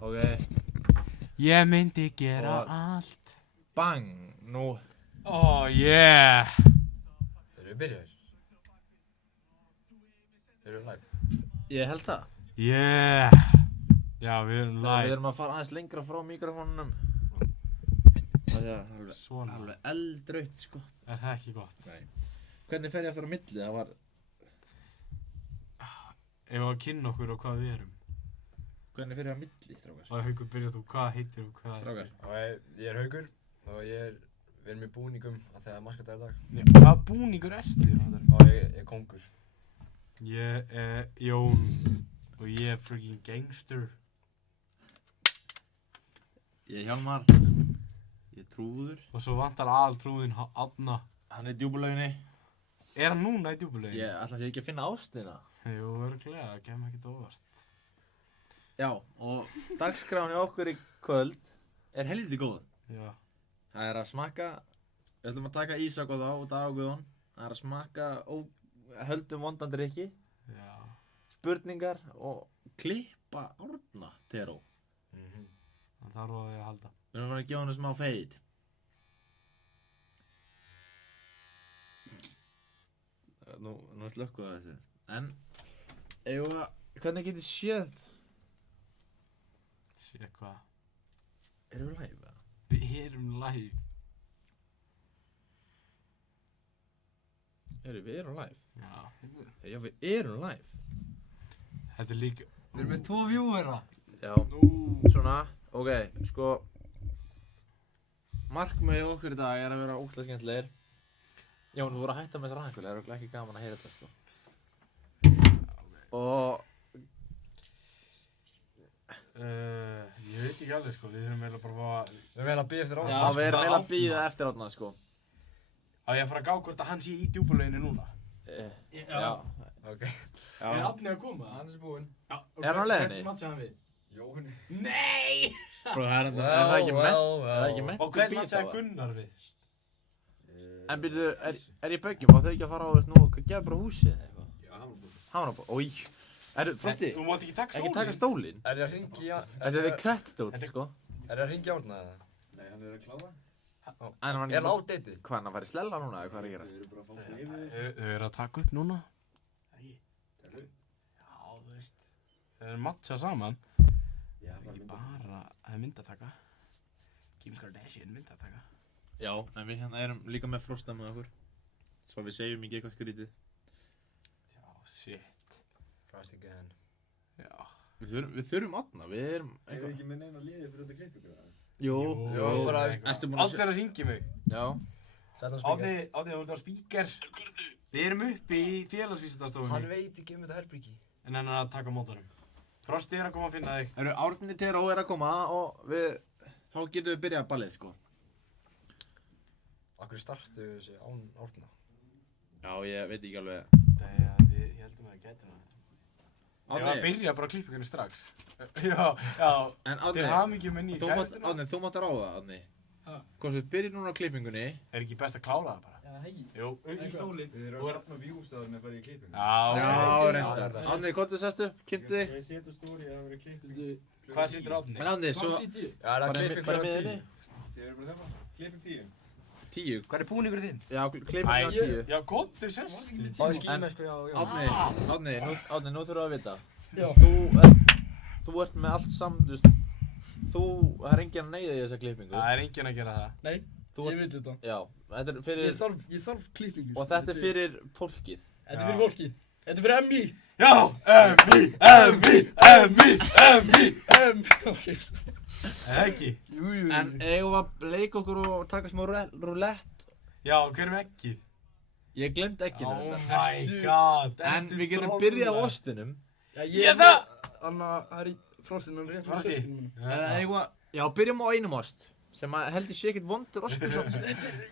Ok. Ég myndi gera allt. Bang, nú. Oh yeah. Þeir eru byrjaðir. Þeir eru live. Ég held það. Yeah. Já, við erum Við live. erum að fara aðeins lengra frá mikrofónunum. Það er Svona. alveg eldrautt, sko. Er það ekki gott? Nei. Hvernig fer ég aftur á milli? Það var... Ef við að kynna okkur og hvað við erum. Hvernig fer ég á milli, strákar? Og Haukur, byrja þú, hvað heitir þú, hvað Strákar. Ég er Haukur og við erum í búningum að þegar maskadagur dag. Já, hvað búningur ertu? Og ég er kongur. Ég er Jón og ég er freaking gangster. Ég er Hjálmar. Ég er Trúður. Og svo vantar aðaltrúðinn Árna. Hann er í djúpulauginni. Er hann núna í djúpulauginni? Ég ætla sér ekki að finna ástina. Jú, örglega, það kemur ekkert óvart. Já, og dagskráin í okkur í kvöld er helviti góð. Já. Það er að smakka, við ætlum að taka Ísak og þá og Dag og Guðjón. Það er að smakka höldum vondan drykki, Já. spurningar og klippa Árna Teró. Það þarf að ég að halda. Við erum að fara að gefa hann smá fade. Nú slökkum við þessu. En, hvernig getið séð? Sé hvað. Erum við live eða? Við erum live. Við erum live. Já. Já, við erum live. Þetta er líka... Við erum með 2 viewera. Já, Nú. svona, ok, sko markmiðið okkur í dag er að vera ógeðslega skemmtilegir. Jón, þú voru að hætta með þessa ræðingulega, það er ekki gaman að heyra þetta, sko. Og Ég veit ekki alveg sko, við erum eiginlega bara að... Við erum eiginlega að bíða eftir já, við erum eiginlega að bíða eftir Árna, sko. Á ég að fara að gá hvort að hann sé í djúpulauginni núna? Já. Ok. Er Árni að koma? Hann er búinn. Já. Er hann á leiðinni? Hvernig matchaði hann við? Jóni. Nei! Bro, það er ekki mennt Og hvernig matchaði Gunnar við? En byrju, er ég böggjum, fá þau ekki að fara á þess nú og gefa bara húsið eða eitthvað? Já, hann var búinn. Hann var bara, ói. Frosti, Þú mátt ekki taka ekki stólinn. taka stólinn. Er þið að hringja... Þetta er cut stól, sko. Er þið að hringja Árna eða? Nei, hann er að klára. En hann Er hann á deitið? hvað, hann að fara í slella núna eða hvað er að gerast? Við erum bara að fá gleyfið. Þau eru að taka upp núna. Já, þú veist. Þau eru matchað saman. Já, Það er ekki bara að myndataka. Kim Kardashian myndataka. Já, en við hérna erum líka með Frosta með okkur. Svo við segjum ekki eitthvað skrítið. Já, shit. Frost again. Já. Við þurfum Árna, við erum Erum við ekki með neina liðið fyrir þetta klippingu? Jú, Jú, bara- ertu búinn að Árni er að hringja mig. Já. Sett hann spíkar. Árni, þú ert á spíker. Við erum uppi í félagsvísindastofunni. Hann veit ekki um þetta herbyggi. En hann er að taka mótanum. Frosti er að koma að finna þig. Árni Teró er að koma og þá getum við byrjað ballið, sko. Akkur startu þessi án Árna. Já, ég veit ekki alveg. Ég heldum að það gæti það. Ég var að Árni, byrja bara klippingunni strax. Já. en Til Árni, hamingju með nýja kærustuna. þú mátt að ráða, Árni. Ha. Hvort við byrjum núna á klippingunni. Er ekki best að klára það bara? Já, hei. Jú, upp í stólinn. Við erum að safna views-staðurinn að fara í klippingu. Já, ok. reyndar. Árni, hvort þú sestu, kynntu þig. Ég setja story að það verið klippingu. Hvað situr Árni? En Árni, svo... Já, það er klipping bara klukkan með 10. þig. Þið eru bara það? Klipping 10. 10. Hvað er búningur þinn? Já, klippingu á 10. Já, gottu sest. Báði skímesku, já. Árni, nú þurfum við að vita. Já. Þú ert með allt það er enginn að neyða í þessa klippingu. Það er enginn að gera það. Nei, Þú ég veit þetta. Já, þetta er fyrir... Ég þarf klippingu. Og þetta er fyrir fólkið. Þetta er fyrir fólki. Þetta er fyrir MI. Já, MI. Ok. Ekki. Jú. En eigum við að leika okkur og taka smá roulette? Já, hver er ekki? Ég glemt ekki Oh þetta. my god. En við getum byrjað á ostinum. Já, Ég það! Anna, það er í frostinu rétt með Frosti. töskinu mínu. Eigum við að... Já, byrjum á einum ost. Sem að heldur sé ekkert vondur ostur samt.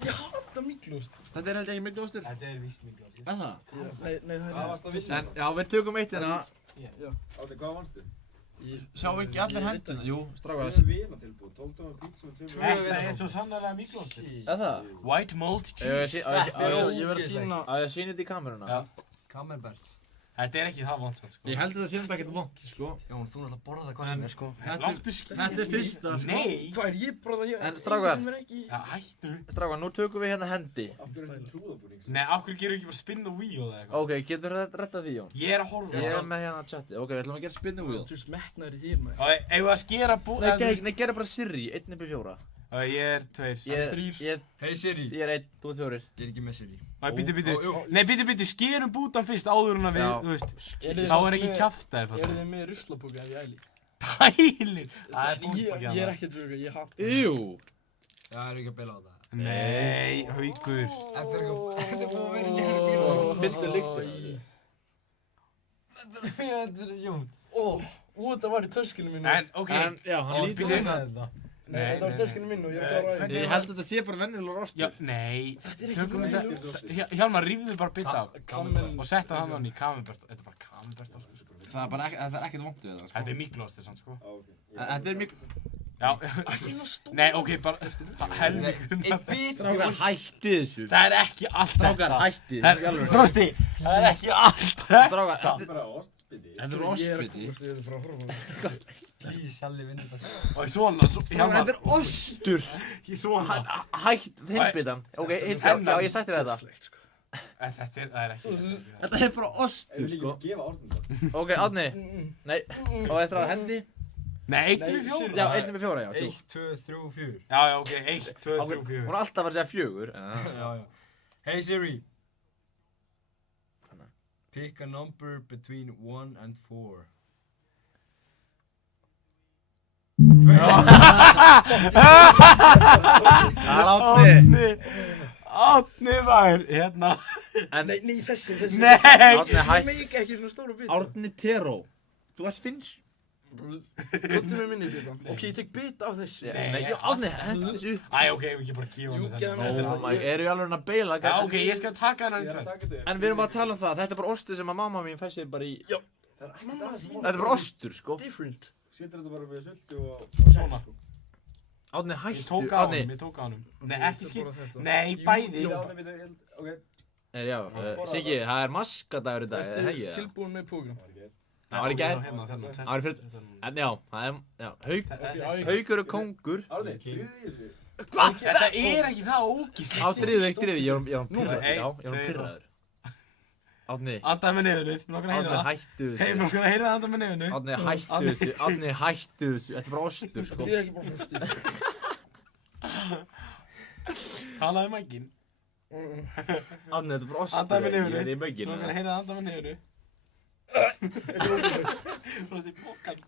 Ég hata miklost. Þetta er heldur ekki miklu ostur. Þetta er víst miklu ást. Er það? Nei, það Hvað varst að vinna? En já, við tökum eitt hérna. Árni, hvað vannstu? Sjá ekki allir hendina. Jú, strákar. Það er vinatilbúð. 12 tónar pizza með 2 Þetta er svo sannlega miklu ást. Er það? White mold Ég cheese. verð Ég verð að sína... Að ég sýni þetta í kameruna. Já. Camembert. Þetta er ekki það vant sko. Ég held að það sé ekkert vont, sko. Jón, þú náttúrulega borða það hvað sem er, sko. Láttu skilja. Þetta er fyrsta, sko. Nei. Hvað er ég bróða ég? En strákar. Já, hættu. Strákar, nú tökum við hérna hendi. Af hverju er þetta trúðabúning? Nei, af hverju gerum við ekki bara spin the wheel eða eitthvað? Ok, getur þetta rettað því, Jón? Ég er að horfa, Ég sko. er með hérna chati. Ok, við ætlum að gera spin the wheel. Þú smetnaður í þér, maður. Og eigum við að skera Nei, gera bara Siri, 1-4. Ég er 2. Hey Siri. Ég er 1, þú er 4. Ég er ekki með Siri. Bíddu. Nei, bíddu, skerum bútan fyrst áður en að við, þú veist. Þá er ekki kjaftaði, fattar. Eru þið með ruslapóka ef ég æli? Pælir! Það er búnpakki Ég er ekki að druga, ég hatt Jú. Já, er ekki að beila á það. Nei, Haukur. Þetta er búið að vera í léru bíl. Fylgdu lyktina. Þetta er Jón. Það var í töskinu mínu. En, ok. Já, hann lítur bíddu. með þetta. Nei, þetta var í töskinu mínu og ég kláraði það. Ég held að þetta sé bara venjulegur ostur. Já, nei. Þetta er ekki Tökum venjulegur þetta. Hjálmar, rífðu bara bita af. Kamel. Og setta hann í Camembert. Þetta er bara Camembert ostur, sko. Það er bara ekkert vont við þetta, sko. Þetta er Miklo-ostur, sant, sko. Þetta er mjög... Já. Nei, ok, bara helmingun. Strákar, hætti þessu. Það er ekki allt Strákar, hætti þessu. Frosti, það er ekki allt. Strákar, Þetta er bara ostbiti. þetta er Ég er að ostbiti. komast yfir frá horfa. Please, Shalli vinnur þetta. Og svona, Strákar, þetta er ostur. Svona. Hætt þinnbitan. Ok, já, ég sætti þetta. Þetta er ekki. Þetta er bara Ef ostur, við líka sko. að gefa orðin það. Ok, Árni. Nei, og eftir að hendi. Nei, 1-4. Já, 1-4, já. 1, 2, 3, 4. Já, ok, 1, 2, 3, 4. Hún er alltaf að segja 4. Já. Hey Siri. Pick a number between 1 and 4. Árni maður, hérna. Nei, þessi. Nei. Árni, Ég hætt. meik ekki svona stóra bita. Árni Teró. Þú ert finns. Kottu með minni bita. Ok, ég tek bita af þessi. Nei, já, Árni, hendi þessu. Æ, ok, við ekki bara gefa Jú, mig gefðu þennan. mér Oh my, eru ég alveg að beila? Já, ok, ég skal taka hennar í Ég er að tvenn. taka þetta. En við erum bara að tala um það, þetta er bara ostur sem að mamma mín fæ sér bara í... Já. Það er ekkert að því. Þetta er bara ostur, sko. Different. Setur þetta bara með sultu og... Svona. Árni, Ég hættu. tók á Árni. honum, Nei, ekki skipt. Bara þetta. Nei, Jú, bæði. jú. Ok. Já, Siggi, það er maskadagur í dag, Ertu eða hegið það? tilbúin með prógram? Það var í gær. Hérna, þennan. Það var fyrir... En já, það er... Já, Haukur er kóngur. Árni, drýðu í þessu. Þetta er ekki það ógísli. Á dríðu, ég er hann Núna, pyrraður. Já, ég er ein, hann pyrraður. Árni, Andaði með nefnu, mér langar að Árni, heyra það. hættu Hei, mér þessu. langar að heyra það andaði með nefnu. Árni, hættu þessu. Árni, hættu þessu. Þetta er bara ostur, sko. Þetta er ekki bara hlusti. Talaði mækin. Árni, þetta er bara ostur. Andaði með nefnu. Ég er í Mér mögginu. langar að heyra það andaði með nefnu. Frosti, bókan.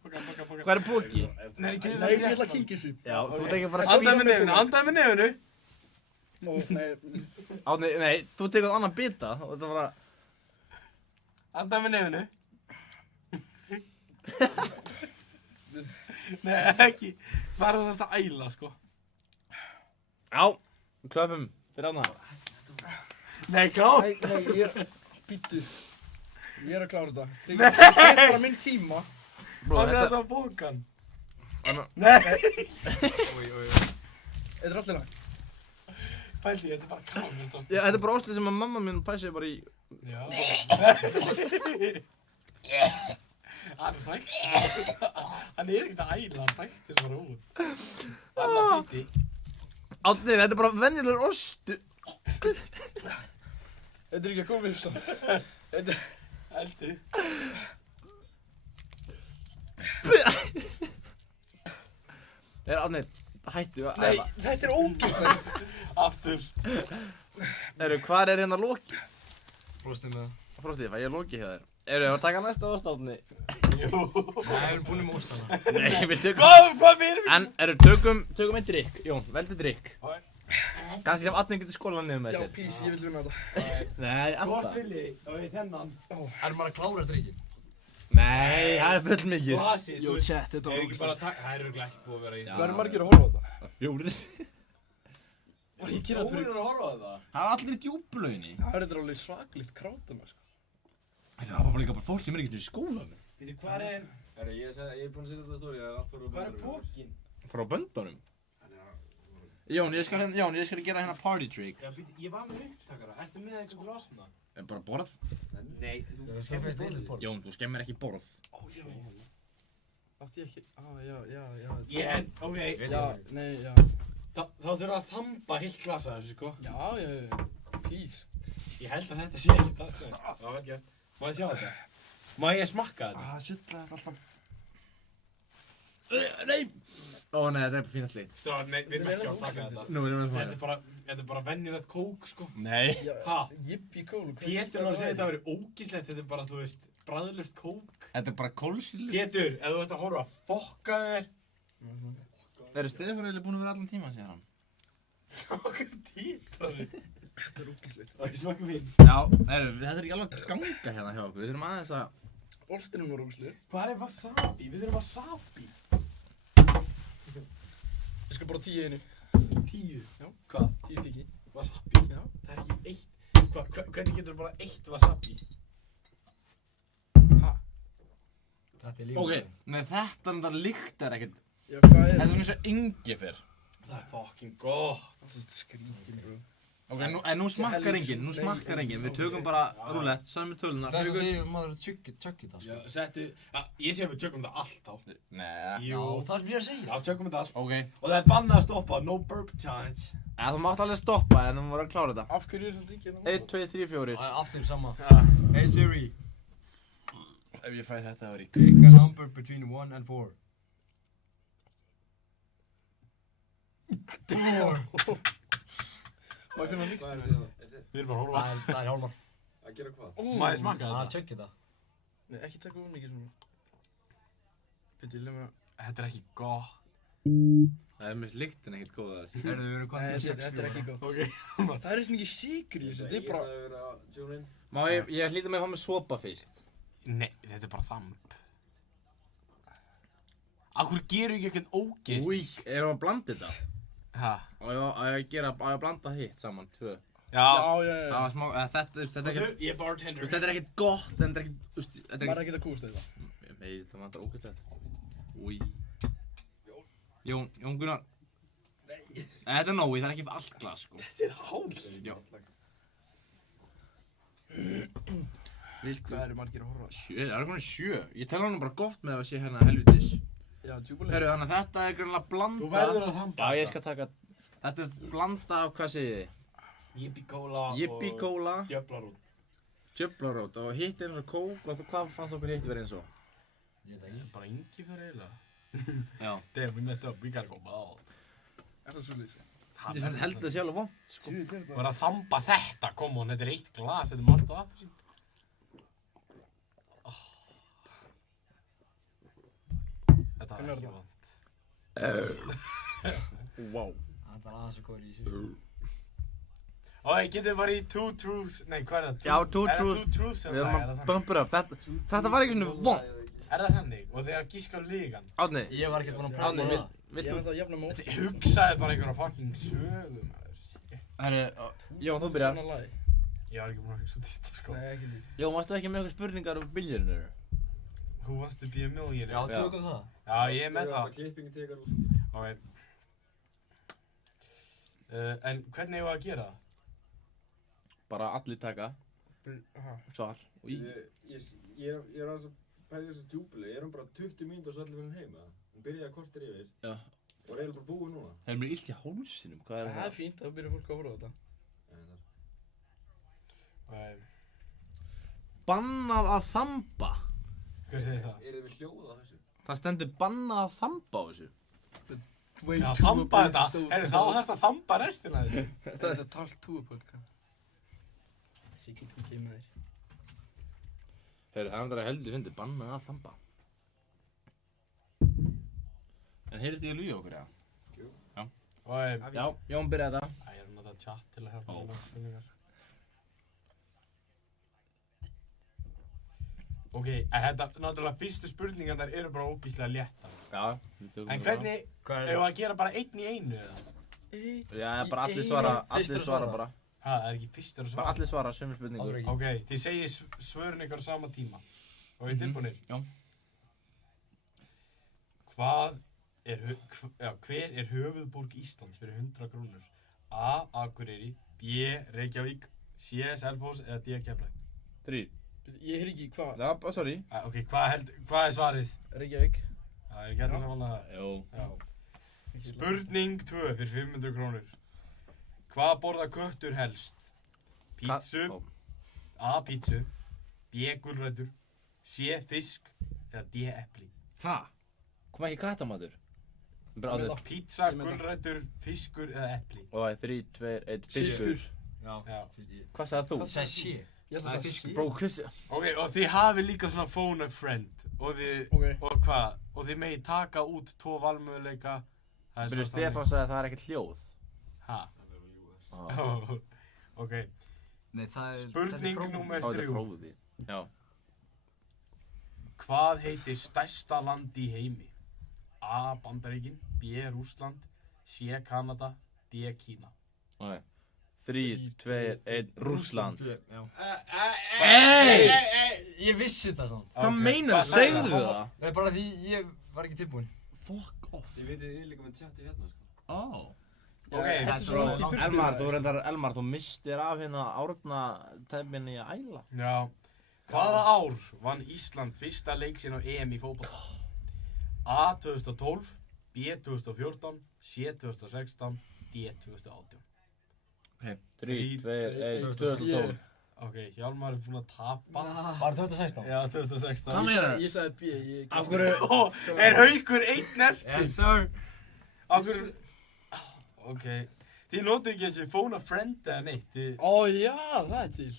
Hvað er póki? Nei, ekki Nei, ég ætla að kinga þessu. Já, þú ert ekki að fara að Andaði stíla. með nefnu. Nei, Árni, nei, þú tekur annan bita. Og þetta var að... Andaði með nefnu. Nei, ekki. Bara þetta æla, sko. Já, klöfum fyrir Árna. Nei, klá. nei, ég er... Býttu. Ég er að klára þetta. Ég tek bara minn tíma. Bro, Hvað er þetta... þetta á bókan? Anna- Nei. Þetta er alltaf lag. Pældi, þetta er bara kamil. Já, þetta er bara ostur sem að mamma mín fæ sér bara í... Já. Hann er hrækt. Hann er ekkert að æla, hann hrækti svo bara út. Hann er að fíti. Árni, þetta er bara venjulegur ostur. Þetta er ekki að koma upp svo. Þetta er... Eldi. Árni, hættu að Nei, æla. þetta er ógæslegt. Aftur. Hvað er hérna loki? Frosti með það. Frosti, fæ ég loki hjá þér? Eru við að taka næsta ost, Árni? Jú. Nei, við erum búin með óstana. Nei, við tökum... Hvað við erum? En, tökum einn drikk. Jón, veldu drikk. Kanski sem Árni getur skólað niður með Já, sér. please, ég vil vinna þetta. Nei, Hvort alltaf. vil ég? Það er þennan. Er maður að klára drikkin? Nei, það er full mikið. Glasið. Jó, chat, þetta var Ef ekki bara ógæslegt. taka. Það er örugglega ekki búið að vera í. Hvað eru margir að horfa á þetta? 4. Og ég gera þetta fyrir... að horfa á það. Það er allir í djúpulauginni. Það er þetta alveg svaklegt krátana, sko. Það var bara líka bara fólk sem er ekkert í skólanum. Veitu, hvað er... Ég er búinn að setja þetta stóri, það er allt fyrir Hvað er pókin? Frá böndunum. Jón, ég skal gera hérna party trick. Já, býti, ég var með upptakara. Ertu með eitthvað til að opna? Bara borð? Nei, þú Það er skemmir svo borðið. borð. Jón, þú skemmir ekki borð. Ó, já. Átti ég ekki, Ok. Já, nei, já. Þá þurfum að þamba heilt glasa þessu, sko. Já, please. Ég held að þetta sé ekki það, sko. Já, vel gert. Má ég sjá þetta? Má ég smakka þetta? Sjulla þetta alltaf. Nei! Ó nei, þetta er bara fínast lit. Stráð, nei, við erum ekki að taka þetta. Nú erum við að Þetta er bara venjulegt kók, sko. Nei. Ha? Yippie kól. Pétur var að segja þetta að vera ógíslegt, þetta er bara, þú veist, bragðlaust kók. Þetta er bara kólsýrlust. Pétur, ef þú ert að horfa, fokka þér. Það eru Stefán eiginlega búin að vera allan tíma, segir hann. Okkur títraði. Þetta er ógíslegt. Það er ekki smakka mín. Já, þetta er ekki alveg að ganga hérna hjá okkur. Við þurfum aðeins að... Ostinum var ógíslegur. Hvað er wasabi? Við þurfum wasabi. Ég skal bara 10 einu. 10? Já. Hvað? 10 stykki. Wasabi? Já. Það er ekki eitt. Hvernig getur þú bara eitt wasabi? Ha? Þetta er líka. Ok, nei þetta lyktar ekkert. Já, hvað Þetta er er svona eins og ingefir. Það er fucking gott. Þetta er skrítin, bro. Ok, nú smakkar enginn, Við tökum bara rúlett, saman með tölunar. Það er svo segir maður að tjöggi það, sko. Settu, ég sé að við tökum þetta allt á. Nei. Jú. Það er mér að segja. Já, tökum þetta allt. Ok. Og það er bannað að stoppa, no burp challenge. Þú mátt alveg stoppa en þú voru að klára þetta. Af hverju er þetta ekki? 1, 2, 3, 4. Aftur sama. Ja. Hey Siri, Ef ég fæ þetta var í pick a number between 1 and 4. 4. Má ég finna líka? Hvað er þetta? Við erum bara að horfa. Það er Hjálmar. Að gera hvað? Má ég smakka Það þetta? tjöggi það. Nei, ekki taka of mikið svona. Byrju, leið mig að... Þetta er ekki gott. Það er mjög lyktin ekkert góð að þessi. Við erum Nei, konið með 6 þetta er ekki gott. Ok. Það er svona ekki sigur í þessu, þetta er bara... Ég ætla að vera að tjóna inn. Má ég hlýta mig að fá með sopa fyrst. Nei, þetta er bara þamb. Akkur gerur ekki eitthvað ógeist? Új, erum við að blanda þetta? Hæ? Á ég að blanda hitt saman, 2. Já. Það var smá, þetta er ekkert, Ég er bartender. þetta er ekkert gott, en þetta er ekkert, þetta er Maður er ekki að kústa þetta. Nei, það vantar ógeðslegt. Új. Jón Gunnar. Nei. Þetta er nóg, það er ekki allt glas, sko. Þetta er hálf. Já. Hvað eru margir að horfa? Það er komin 7. Ég tel hann bara gott með að sé hérna helvitis. Já, djúbuleg. Herru, þannig að þetta er greinlega blanda. Þú verður að þamba. Já, ég skal taka. Þetta er blanda af, hvað segið þið? Yippie-cola og... Yippie-cola, Djöflarút. djöflarót og hitt eins og kók og hvað fannst okkur hitt verið eins og? Ég veit ekki. Bara ingefær eiginlega. Já. Damn, we messed up, we gotta go bald. Er það svo lýsið? Ég sem held það sjálf vond. Þú verður að þamba þetta, come on, þetta er eitt glas, þetta er malt og appelsín. Þetta var Hvernig er ekki það? vant. Wow. Það er aðeins að kóra í þessu. Ok, getum við bara í two truths, nei hvað er það? Já, two Er það truths. two truths Við eða erum hvað, er að það þannig? bumpa upp. Þetta var ekki svona vond. Er það þannig? Og þegar gíska á lígan? Átni, Ég var ekkert búinn að Átni, pröfa það. Ég viltu? er það að jafna mót. Ég hugsaði bara einhverja fucking sögu, maður. Herru, Jón, þú byrjar. Svona lag. Ég var ekki búinn að hugsa út í þetta, sko. Nei, ekki lítið. Jón, varstu ekki með eitthvað spurningar um biljörnir? Who wants to be a millionaire? Já, tökum það. Já, ég er með það. Klippingi tekur og... Ok. En hvernig hefur að gera það? Bara allir taka. Ha. Svar. Í. Ég er aðeins að pæla þessu djúpileg. Ég bara 20 mínútur svo allir fyrir heima. Hún byrjaði að kortir yfir. Já. Og er eiginlega bara búið núna. Það er mér illt í hálsinum. Hvað er Það er það? fínt, þá byrjar fólk að horfa á þetta. Ok. Bannað að þamba. Hvað segir það? Er þið við hljóða á þessu? Það stendur bannað að þamba á þessu. Way Já, too þamba þetta. episode. Þá þarfst að þamba restina af þessu. Þetta er talt túi podcast. Siggi þú kemur þér. Heyrðu, það er það heldur fyndið, bannað að þamba. En heyrðist ég að ljúga okkur, eða? Ok. Já, Jón byrjaði þetta. Æ, ég er að nota chat til að hjálpa Ó. mér með spurningar. Ok, þetta, náttúrulega fyrstu spurningarnar eru bara óbíslega léttar. Já. En hvernig, Hvað hefur að gera bara einn í einu eða? Já, bara allir svara, Fyrstur allir að svara svara. bara. Ha, það er ekki fyrstur að Bara svara. allir svara, sömu spurningu. Aldrei ekki. Ok, þið segið svörin ykkur á sama tíma. Og við tilbúinir. Já. Hver er höfuðborg Íslands fyrir 100 krónur? A. Akureyri, B. Reykjavík, C. Selfoss eða D. Keflavík? 3. Ég heyr ekki hvað. Já, sorry. Ok, hvað er svarið? Reykjavík. Það er ekki hægt að samanlega það. Jó. Já. Spurning 2 fyrir 500 krónur. Hvað borða köttur helst? Pítsu, A. Pítsu, B. Gulrætur, C. Fisk eða D. Epli? Ha? Kom ekki kattamatur? Bara Ég áður. meina- Pítsa, Ég meina- gulrætur, fiskur eða epli? Og það er 3, 2, 1, fiskur. Já. Hvað sagði þú? Það er sé. Ég held að það sé. Bro, Chris. Ok, og þið hafið líka svona phone a friend og þið, Ok. og hvað? Og þið megi taka út 2 valmöguleika. Það er Byrju, svona Stefán sagði að það er ekkert hljóð. Ha? Ó, Ok, Nei, það er... spurning númer það er 3. fróði. Já. Hvað heitir stærsta land í heimi? A. Bandaríkin, B. Rússland, C. Kanada, D. Kína? Ok. 3, 2, 1, Rússland. Hey! Ég vissi það samt. Hvað Ok, meinar hvað þú? sagði Segðu það? það. Nei, bara því ég var ekki tilbúinn. Fuck off. Ég veit þið líka með tjatti hérna, sko. Ó. Ok, Þetta er svo langt í burtu. Elmar, þú mistir af hérna árna tæminni í æla. Já. Hvaða ár vann Ísland fyrsta leik sinn á EM í fótbolta? A. 2012, B. 2014, C. 2016, D. 2018? Ok, 3, 2, 1, 2012. Ok, Hjálmar er búinn að tapa. Var 2016? Já, 2016. Hvað meinar Ég sagði B. Ég- Af hverju? Ó, er Haukur einn eftir? Yes, sir. Af hverju? Ok. Þið notu ekki þessi phone a friend eða neitt. Ó já, það er til.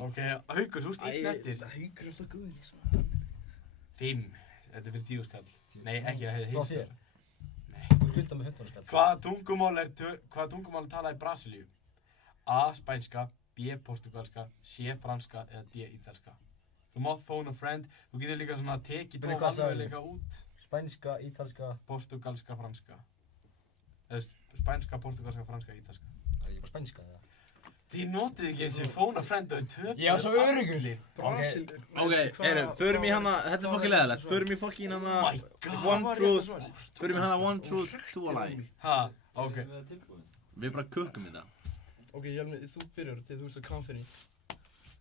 Ok, Haukur, þú ert einn eftir. Haukur er alltaf góður í svona. 5. Þetta er fyrir 10 skall. Nei, ekki, það hefði Frá heilt þér? Nei. Þú skuldar með 15 skall. Hvaða tungumál er talað í Brasilíu? A. Spænska, B. Portugalska, C. Franska eða D. Ítalska? Þú mátt phone a friend. Þú getur líka svona tekið 2 Byrju, hvað sagðirðu? valmöguleika út. Spænska, ítalska. Portugalska, franska. Eða spænska, portugalska, franska, ítalska. Það er ekki bara spænska eða? Þið notið ekki þessi phone a friend og þið töpuðu Ég var svo öruggur. allir. Brasil. Ok, förum í hana, þetta er fokkin leðilegt. Förum í fokkin hana, Oh my god. one truth, förum í hana one truth, two a lie. Ha, ok. Við erum tilbúin. Við bara kukum þetta. Ok, Hjalmi, þú byrjar þegar þú ert svo confident.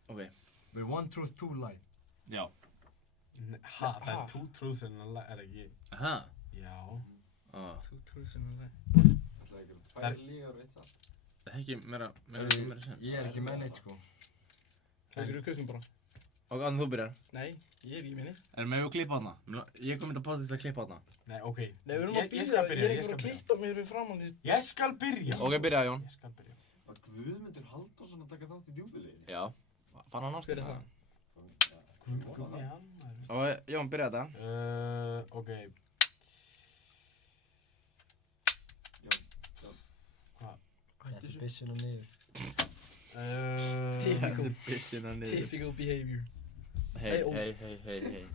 Ok. We're one truth, two lie. Já. Ha, það er 2 truths and a lie, er ekki? Aha. Já. Þú trúið sem það er. Það er ekki 2 lígar og 1 satt. Það er ekki meira sens. Ég er ekki með neitt, sko. Haukur er kökum bara. Ok, þannig þú byrjar. Nei, ég er ekki með neitt. Erum við að klippa hana? Ég kom þetta potið til að klippa hana. Nei, ok. Nei, við erum Ég- að ég býða, skal ég byrja, er ég ekki skal bara að byrja. klippa mér við framann í... Ég skal byrja. Ok, byrja Jón. Ég skal byrja. Var Guðmundur Halldórsson að taka þátt í djúpilegin? Já. Fann hann Hver ástina? er það? Gummi hann. Ok, Jón, byrja þetta. Ok. Settu byssuna niður. Typical. Þetta byssina niður. Typical behavior. Hei, Hey, hei, hei, hei, hei.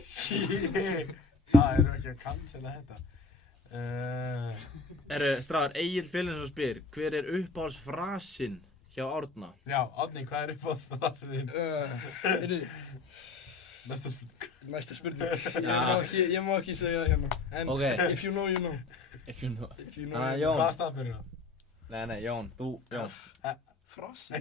Shit. Það eru ekki að cancela þetta. Stráðar, Egil Félensson spyr, hver er uppáhaldsfrasinn hjá Árna? Já, Árni, hvað er uppáhaldsfrasið þinn? Heyrðu, Næsta spurning. næsta spurning. Ég má ekki segja það hérna. En Ok. if you know, you know. If you know. If you know, Ah, you know. Jón. Hvaða stafbyrjun það? Ah, Jón, þú, Jón. Frasi.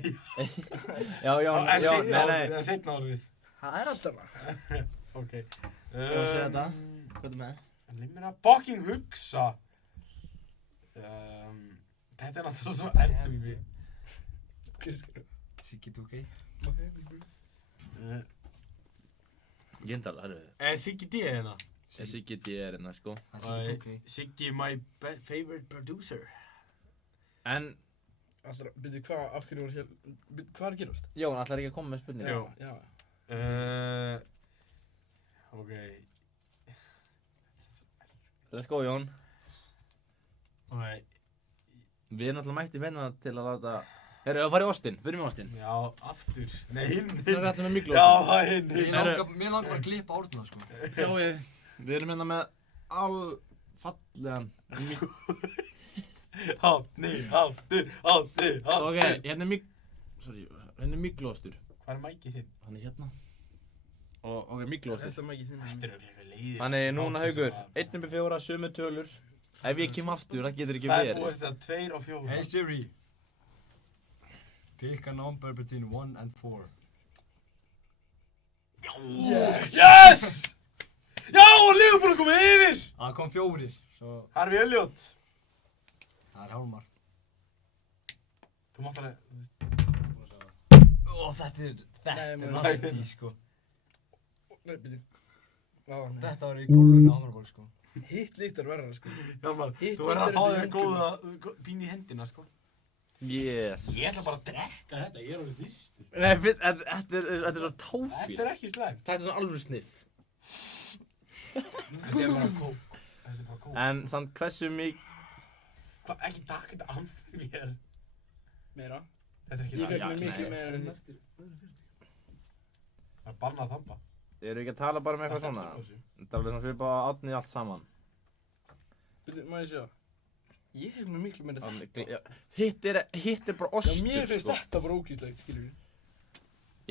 Já, Jón, En Jón, seinna seinna orðið. Það er alltaf það. Ok. Jón, segja þetta. Hvað er með? Leif mér að fucking hugsa. Þetta er náttúrulega svo erfið. Siggi Dúkei. Ég enda alveg. Siggi D hérna. Þessi get ég hérna, sko. Það er Siggi Dúkei. Siggi, my favorite producer. En, Alltaf, byrju, hvað, af hverju var hér, hvað er að gerast? Jón, ætlar ekki að koma með spurningu? Jú. Já. Ok. Let's go, Jón. Ok. Við erum alltaf mætti venna til að láta... Herru, að fara í Austin, fyrir mig Austin. Já, aftur. Nei, hinn. Það er alltaf með miklu Já, Austin. það er hinn. Mér langar bara að klippa árna, sko. Sjáu, við erum hérna með alfallegan... Átni, aftur. Ok, hérna er hérna er miklu Austur. Hvað er mækið þinn? Hann er hérna. Og, ok, miklu Austur. Þetta er ekki þinn. Þetta er eitthvað leiðið. Þannig, núna Haukur, 1-4, sömu tölur. Ef ég kem aftur, það getur ekki Það er verið. búist það 2 og 4. Hey Siri. Pick a number between 1 and 4. Yes! Yes! Já, og Liverpool er komið yfir! Það kom 4, svo Harvey Elliott. það hálmar. Þú mátt alveg... Þetta er maður. nasty, sko. Nei, byrju. Já, nei. Þetta var í gólfinu á Hamraból, sko. Hitt líkt er verra, sko. Hjálmar, Hitt þú verður að lítur fá þessi þér höndum. góða pín í hendina, sko. Yes. Ég ætla bara að drekka þetta, ég er alveg þyrstur. Nei, þetta er svo tófíl. Þetta er ekki slæmt. Þetta er svona alveg sniff. Þetta er bara kók. Þetta er bara kók. En samt hversu mikið... Hvað, ekki taka þetta á mér. Meira. Þetta er ekki Ég það. fekk mér miklu nei. meira en þið. Það er bannað að þamba. Eru ekki að tala bara með eitthvað Það svona? stendur á þessu. Þetta er alveg svona svipað á átni allt saman. Byrju, má ég sjá? Ég fekk mér miklu meira þetta. Já, hitt er bara Já, ostur, mér finnst sko. þetta bara ógíslegt, skilur við.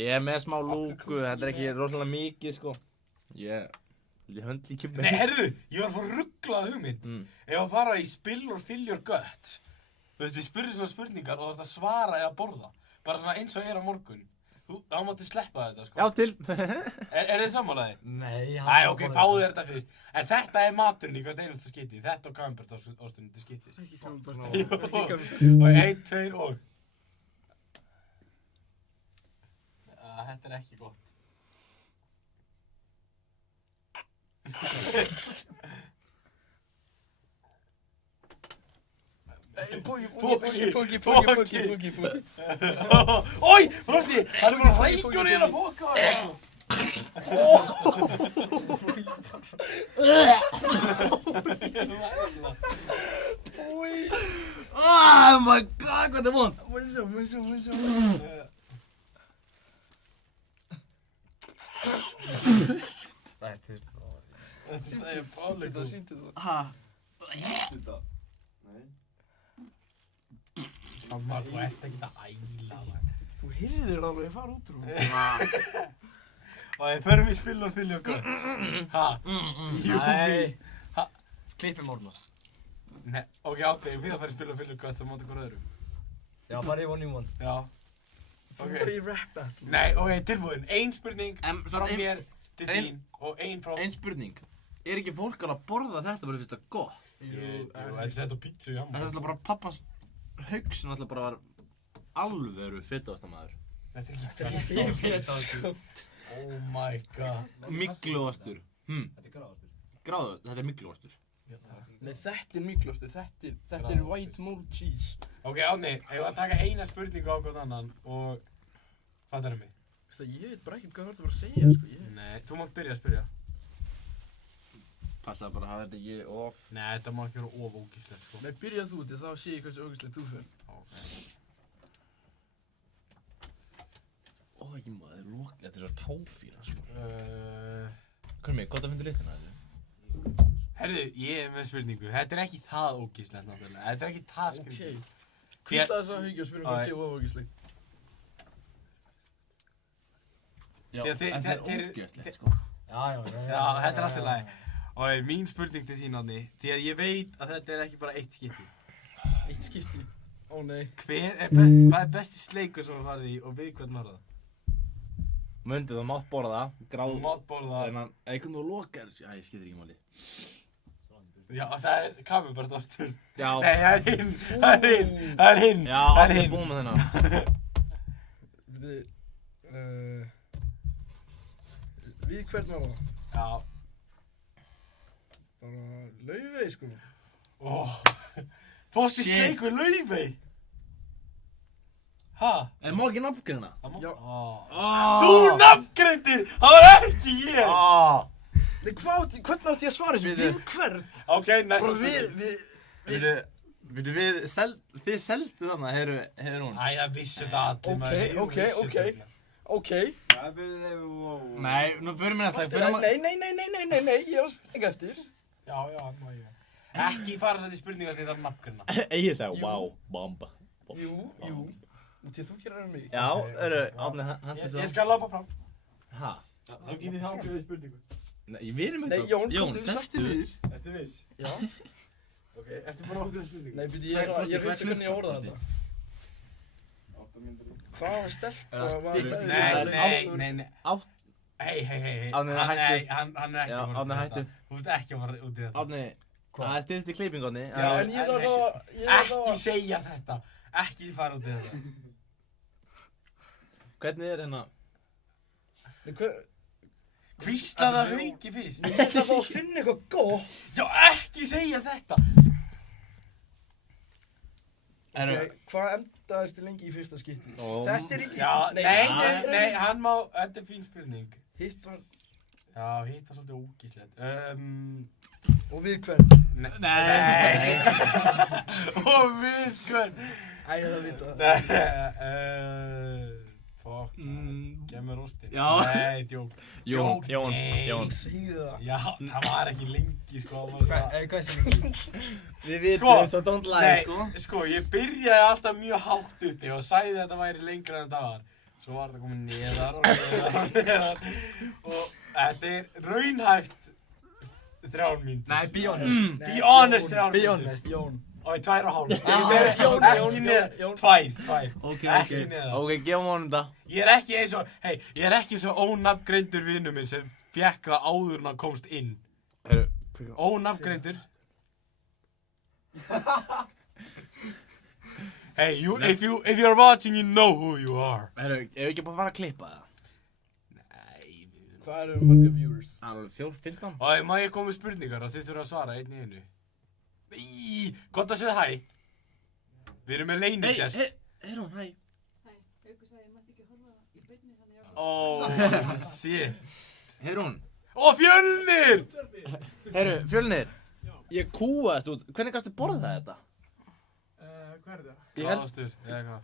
Ég er með smá Af hverju lúku, komstu þetta er ekki með- rosalega mikið, sko. Ég höndl ekki með. Nei, herðu, ég var að fá rugglað hugmynd. Ef að fara í spill or fill your guts. Þú veist, við spurðum svona spurningar og þú veist að svara eða borða. Bara svona eins og er á morgun. Þá máttu sleppa þetta, sko. Já, til. Er þið sammálaði? Nei, Æ, ok, fáðu þér þetta fyrst. En þetta er maturinn í hvert einasta skiti. Þetta og Camembert ásturinn til skittis. Ekki komið bara Jú. Ekki komið Og 1, 2 og... Þetta er ekki gott. Póki. Ói, brosti, það eru bara hrækjur í hérna póka. Oh my god, hvað þetta er vond. Má ég sjá. Þetta er... Þetta er báleikur. Sýndu það. Þetta. Nei. Þú ert ekki að æla það. Þú heyrðir alveg að fara út úr hún. Og við förum í spill og fill your guts. Ha? Jú, Nei. Klippum orðna. Nei, ok, átni, við að fara í spill og fill your guts á móti hver öðrum. Já, bara í 1 í 1. Já. Bara í rap battle. Nei, ok, tilbúin. Ein spurning frá ein- mér til þín og ein frá... Ein spurning. Er ekki fólk alveg að borða þetta bara fyrst að gott? Jú, þetta er sett á pítsu í Þetta er hamma. alltaf bara pappans haugsin alltaf bara var alvöru fytastamaður. Þetta er Þetta ekki er fett. sko. Oh my god. Mygluostur. Þetta er gráðastur. Gráðu, þetta er mygluostur. Nei, þetta er miklóstu. Þetta er white mold cheese. Ok, Átni, ég var að taka eina spurningu á hvort annan og... Fattar mig? Veistu það, ég veit bara ekkert hvað þú ert að fara að segja, sko. Nei, þú mátt byrja að spyrja. Passa bara að hafa þetta ekki off. Nei, þetta má ekki vera of ógíslegt, sko. Nei, byrjað þú til þá sé ég hversu ógæslegt þú fyrir. Ok. Ó, ekki maður, þetta er svo táfýra, sko. Uh, Krummi, gott að finna litina þetta. Herðu, ég er með spurningu. Þetta er ekki það ógíslegt, náttúrulega. Þetta er ekki það Ok. skrítið. Hvist að þess að hugja og spyrja hvað sé ógæslegt. Já, Þegar þið- þetta er þeir- ógeðslegt, sko. Já, þetta er allt í lagi. Og mín spurning til þín, Átni, því að ég veit að þetta er ekki bara eitt skipti. Eitt skipti. Ó nei. Hvað er besti sleikur sem þú farið í og við hvern var það? Mundi, þú mátt borða það. Þú mátt borða það. En einhvern þú lokar þessu. Æ, ég skilur ekki máli. Já, það er Camembert ostur. Já. Nei, það er hinn. Það er hinn. Það er hinn. Já, það er allir hinn. búin með þennan. Við hvern var það? Já. Bara Laufey, sko. Fórst í Shit. sleik við Laufey? Ha? En má ekki nafngreina? Já. Þú nafngreindir! Það var ekki ég! Nei, hvernig átti ég að svara þessu? Við hvern? Ok, næsta spurning. Þið seldu þarna, hefur hún. Æ, það vissi þetta allir. Ok, maður, við ok, vissi ok. þetta. Ok. Það byrði þeim, wow. Nei, nú förum við næsta. Nei, ég var spurning eftir. Já, má ég. Ekki fara sætt í spurningar sem það er nafngrina. Egið sagði, Jú. wow, bomba. Jú. Og til þú gerir það mig. Já, Árni, hendur svo. Ég skal lápa fram. Hæ? Þá getið þið ákveðið spurningu. Nei, við erum Nei, Jón, komdu, sestu. sestu niður. Ertu viss? Já. Ok, ertu bara ákveðið spurningu? Nei, byrju, ég er að hugsa hvernig ég orða þetta. mínútur í. Hvaða stelpa Er það var styttist í Nei. Átt- Hei. Árni er hættur. Hann er ekki Já, að fara Árni út í hættur. þetta. Þú ert ekki að fara út í þetta. Árni, það er stiðst í klippingu, Árni. Já, en ég þarf að... Ekki segja þetta. Ekki fara út í þetta. Hvernig er hérna? Hvíslaðu að Hauki fyrst. Ég þarf að finna eitthvað góð. Já, ekki segja þetta. Ok, hvað endaðist þið lengi í fyrsta skipti? Þetta er ekki... Já, nei, hann má, þetta er fín spurning. Hitt var... Já, hitt var svolítið ógíslegt. Og við hvern? Nei. Og við hvern? Æ, ég þarf að vita það. Fuck, gef mér rústin. Já. Nei, djók. Jón. Segðu það. Já, það var ekki lengi, sko. Hvað er lengi? Við vitum, Sko, so don't lie, sko. Sko, ég byrjaði alltaf mjög hátt uppi og sagði að þetta væri lengra en þetta var. Svo var þetta komið neðar og neðar. Og þetta er raunhæft 3 mínútur. Nei, be honest. Be honest 3 Be mínútur. honest. Jón. Og 2,5. Jón. Ekki neðar. 2. Ekki neðar. Ok, gefum honum það. Ég er ekki eins og, ég er ekki svo ónafngreindur vinur minn sem fekk það áður en hann komst inn. Ónafngreindur. Hey, if you're watching, you know who you are. Ef við ekki bara fara að klippa það? Nei, Hvað eru marga viewers? Alveg 15. og má ég koma með spurningar og þið þurfa að svara einn í einu. Nei, gott að segja hæ. Við erum með leynikest. Heyrún, hæ. Hæ, Haukur sagði ég mætti ekki horfa í beinni þannig að Shit. Heyrún. Ó, Fjölnir! Heyru, Fjölnir. Ég kúaðist út. Hvernig gafstu borða þetta? Hvað er það? Ég held, Gráðastur, eða hvað?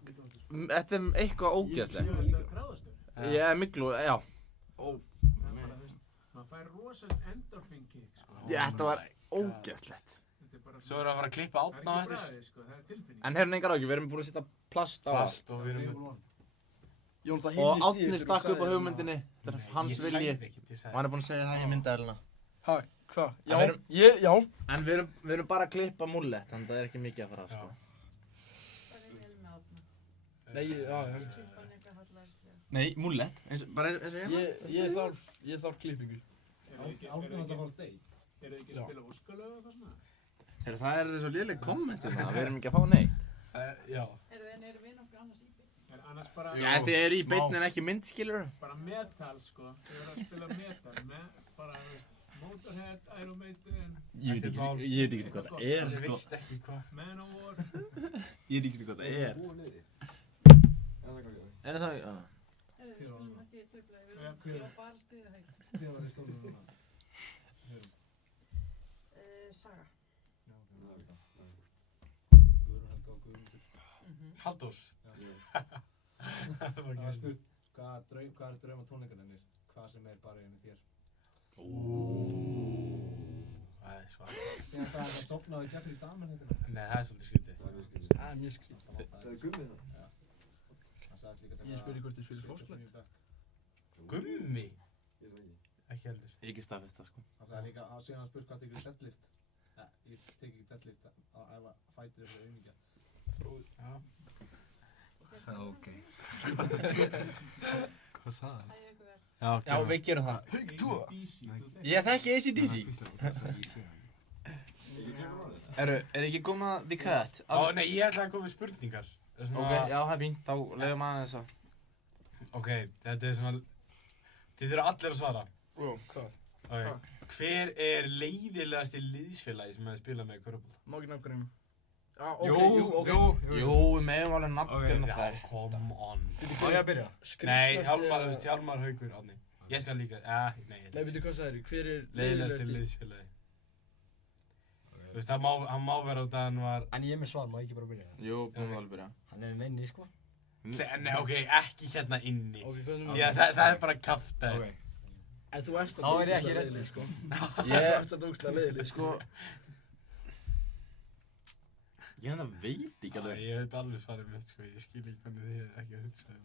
þetta er eitthvað ógeðslegt. Gráðastur? Ég er miklu, já. Maður fær rosalega endorphin kick, sko. Þetta var ógeðslegt. Þetta er bara Svo erum við að fara að klippa það er átna á ekki eftir. bræði, sko, það er tilfinning. En heyrún engar ákveð, við erum búin að setja plast á allt. Plast og við erum með... Jón, það Og Árni stakk upp á hugmyndinni. Þetta er hans vilji. Ég sagði ekki, Og hann er búinn að segja það í myndaðalina. Hæ, hvað? Já, við erum- já. En við erum bara að klippa múllett, þannig að það er ekki mikið að fara af, sko. það er vel með átna. Nei, já. Klippan eitthvað hallaðislega. Nei, múllett. Bara eins og Ég þarf klippingu. Eru þið ekki að spila úrskalög og eitthvað svona? Það er svo léleg komment hérna, við erum ekki að fá neitt. Já. En erum við nokkuð annars í beinni? Er annars bara, Já, þetta er í beinni en ekki mynd, skilur. bara metal, sko. Þið verður að spila metal, bara, þú veist, Motorhead, Iron Maiden, Ég veit ekki hvað það er, Ég sko. veist ekki hvað. Manowar. Ég veit ekki hvað það er. Búið niðri. Er það Er það, hvað? já. Við skulum ekki trufla, við Já, erum hver? bara stiðið Hauk. Þið var í stóðum núna. Saga. Halldórs. Það var spurt, hvað er drauma tónleikarnir? Hvað sem er bara einu þér? Það er svart. Síðan sagði hann að sopnaði Jeffrey Dahmer hérna. Nei, það er svolítið skrítið. Það er mjög skrítið. Það er mjög skrítið. Það er gummið það. Hann sagði líka Ég spurði hvort þið spilir Fortnite. Gummi? Ég sagði ekki. Ekki heldur. Ekki staðfest það, sko. Hann sagði líka, síðan hann spurt hvað tekur deadlift. Ég tek ekki deadlift að æfa fætur fyrir auðmingja. Já. Sagði ok. Hvað sagði hann? Hæ, ykkur vel. Já, við gerum það. Hauk, þú! Ég þekki AC/DC. Ekki kemur á þetta. Er ekki komað The Cut? Ó, nei, ég ætlaði að koma með spurningar. Það er svona- Ok, já, það er fínt, þá leiðum aðeins að. Ok, þetta er svona... Þið þurfa allir að svara. Hvað? Ok. Hver er leiðilegasti liðsfélagi sem hefði spilað með körfubolta? Má ekki nafngreina. Já, ok, Jú, við meðum alveg nafngreina Já, það. come on. Má ég að byrja? Nei, Hjálmar Haukur, Árni. Ég skal líka, nei, ég Nei, veitu hvað sagðir? Hver er leiðilegasti liðsfélagi? Þú veist, hann má vera út að hann var... En ég er með svar, má ég ekki bara byrja? Jú, búin alveg byrja. Hann er inni, sko. Nei, ok, ekki hérna inni. Ok, hvað er Því að það er bara kjaftaði. En þú ert Þá er ég ekki ógeðslega reddur. leiðileg, sko. Ég- Þú ert samt ógeðslega leiðileg, Sko... Ég veit ekki alveg. Ég veit alveg svarið mitt, sko. Ég skil ekki hvernig þið er ekki að hugsa um.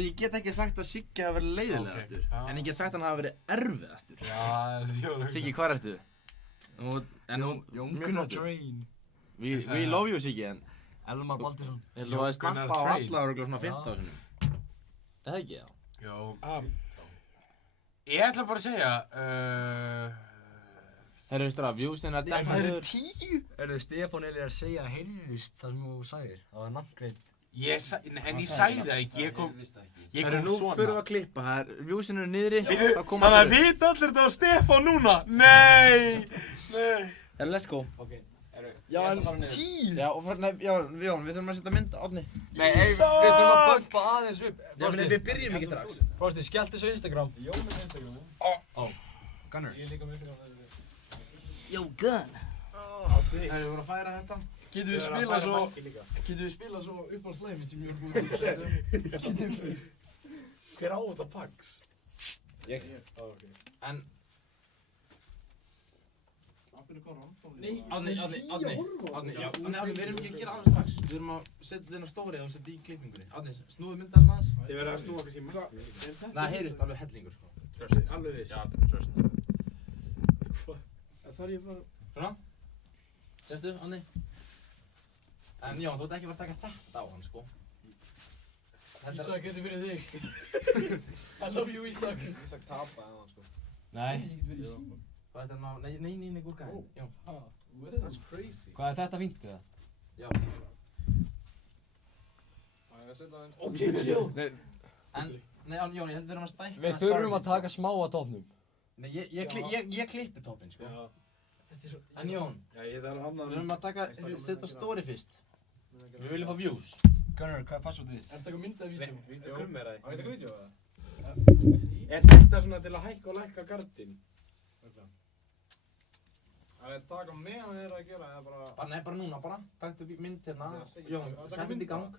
Ég get ekki sagt að Siggi hafi verið leiðilegastur. Ok, já. En ég get sagt að hann hafi verið erfiðastur. Já, það er þjóðlega. Siggi, hvað ertu? Mjög flottur. Train. We love you, Siggi, Elmar Baldursson. Ég ætla að snappa á Trail. alla örugglega svona 15 sinum. Það ekki, já. Jó. Ég ætla bara að segja, Herru, veistu það, viewsinn er Það eru definitíður. 10! Stefán Eli að segja heyrðist það sem þú sagðir. Það var nafngreint. en ég sagði það ekki, ég kom Herru, nú svona. förum við að klippa. Viewsinn eru niðri. Þannig að vita allir þetta var Stefán núna. Nei. Herru, let's go. Já, en 10! Já, og nei, já, Jón, við þurfum að setja mynd, Árni. Nei, við þurfum að bumpa aðeins upp. Já, men við byrjum ekki strax. Frosti, skelltu svo Instagram. Jón er með Instagram. Gunnar. Ég er líka með Instagram. Yo, gun. Herru, við vorum að færa þetta. Getum við spilað svo upp á slæmið sem ég er búin að hugsa. Hver á þetta Pax? Ég. En, Nei, Árni, já, Árni, við erum ekki að gera alveg strax. Við erum að setja þetta inn á stórið og setja í klippingunni. Árni, snúðu myndalinn aðeins. Þið verða að snúa kannski maður. Það heyrist alveg hellingur, sko. Alveg viss. Já, trust. þarf ég bara... Svona. Sestu, Árni. En Jón, þú ert ekki að fara að taka þetta á hann, sko. Ísak, þetta er fyrir þig. I love you, Ísak. Ísak tapaði hann sko. Nei. Ég get verið í síma. Hvað er þetta ná? Nei, gúrka. Jón. That's crazy. Hvað er þetta fínt við það? Já. Það er að setja það eins. Ok, chill. En, nei, Jón, ég held við erum að stækka. Við þurfum að taka smá að topnum. Nei, ég klippi toppinn, sko. Já. En Jón, Já, ég þarf að við erum að setja á story fyrst. Við viljum fá views. Gunnar, hvað er passvotið þitt? Er þetta eitthvað myndað vídeo? Vídeó. Hvað er það? Á þetta vídeó eða? Er þetta svona til að hækka og lækka gardinn? Það er taka meðan þið eru að gera eða bara... Nei, bara núna, bara. Taktu mynd hérna. Já, segja- Jón, taka sett mynd þetta í gang.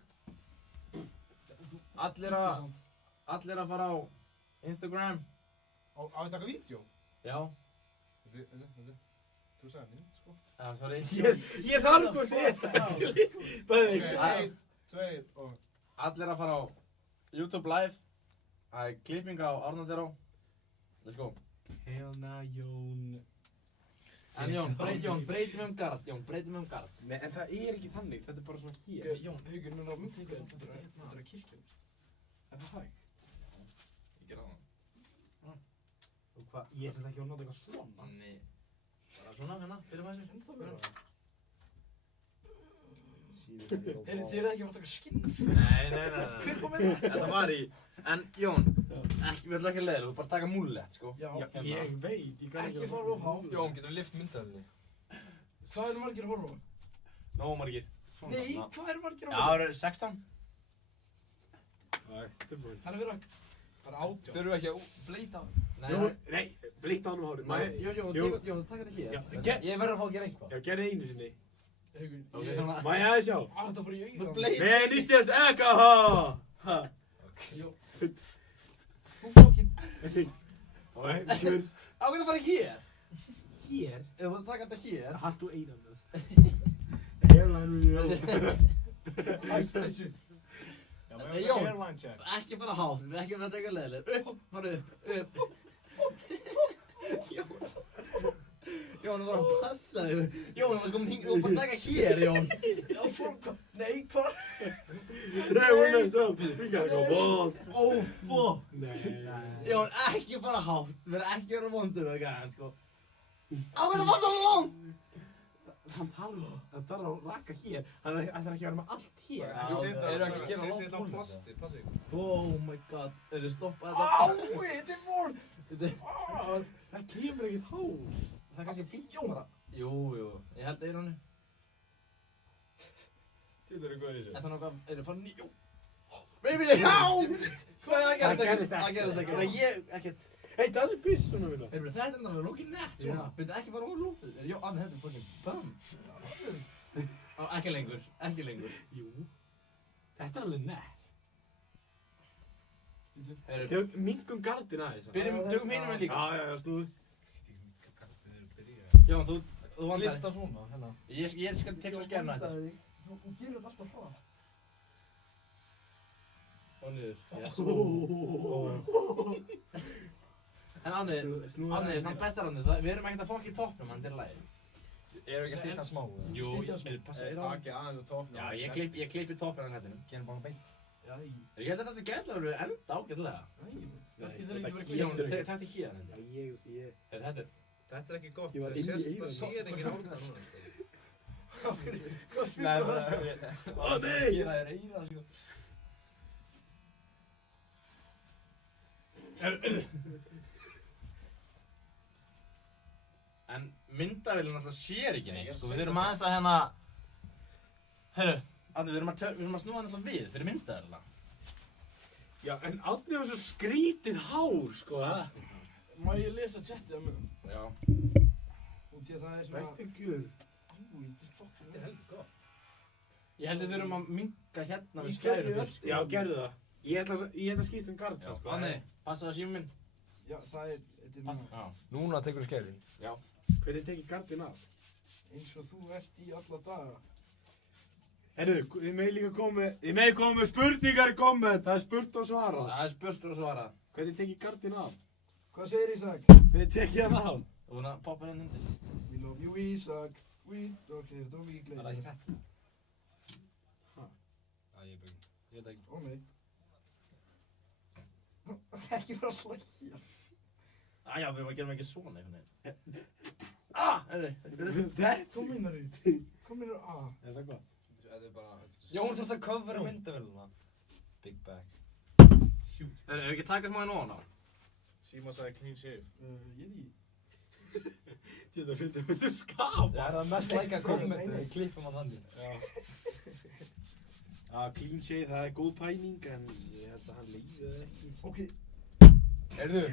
Allir að fara á Instagram. Á að taka vídeo? Já. Þú sagði mynd, sko. Já, sorry. Ég þarf hvort þið er. Bæði. 1, 2 og... Allir að fara á YouTube live. Það er klipping á Arnaldur á. Let's go. Helna Jón. En Jón, breytum gard. Nei, en það er ekki þannig. Þetta er bara svona hér. Jón, Haugur, núna á myndtíka. Þetta er að kirkja. Er það hægt? Ég gera það. Og hvað? Ég ætla ekki að nota eitthvað svona. Nei. Bara svona, hérna. Byrjum að þessu. Heyrðu, þið eru ekki að fara að taka skinn? Nei. Hver kom með þetta? Þetta var í... En Jón, við ætlum ekki að leiða þú, bara taka múllett, sko. Já, Ég veit, ég kann ekki fara of hátt. Jón, getur við lift myndaðinni? Hvað eru margir að horfa á? Nóg margir. Nei, hvað eru margir að Já, horfa á? það eru 16. Það er verið að... Það er 18. Þurfum við ekki að bleita hann? Nei, blitt ánum hárið. Jú, takk þetta hér. Ég verður að fá að gera eitthvað. Já, gerði einu sinni. Haugur, Má ég aðeins sjá? þetta fór í auðvitað. Nei, nýstjast ekka, ha! Þú fokkin... Og einhver... Á, hvað það fara hér? Hér? Ef þú taka þetta hér. Haltu einan þess. Hairline review. Hætt þessu. Nei, Jón, Airline check. ekki bara hátt, við ekki bara að taka leiðileg. Upp, fara upp. Jón, þú var að passa þig. Jón, þú var sko bara að taka hér, Jón. Já, fokk. Nei, hvað? Nei, hún er svo. We gotta go bald. Ó, fuck. Nei. Jón, ekki bara hátt, við erum ekki að vera vondur með gæðan, sko. Á, hvað það var svo langt? Hann talar á raka hér. Hann ætlar ekki að vera með allt hér. Já, Setja eru ekki að gera setja langt þetta á hólf, plasti. Oh my god, þeir eru stoppað þetta. Þetta er vorn. Það kemur ekkert hár. Það er kannski fínt bara. Jú, ég held að ég er hannu. Til eru góðið þessu. Þetta er nokkuð, eru farið jú. Baby, já! Hvað er það gerist ekkert? Það ég, ekkert. Hei, það er byssuna mína. Þetta er náttúrulega lókið nett svona. Byrðu ekki bara ólúfið. Jó, Anni, þetta er fucking bum. Ekki lengur. Jú. Þetta er alveg nett. Heyrðu, Minkum gardin aðeins. tökum hinum við líka. Já, snúðu. Jón, þú vandar. Lifta svona, hérna. Ég skal tekja svo skerna þetta. Þú gerir þetta alltaf hratt. Og niður. En Anni, samt bestar Anni, við erum ekkert að fokka í toppnum, hann, þetta er lagi. Eru ekki að stýta smá? Jú, Passa Takið aðeins á toppnum. Já, ég klippi toppinn á hættinu. Gerum bara beint. Já, Ég held að þetta getur alveg enda ágætlega. kannski þarf ekki að vera Jón, klippt. takk til hérna. Þetta er ekki gott. Ég var Það inni í sést, eyranu. það sér enginn árna núna. Hvað spyrir það? Ó nei! Skýra þér eyrað sko. En myndavélinn alltaf sér ekki neitt, sko. Við þurfum aðeins að hérna... Hörru, Árni, við erum að snúa hann alltaf við fyrir myndavélina. Já, en Árni var svo skrítið hár, sko. Má ég lesa chattið á mögum? Já. Út í að það er svona... Vertu gjör. Þetta er heldur gott. Ég held við þurfum að minka hérna við Í skæru hverju fyrst. Já, gerðu það. Ég ætla að skipta gard, sko. Árni, passa það síminn minn. Já, það er... Þetta er Passa. mjög... Já. Núna tekur þú skærin. Já. Hvernig tekið gardinn af? Eins og þú ert í alla daga. Herru, þið megið koma með spurningar í komment. Það er spurt og svarað. Það er spurt og svarað. Hvernig tekið gardinn af? Hvað segir Ísak? Hvernig tekið hann af? Þú búinn að poppa hérna undir. We love you Ísak. We don't care the weekly. Það er ekki þetta. Ég veit ekki. Ó nei. Ekki bara að hlæja. Já, við gerum ekki svona einhvern veginn. Kom innar í. Kom innar á. Er það gott? Þetta er bara... Jón þarf að covera myndavélina. Big bag. Ef við ekki taka smá í nóna? Síma sagði clean shave. Ég því. Þetta hlutum við þú skap. Það er það mest læka kommentið, við klippum hann þannig. Já, clean shave, það er góð pæling, en ég held að hann líði það ekki. Ok. Heyrðu,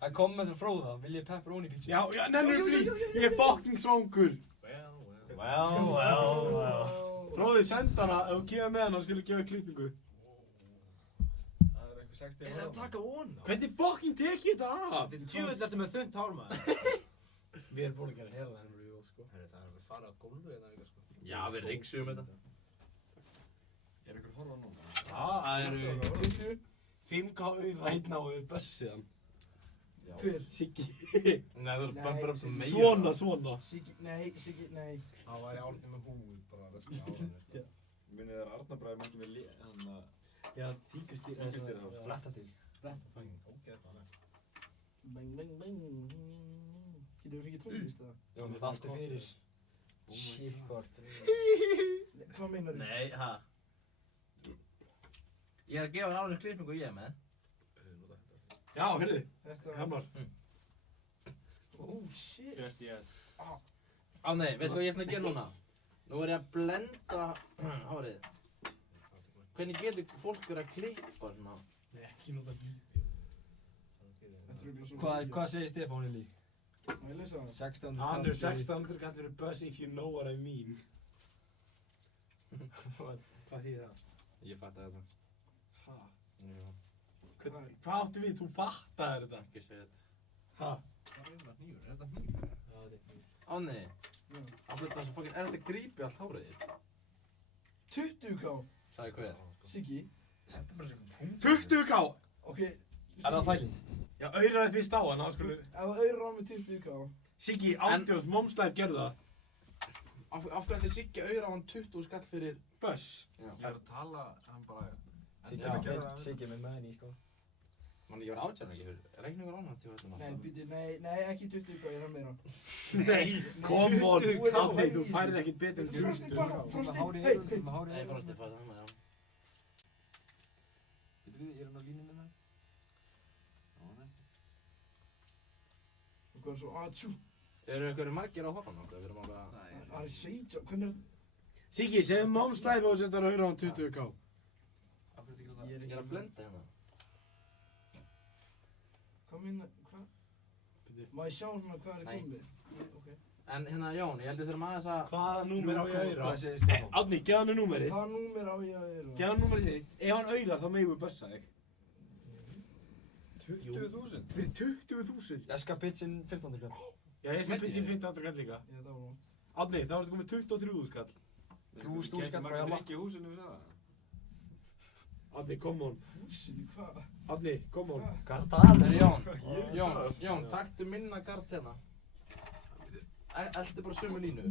það kom með þú fróða, vil ég pepperoni pizza? Já, nefnir blíð, ég er fucking svangur. Well. Fróði, senda hana, ef þú kemur með hana, skulle gefa klippingu. Það er eitthvað 60 Er það að taka óna? Hvernig fucking tekið þetta af? Tjúvill eftir með þunnt hár maður. Við erum búin að gera hela þennan review, sko. Herri, það er að fara á gólfu hérna líka, sko. Já, við reyksum þetta. Er ykkur að horfa núna? Já, það eru 5K auðra hérna og við bössið hann. Hver? Siggi. Nei, þú er bara upp sem meira. Svona. Siggi, nei. Það væri Árni með húið bara verst í árunni. Minnið þar Arnarbræði mætti með hann að... Já, tíkastýr. Bletta til. Ógeðslega nefn. Bang. Getur við fengið tónlist það? Jón, þetta aftur fyrir. Shit, hvort. Hvað meinar þú? Nei, ha. Ég er að gefa alveg klippingu ég með. Já, heyrðu. Þetta... Hamar. Oh, shit. Yes. Á nei, veistu hvað ég er að gera núna? Nú er ég að blenda hárið. Hvernig getur fólk verið að klippa svona? Nei, ekki nota bíl. Hvað segir Stefán Lili? Má ég lesa það? 1600 Hann er 600 kallir buzz if you know what I mean. Hvað þýðir það? Ég fatt að þetta. Ha? Já. Hvað áttu við? Þú fattaðir þetta? Ekki segja þetta. Ha? Hvað er þetta hnífur? Er þetta hnífur? Já, þetta er hnífur. Á nei. Á þetta svo fucking erfitt að grípa allt hárið þitt. 20k? Sagði hver? Siggi? 20K! Ok. Er það pæling? Já, auðraði fyrst á hann, þá skulle... Ef það auðra á með 20k. Siggi, ándjóðs, momslæf gerðu það. Af hverju ætti Siggi auðra á hann 20 skall fyrir... Buzz. Já. Ég er að tala, hann bara... Siggi með henni, sko. Man ég var átján ekki fyrir... Reikningur á hann til þetta Nei, byrju, nei, ekki 20k, ég þarf meira. Nei, come on. Átni, þú færði ekkert betur en 20. Frosti, hei. Nei, Frosti, hvað það með það? Getur við, er hann á línunni með? Og hvað er svo, tjú. Eru einhverju margir á horfann okkar? Við erum alveg að... Það er 17, hvernig er Siggi, segðu momslæf og setjar auðra á hann 20K. Ég er að blenda hérna. Hvað minna, hvað? Má ég sjá hérna hvað er Nei. komið? Nei, ok. En hérna Jón, ég held við þurfum aðeins að... Hvaða númer á ég auðra? Hvað segir Stefán? Átni, geða hann númerið. Hvaða númer á ég að vera? Geða hann númerið þitt. Ef hann auðra þá megum við bössa þig. 20.000? Fyrir 20.000? Ég skal pitchin 1500 kall. Já, ég skal pitcha inn 15 kall líka. Já, það var nótt. Átni, þá ertu komið 23.000 skall. Þú skall frá Getur Jalla. ekki húsinu fyrir það? Átni, come on. Húsinu, hvað? Átni, come on. Hvað er það? Jón, taktu minna gard hérna. eldi bara sömu línu.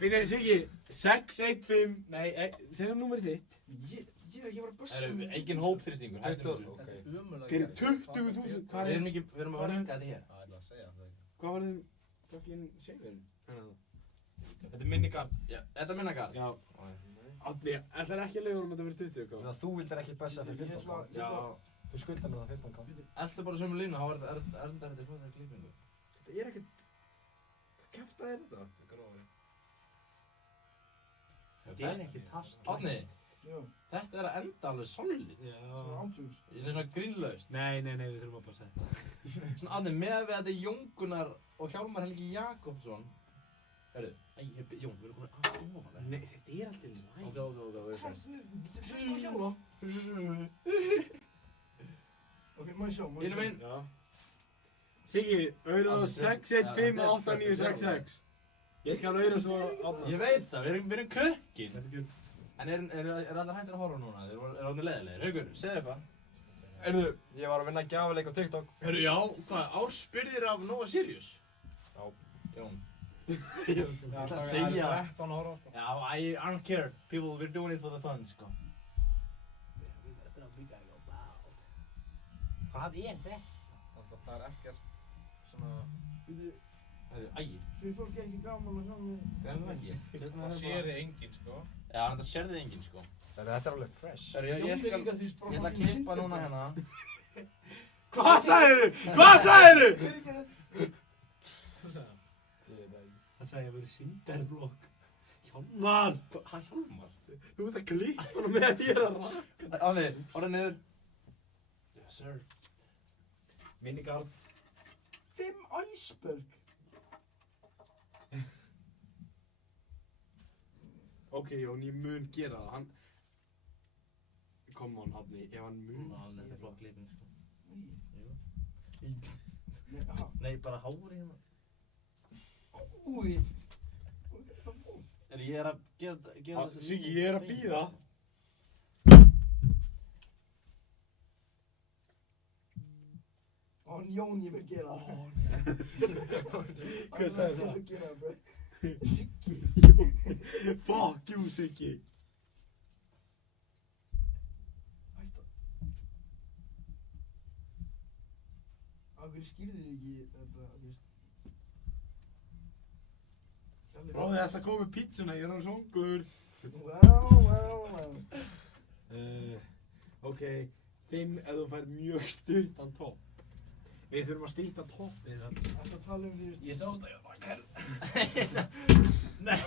Býta, Siggi, 615, nei, segðu númerið þitt. Ég er ekki að fara að bussa. Engin hópþrýstingur. Fyrir 20.000, hvað er... Við erum að ranka þetta hér. Hvað var þið fucking segðin? Þetta er minnigard. Já, þetta er minnigard. Já. Átni, ætlar ekki að leiða um þetta fyrir 20, Þannig að þú vildir ekki bessa fyrir 15. Já. Þú skuldar mér það 15. Eldu bara sömu línu, þá er þetta flottar klippingu. Þetta er ekkert... Hvað kæftað er þetta? Þetta er grófari. Þetta er ekki tast. Átni, Já. þetta er að enda alveg solid. Já. Svona ántjús. Ég er svona grínlaust. Nei, við þurfum að bara segja þetta. Svona Átni, með að þetta er Jón Gunnar og Hjálmar Helgi Jakobsson. Hörru, Jón, við erum komin aðeins ofalega. Nei, þetta er alltaf næ. Ok. Ok, má ég sjá. Vinur minn. Já. Siggi, auðvitað 6158966. Ég skal auðvitað svo átna. Ég veit það, við erum kökkin. En er allir hættir að horfa núna? Er allir leiðilegir? Haukur, segðu eitthvað. Erðu, ég var að vinna gjafaleik á TikTok. Hörru, já, hvað, ársbyrðir af Nova Sirius? Já. Jón. Það segja. 13 ára. Já, I don't care. People, we're doing it for the fun, sko. Hvað er þetta? Það er ekkert svona... Ægir. Fyrir fólk er ekki gaman að sjá mig. Greinlega ekki. Það sér þið enginn, sko. Já, þetta sér þið enginn, sko. Þetta er alveg fresh. Hörru, ég ætla að klippa núna hérna. Hvað sagðirðu? Hvað sagðirðu? Það sagði að vera syndarblokk. Hjálmar! Hvað, Hjálmar? Þú ert að klippa hana með að ég er að raka. Ánni, orðið niður. Yes, sir. Minigard. 5 iceberg. Ok, Jón, ég mun gera það. Hann... Come on, Átni, ef hann mun Þetta er flott klipping, sko. Nei, aha. Nei, bara hári hérna. Úi. Ég er að gera þessi... Siggi, ég er að bíða. Jón, ég vil gera það. Hvað sagði það? Ég vil gera það, bro. Siggi. Fuck you, Siggi. Hætta. Af hverju skýrðu þið ekki þetta, þú veist? Bróði, þetta kom með pizzuna, ég er á svongur. Well. Ok, 5 ef þú fær mjög stuttan topp. Við þurfum að stýta toppið þess að... Þetta tala um því, Ég sá þetta, ég bara kæl. Nei.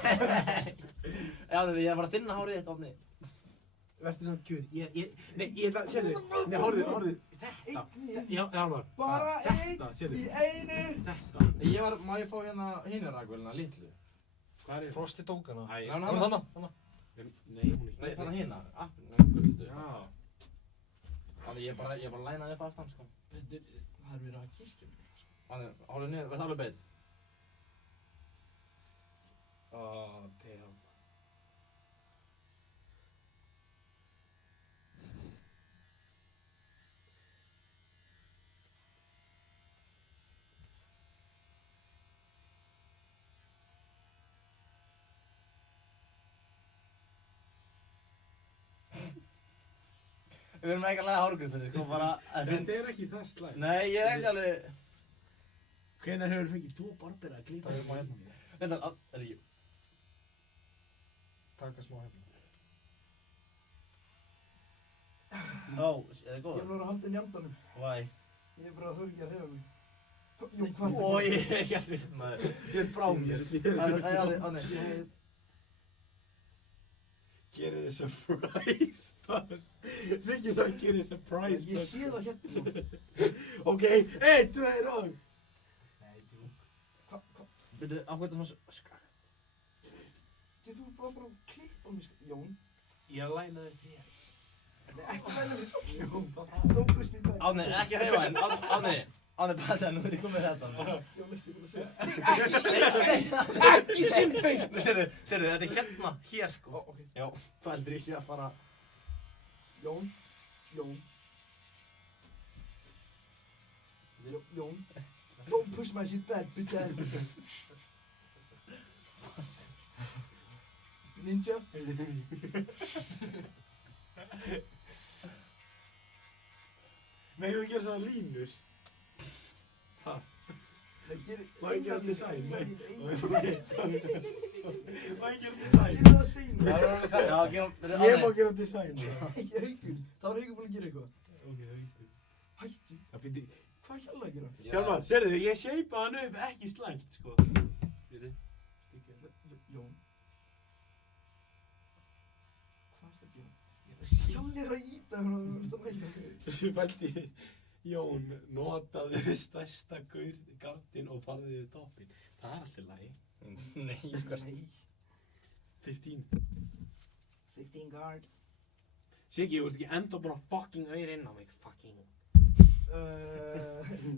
Já, ég er bara að þinna hárið þitt, Átni. Verstu samt kjör, nei, ég ætla, sérðu, nei, horfðu, þetta. Já, Hjálmar. bara Þetta, einn sérðu. í einu. Þetta. Má ég fá hérna hinni rakvélina, litlu? Hvað er Frosti tók hana. Æ, Þannig. Nei, hún er ekki. Nei, þannig hinna. Guldu. Já. Þannig ég er bara að læna þig upp aftan, sko. Það er verið að kirkja mig. Þannig, hálfðu niður, verð alveg beitt. Damn. Við erum ekki að læga hárgrísmyndir, sko, bara... Þetta er ekki það slæmt. Nei, ég er ekki alveg... Hvenær hefur fengið 2 barbera að klippa þér á hérna? Þetta er ekki... Taka smá hérna. Ó, er það Ég góð? er bara að halda inn í andanum. Why? Ég er bara að þurfa ekki að hreyfa mig. Jón, hvað Ó, ég er ekki að vist, maður. Ég er brá mér. Ánni. Gerið þið surprise buzz. Siggi sagði gerið surprise Ég buzz. sé það hérna. Ok, 1, 2, og... Nei, djúk. Byrju, á hvað þetta svona skrækt? Þú er bara að klippa mig, sko. Jón. Ég er að læna þér hér. Nei, ekki læna mig. Jón, don't push me back. Ánni, ekki hreyfa henn. Ánni, passa henn, nú er ég komið þetta. Jón, veistu hvað að segja? Ekki skimfengt! Sérðu, þetta er hérna, hér sko. Ok. Já, hvað heldur ég sé að fara... Jón. Jón. Don't push my shit back, bitch ass nigga. Ninja. Megum við gera svona línur? Það gerir Má ég gera design? Nei. Má ég gera design? Ég er að segja Já, gerum Ég má gera design. Ekki Haukur. Það var Haukur búinn að gera eitthvað. Ok, Haukur. Hættu. Það býtti. Hvað er sjálf að gera? Hjálmar, sérðu, ég sheipaði hann upp ekki slæmt, sko. Býtti. Jón. Hvað ertu að gera? Hjálli er að íta hann og þú ert að mæla. Þessu fældi Jón notaði stærsta gardinn og farði yfir toppinn. Það er alltaf lagi. Nei, hvað? Nei. 15. 16 guard. Siggi, þú ert ekki enda búinn að fucking auðra inn á mig. Fucking.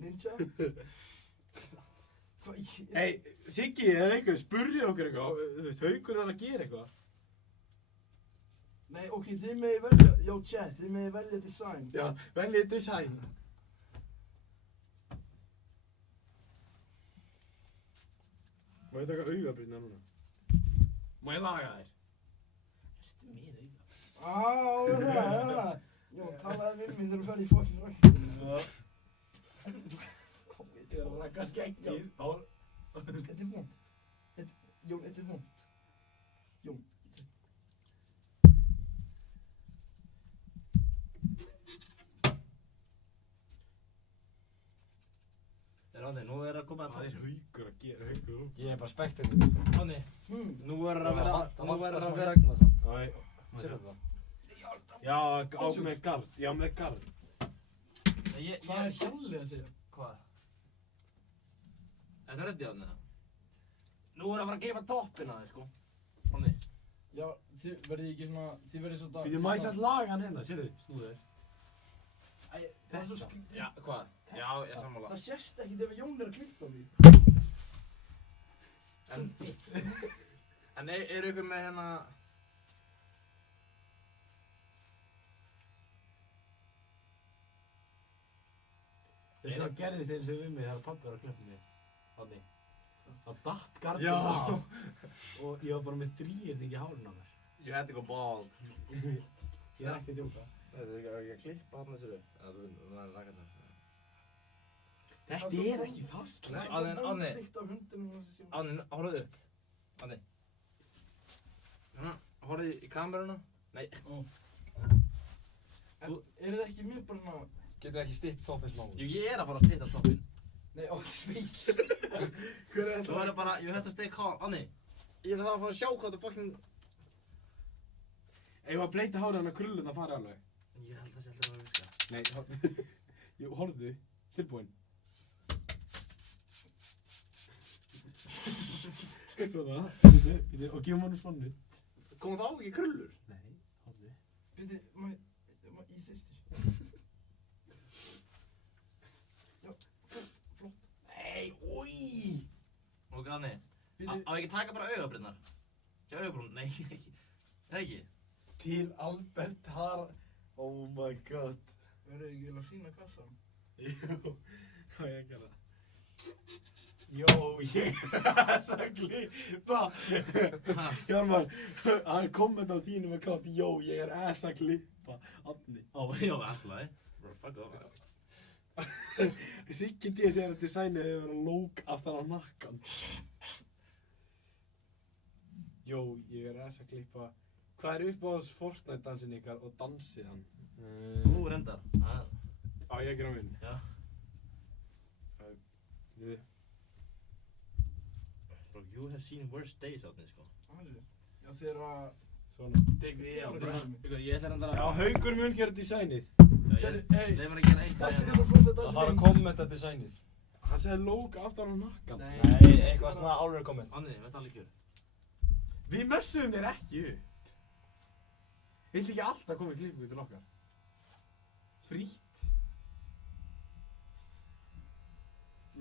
Ninja. Hvað? Hey, Siggi, eða eitthvað, spurði okkur eitthvað. Þú veist, Haukur þarf að gera eitthvað. Nei, ok, þið megi velja, jó chat, þið megi velja design. Já, veljið design. Má ég taka augabrýna núna? Má ég laga þér? Erstu með augabrýna? Það. Jó, talaði við mig þegar þú ferði í fucking ræktinu. Ég er að rakka skeggið. Þetta er vond. Jón, þetta er vond. Jón. Ánni, nú er að koma Það er Haukur að gera, Haukur. Ég er bara spektakur. Ánni, Nú verður að vera regna samt. Sérðu það? Já, á með gard, já með gard. Hvað er Hjalli að segja? Hvað? Þetta er reddið ánni það. Nú er að fara að klippa toppinn að þið, sko. Ánni. Já, þið verðið ekki svona, þið verðið svona... Við má ég sætt laga hann hérna, sérðu, snúðu þér. Æ, það er svo skil... Já, hvað? Já, ég sammála. Það sést ekkert ef Jón er að klippa mig. En eru ykkur með hérna... Þess vegna gerðist þeim sem við mig þegar pabbi var að klippa mig. Ánni. Það datt gardinn Já. á. Og ég var bara með þrýrning í hárun á mér. You had to go bald. Ég er ekki að djóka. Þetta er ekki að klippa hann þessu. Þú er að raka þetta. Þetta er ekki fast. Ánni, horfðu upp. Ánni. Horfðu í kameruna. Nei. Er það ekki mér bara svona... Getur ekki stytt toppinn smá? Jú, ég er að fara að stytta toppinn. Nei, ó, spil. Hver er Þú verður bara, ég hætti að stekka á, Ánni. Ég þarf að fara að sjá hvað þú fucking... Ég var að breyta hárið hann að krullun að fara alveg. Ég held að það sé alltaf að virka. Nei, jú, horfðu. Tilbúinn. Svona, býtu, og gefum hann svannu. Kom þá ekki krullur? Nei, horfðu. Býtu, ég þyrstir. Já, flott. Nei, ói! Og Ánni, Býtu, á ekki taka bara augabrýnnar? Sjá augabrún, nei, það ekki. Til Albert Har... Oh my god. verður ekki að sína kassan? Jú, hvað ég að gera? Jó, ég er að klippa. Hjálmar, hann kommenta á þínu með kátt. Jó, ég er að klippa. Ánni. Ó, já, alltaf, bro, fuck off. Siggi D segir að designið hefur verið lók aftan á nakkan. Jó, ég er að klippa. Hvað er uppáhalds Fortnite dansinn ykkar og dansið hann? Nú reyndar. Á ég að gera minn? Já. Bro, you have seen worse days átni, sko. Já, þegar að... Svona. Já, bara, ég ætla reyndar að... Já, Haukur mun gera designið. Þeir var að gera eitt Það það er bara Fortnite Það dansinn. þarf að kommenta designið. Hann segði lók aftan á nakkan. Nei, Eitthvað svona alveg komment. Ánni, veit alveg kjör. Við mössum þér ekki upp. Vill ekki alltaf koma í klippingu til okkar? Frýtt.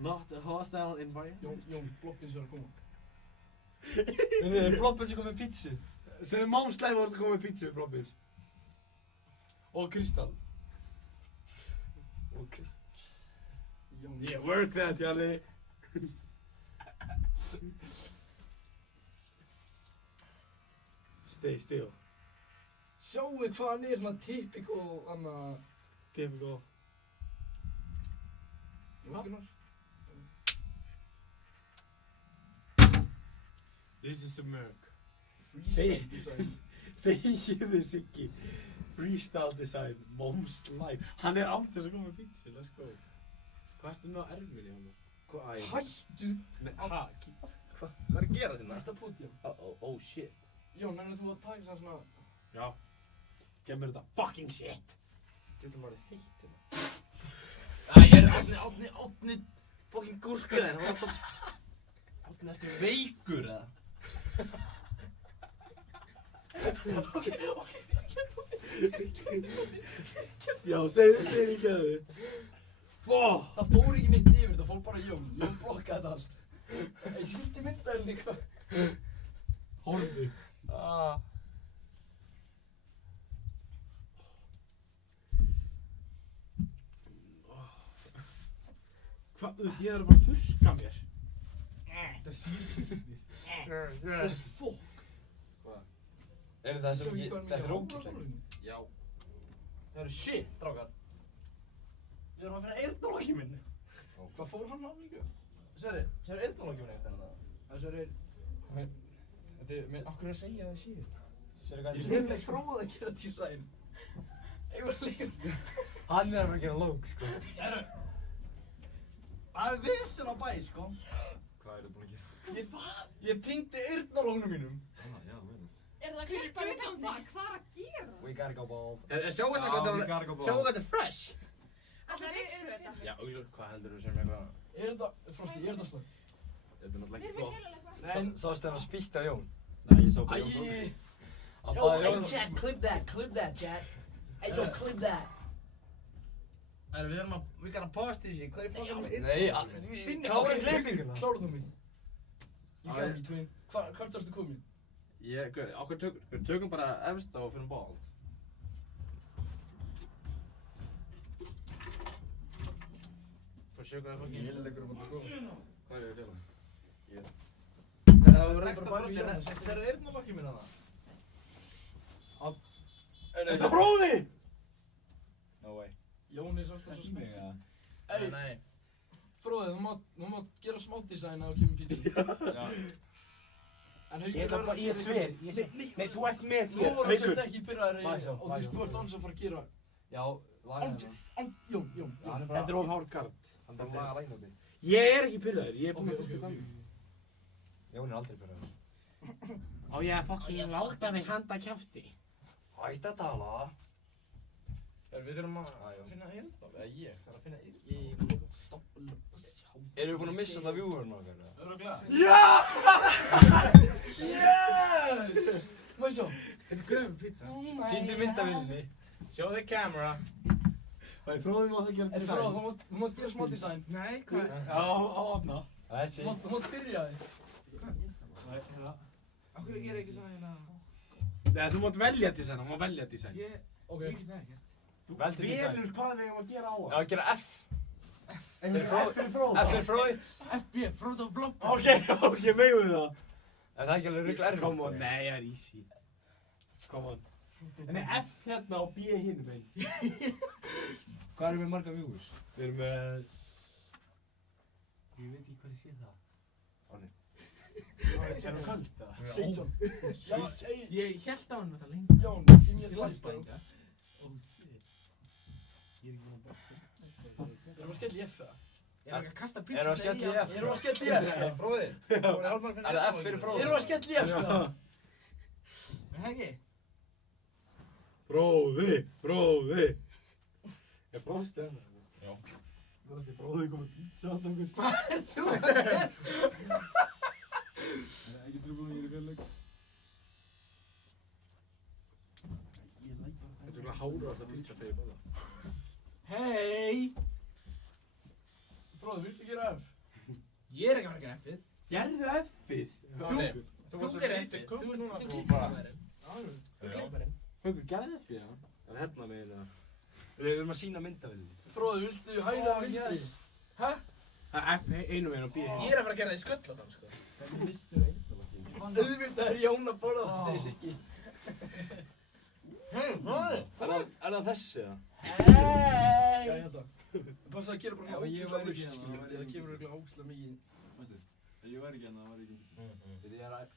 Not a hostile environment. Jón, blokkins er að koma. Blobbins er komið pítsu. Segðu Mámslæði voru að koma með pítsu, Blobbins. Og Kristall. Jón. Yeah, work that, Jarli. Stay still. Sjáu hvað hann er svona typical, hann Typical. Jókunar. This is a mug. Freestyle design. Þegiðu Siggi. Freestyle design, mom's life. Hann er án þess að koma með pizza, let's go. Hvað ertu með á erminni hann? Hættu! Nei, Hvað er að gera þérna? Þetta púti, Jón. Oh shit. Jón, nefnir þú að taka svona... Já. Gef mér þetta fucking shit. Þetta var heitt hérna. Ég er Árni fucking gúrka þér. Hann var alltaf... Árni, ertu veikur eða? Já, segðu þér í kjöðu. Það fór ekki neitt yfir, það fór bara Jón. Jón blokkaði þetta allt. Ég sýtti myndaðilni hvað. Horfðu. Hvað, þú veist, ég er bara að þurrka mér. Það sýtti. Fokk. Er það sem Sjáu ekki... hvað er Þetta er mikið ógæslegt. Já. Það eru shit, strákar. Við erum að finna eyrnalokki minn. Hvað fór hann á líka? Sverri eyrnalokki minn eftir hérna. Það er... Akkur er að segja það síðan? Sverri hvað Ég nefndi fróð að gera design. Eitthvað líka. Hann er að fara að gera lók, sko. Það er vesen á bæ, sko. Hvað eru búin að gera? Ég týndi eyrnalóknum mínum. Já, vel. Er það klippa utan það? Hvað er að gera? We gotta go bald. Sjáu Sjáu hvað þetta er fresh. Alltaf reyksum þetta. Já, hvað heldur þú sem eitthvað? Er þetta, Frosti, er þetta slögt? Þetta er náttúrulega Við ekki erum flott. við félagslega. Sástu þegar hann spýtti á Jón? Nei, ég sá bara Jón. Hann Yo, baði hey Jón. chat, clip that, chat. Hey, yo, clip that. Við erum að... We gotta pause this shit. Hvað er fucking með Nei, klára klippinguna. Klára þú mig. You Já, got ég- me, twin. Hvert varstu komin? Við tökum bara efst og finnum bald. Svo séu hvað er fucking... Ég leggur um að sko. Hvað er við félag? Það var rekst að frosti. Sérðu eyrnalokki minn hana? Þetta er fróði! No way. Jón er svolítið svo smík. Nei, Ey, nei. Fróði, þú mátt gera smá design að þú kemur pítið. Já. En Ég ætla bara, ég sver, nei, þú ert með Þú hér, var að setja ekki byrjaðir Væsjá, og þú veist, þú ert annars að fara að gera... Já, laga hérna. Jón. þetta er of hár kart. Hann bara laga lægna uppi. Ég er ekki pyrraður, ég er búinn Ok, að þurrka ok. það. Jón er aldrei byrjaður. Á ég að fucking láta mig handa kjafti. Hætti að tala. Við þurfum að Já. finna eyrnal, eða ég þarf að finna eyrnal. Ég... Stopp. Erum við búin að missa það vjúurinn okkar? Örugglega. Já! Yes! Má ég sjá? Þetta er gömur pizza. Sýndu myndavillinni. Show the camera. Það er fróðið maður að gera En Fróði, þú mátt gera smá design. Nei, hvað? Já, á opna. Þessi. Þú mátt byrja þig. Akkur ég er ekki svona hérna... Nei, þú mátt velja design, þú mátt velja design. Ég Ok. get það ekkert. Veldu design. Velur hvað við eigum að gera á Já, hann. að gera F. En F fyrir fróða. F er Fróði. FB, Frodo Blobber. Ok, megum við það. En það er ekki alveg ruggla erfið. Come on, nei, það er easy. Come on. En er F hérna og B hinum einn? Hvað erum við marga vjúurs? Við erum með... Ég veit ekki hvað ég sé það. Er það kallt það? 17. Já, ey, Ég held á hann þetta lengi. Jón, give me a Ég slice, landa bro. enga. Oh shit. Ég er ekki búinn að baka. Erum við að skella í F það? Ég er ekki að kasta pizza. Erum við að skella í F? Erum við að skella í F? Fróði. Er það F fyrir Fróði? Erum við að skella í F það? Það ekki? Fróði. Er fróðst hérna? Já. Þú veist, fróði komið pizza á okkur. Hvað er þú að gera? Ekki trúbúin, ég er félag. Þetta er svona háraðasta pizza þegar ég báða. Hei! Fróði, viltu gera F? Ég er ekki að fara að gera F-ið. Gerðu F-ið? Þú gerir F-ið. Þú ert núna. sem klippamæðurinn. Klippamæðurinn. Haukur, gerðu F-ið, já? En hérna megin það. Við erum að sína myndavillinni. Fróði, viltu hægra að vinstri? Hæ? Það er F einu veginn og B einu. Ég er að fara að gera það í skölladan, sko. Hvernig vistu það eitthvað? Auðvitað er Jón að borða það, segir Siggi. Er það þessi eða? Hei! Já, ég held það. Passa að gera bara Já, ég ógeðslega væri ekki laust, hérna, skilur, það því væri það kemur örugglega ógeðslega mikið. Veistu, ef ég væri ekki hérna, það væri ekki Við ég er að...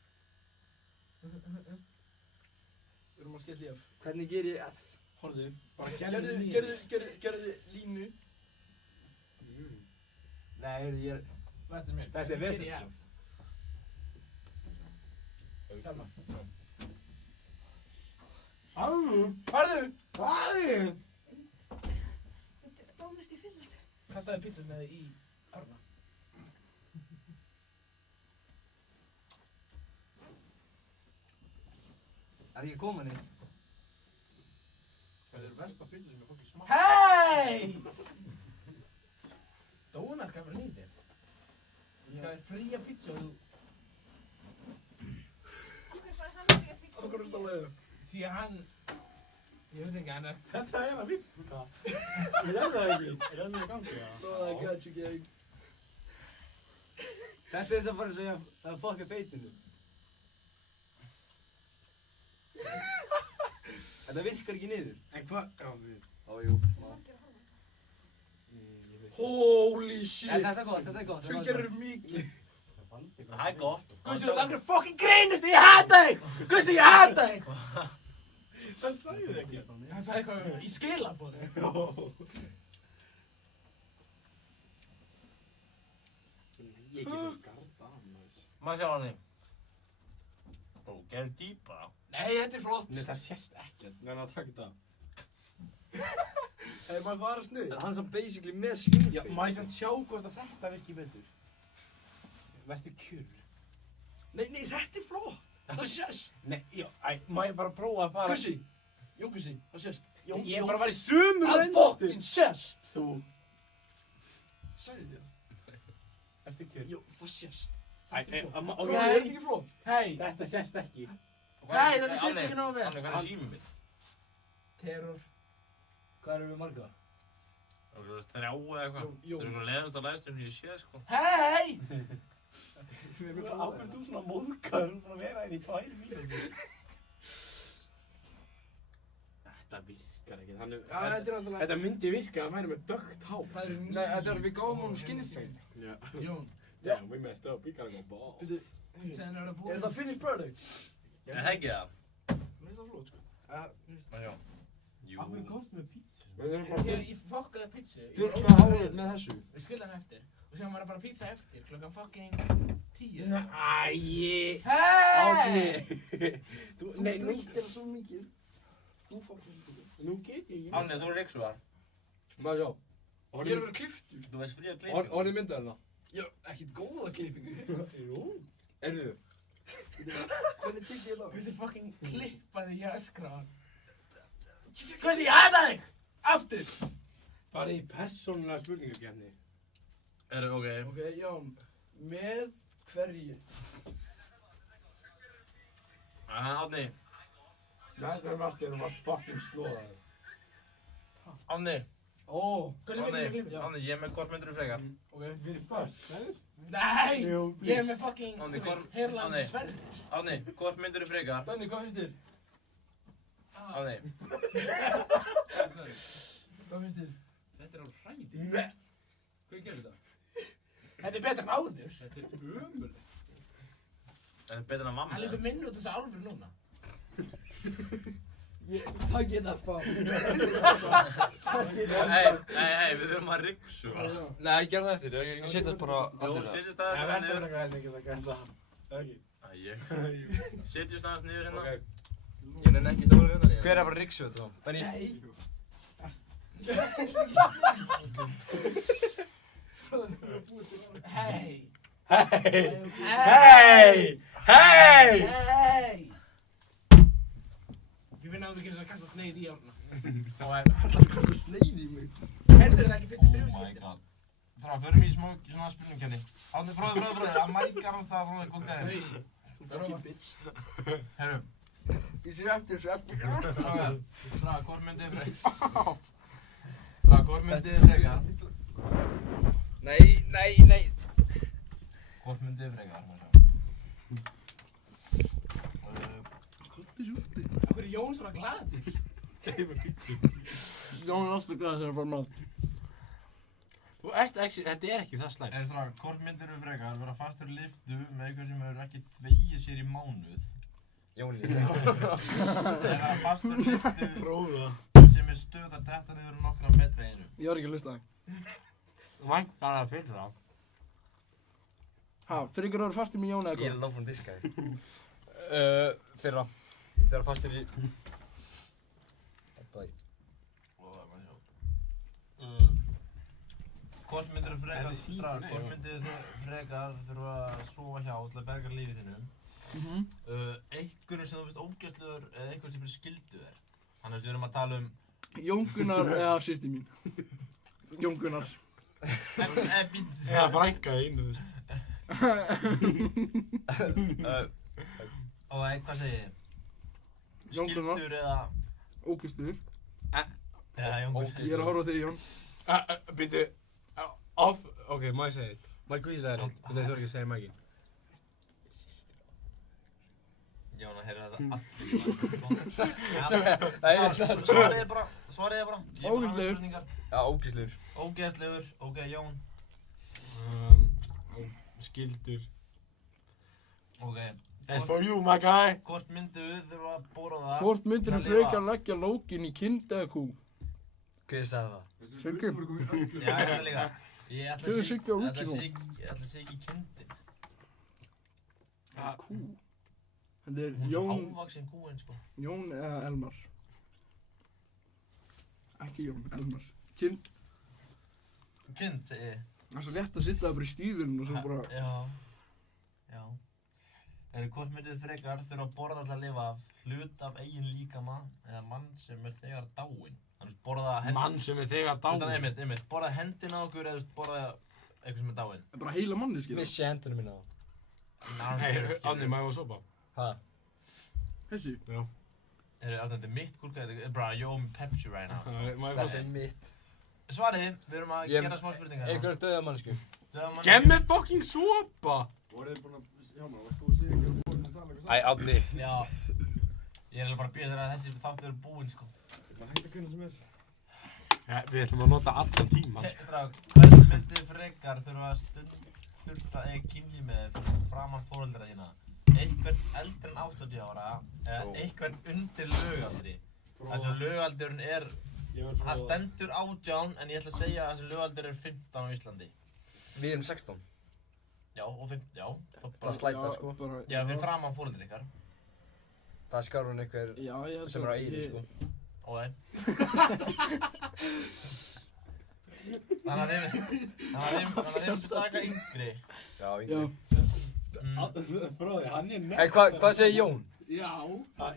Við erum að skella í F. Hvernig ger ég F? Horfðu, Bara gerðu línu. Nei, ég er... Vestur minn. Þetta er vesent. Kjarma. Farðu! Farðu! Bónust í fyllir. Kastaði pítsu með þig í arna. Er ég komin í? Það eru versta pizza sem ég fokki smakka. Hei! Dóna skal vera nýðir. Það er fría pítsu og þú... Okkur fær hann ekki að fíkja. Okkur er stálega. Því að hann... Ég veit ekki, hann er... Þetta er að virka. Ég er það ekki. Er það í gangi, já? Oh, I got you, gang. Þetta er þess að fara að segja að fokka feitinu. Þetta virkar ekki niður. En hvað? Já, við... Ó, jú. Holy shit! Þetta er gott, þetta er gott. Þú gerir mikið. Það er gott. Gussi, þú langar fucking grínist, ég hata þig! Gussi, ég hata þig! Hann sagði það ekki. Hann sagði eitthvað í skilabóði. Ég get það garda af maður. Maður sjá hann í. Ó, gerðu dýpa. Nei, þetta er flott. Nei, það sést ekkert. Nei, að taka þetta. Ef maður fara snið. En hann er samt basically með skinfeit. Já, maður samt sjá hvort að þetta virki betur. Verstu kjur. Nei, þetta er flott. Það sést. Nei, já, maður bara prófa að fara... Gussi. Jón Gussi, það sést. Ég er bara að fara í sömu Það fucking sést. Þú. Sæði þér. Verstu kjur. Jú, það sést. Æ, Þetta er flott. amma- Flott, ok. er þetta ekki flott? Hei. Þetta sést ekki. Nei, þetta sést ekki nógu vel. Anni, hvað er símið minn? Terror. Hvað erum við marga? Það eru þrjá eða eitthvað. Jón. Það eru eitthvað leiðast að læðast sem ég sé, sko. Hei! Ákveður þú svona móðgar og búin að vera inn í 2 mínútur? Þetta virkar ekki. Þannig, Já, þetta er alltaf þetta myndi virka að væri með dögt hár. Það eru Nei, þetta er við gáum honum skinfeit. Já. Jón. Yeah, we messed up. We gotta go ball. Bíddu, sen er það búið. Er þetta finished product? Er það ekki það? Mér finnst það flott, sko. Má sjá. Jú. Af hverju komstu með pizza? Ég fokkaði pítsu. Dyrka hárið með þessu. Við skilja hann eftir. Og sem var það bara pizza eftir, klokkan fucking 10. Æi. Hei! Þú, nei, nú, það svo mikið. Þú fucking nú get ég. Anni, þú er reyksugar. Maður sjá. Ég er að vera kliftur. Þú veist frí að gleypa. Orðið mynda hérna. Já, ekkert góða klippingu. Jú. Erðu? Hvernig tekið ég það? Hversu fucking klippaði ég öskra á hann? Hversu ég hata þig! Aftur! Bara í persónulega spurningakefni. Ok. Ok, Jón. Með hverju? Anni. Þetta er allt erum að fucking slóða þig. Anni. Ó, hversu mikið ég klippið? Anni, ég er með hvort myndur frekar. Ok. Við erum börn, næður? Nei! Jú, Ég er með fucking, Ánni, þú veist, Anni. herlandi sverð. Anni, hvort myndur frekar. Danni, hvað finnst þér? Anni. Hvað finnst þér? Þetta er á hræði. Nei! Hvað gerir þetta? Þetta er betra en áður. Þetta er ömulegt. Þetta er betur en að mamma. Hann lítur minni út þessu álfur núna. Takk ég það fá. Hei, við þurfum að ryksu. Nei, ég gerði það eftir. Ég setja þetta bara Jú, aftur það. setjast aðeins Þetta hérna er niður. ekki að geta það. Ekki. Æ, setjast aðeins niður hérna. Ég nenni ekki stóra hérna nýja. Hver er að fara að ryksu þetta þá? Benni? Nei! Hei! Hei! Hei! Hei! Hei! Ég finn að þú getur að kasta sneið í árna. Það var... Hvað sneið í mig? Heyrður þetta ekki fyrstu 3 Oh my skipti? god. Það var fyrir mig í smá svona spurningkenni. Átni, fróði, að mækar hans það fróði góð gæði. Þú fucking bitch. Herru, Ég sé eftir þessu eftir. Braga, hvort myndið frekar? Braga, hvort myndið frekar? Nei, Jón er alltaf glæðið þegar hann fær mat. Þú ert ekki, þetta er ekki það slæmt. Strákar, hvort myndirðu frekar vera fastur í lyftu með eitthvað sem hefur ekki þvegið sér í mánuð? Jóni. Eða fastur í lyftu Róða. sem er stöð að detta niður nokkra metra í einu? Ég var ekki að hlusta það. Væntar það fyrir það. Ha, fyrir ykkur að vera fastur með Jón eða Ég er hvað? lág frá diskaði. Fyrra. Það var fastur í... Hvort myndirðu frekar, strákar, hvort myndirðu frekar þurfa að sofa hjá til að berga lífið þínum? Einhverjum sem þú finnst ógeðslegur eða einhverjum sem er skildu þér? Þannig að við erum að tala um... Jón Gunnar eða systir mín. Jón Gunnar. Býttu. Eða frænka einu, þú veist. Og hvað segir ég? Jón Gunnar. Skildur eða... Ógeðslegur. Eða Jón Gunnar. Ég er að horfa á þig, Jón. Býttu, off, ok, má ég segja þetta? Má ég kvísa það þér? Þú þurfir ekki að segja mig ekki. Jón, að heyra þetta allir. Svariði bara. Ógeðslegur. Já, ógeðslegur. Ógeðslegur, ok, Jón. Skildur. Ok. That's for you, my guy. Hvort myndirðu þurfa að bóra það? Hvort myndirðu til að frekar lifa? leggja lókin í kind eða kú? Hver sagði það? Siggi. Já, þetta líka. Ég ætla Segðu að Siggi á útsýnum. segja ekki kindin. Kú. Þetta er Hún er svo Jón, hávaxin kúin, sko. Jón eða Elmar. Ekki Jón, Elmar. Kind. Kind, segi ég. Það er svo létt að sitta það bara í stífilinn og svo bara... Já. Hvort myndirðu frekar þurfa að borða til að lifa af hlut af eigin líkama eða mann sem er þegar dáinn? Þannig borða Mann sem er þegar dáinn. Einmitt, borða hendina á okkur eða borða eitthvað sem er dáinn. Bara heila manni, skilja. Missi hendunum minna á. Hei, Andi, má ég að sopa? Hæ? Þessi? Já. Þetta er mitt gúrka, þetta er bara Jó með Pepsi right now. Má ég Þetta er mitt. Svariði, við erum að gera smá spurningar. Einhverjum döða mannsku. Gef mér fucking sopa! Voruð þið búin að... Já maður, varst þú að segja ekki að voruð að tala eitthvað Æ, Andi. Já. Ég er alveg bara að bíða þegar að þessi þáttur er búinn, sko. Það hægt að hvernig sem er. Ja, við ætlum að nota allan tíman. Hvern myndið frekar þurfa að stunda eiga kynlíf með fyrir framan foreldra þína? Einhvern eldri en 80 ára eða einhvern undir lögaldri? Þessi lögaldurinn er... Það stendur 18 en ég ætla að segja að þessi lögaldur er 15 á Íslandi. Við erum 16. Já, og 15, já. Það slætar, sko. Já, fyrir framan foreldri ykkar. Það skar hún einhver sem er á eigin, sko. Ok. Þannig að þeim myndu taka yngri. Já, yngri. Bróði, hann er nefn. En hvað segir Jón? Já.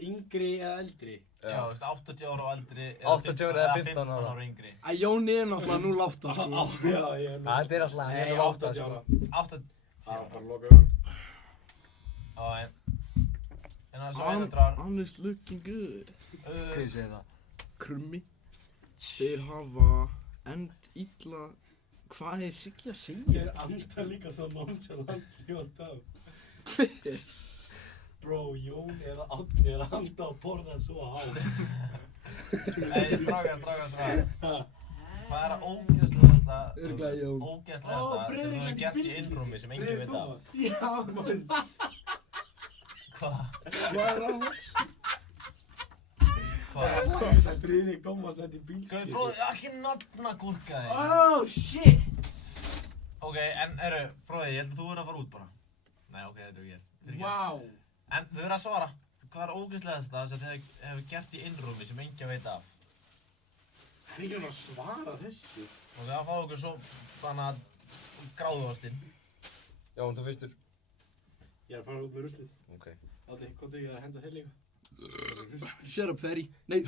Yngri eða eldri? Já, þú veist, 80 ára og eldri. 80 ára eða 15 ára yngri. Jón er náttúrulega nú látta, sko. Já, ég er með. Þetta er alltaf, hann er 8, sko. 80 Það var bara að loka augun. Já, en það er svo einastrar. Honest looking good. Hvað segir það? Krummi. Þeir hafa end illa... Hvað er Siggi að segja? Ég er anda líka svo nonchalant og töf. Hver? Bro, Jón eða Árni er að anda og borða svo há. Strákar. Hvað er að ógeðslegasta Örugglega Jón. Ógeðslegasta sem þú hefur gert í innrúmi sem enginn veit af? Já, maður. Hvað? Hvað er annars? Hvað? Þetta er Friðrik Tómas þetta í bílskip. Hvað er fróðið? Ekki nafna gúrka þig. Oh, shit! Ok, en fróðið, ég held að þú verður að fara út bara. Nei, ok, þetta er ekki. Vá. En þau verður að svara. Hvað er ógeðslegasta sem þið hefur gert í innrúmi sem enginn veit af? Það er ekki að svara þessu. Og það fá okkur svo þannig að gráðuostinn. Jón, þú fyrstur. Ég er að fara út með ruslið. Ok. Árni, hvað þú ég að henda þér líka? Shut up, Ferry. Nei.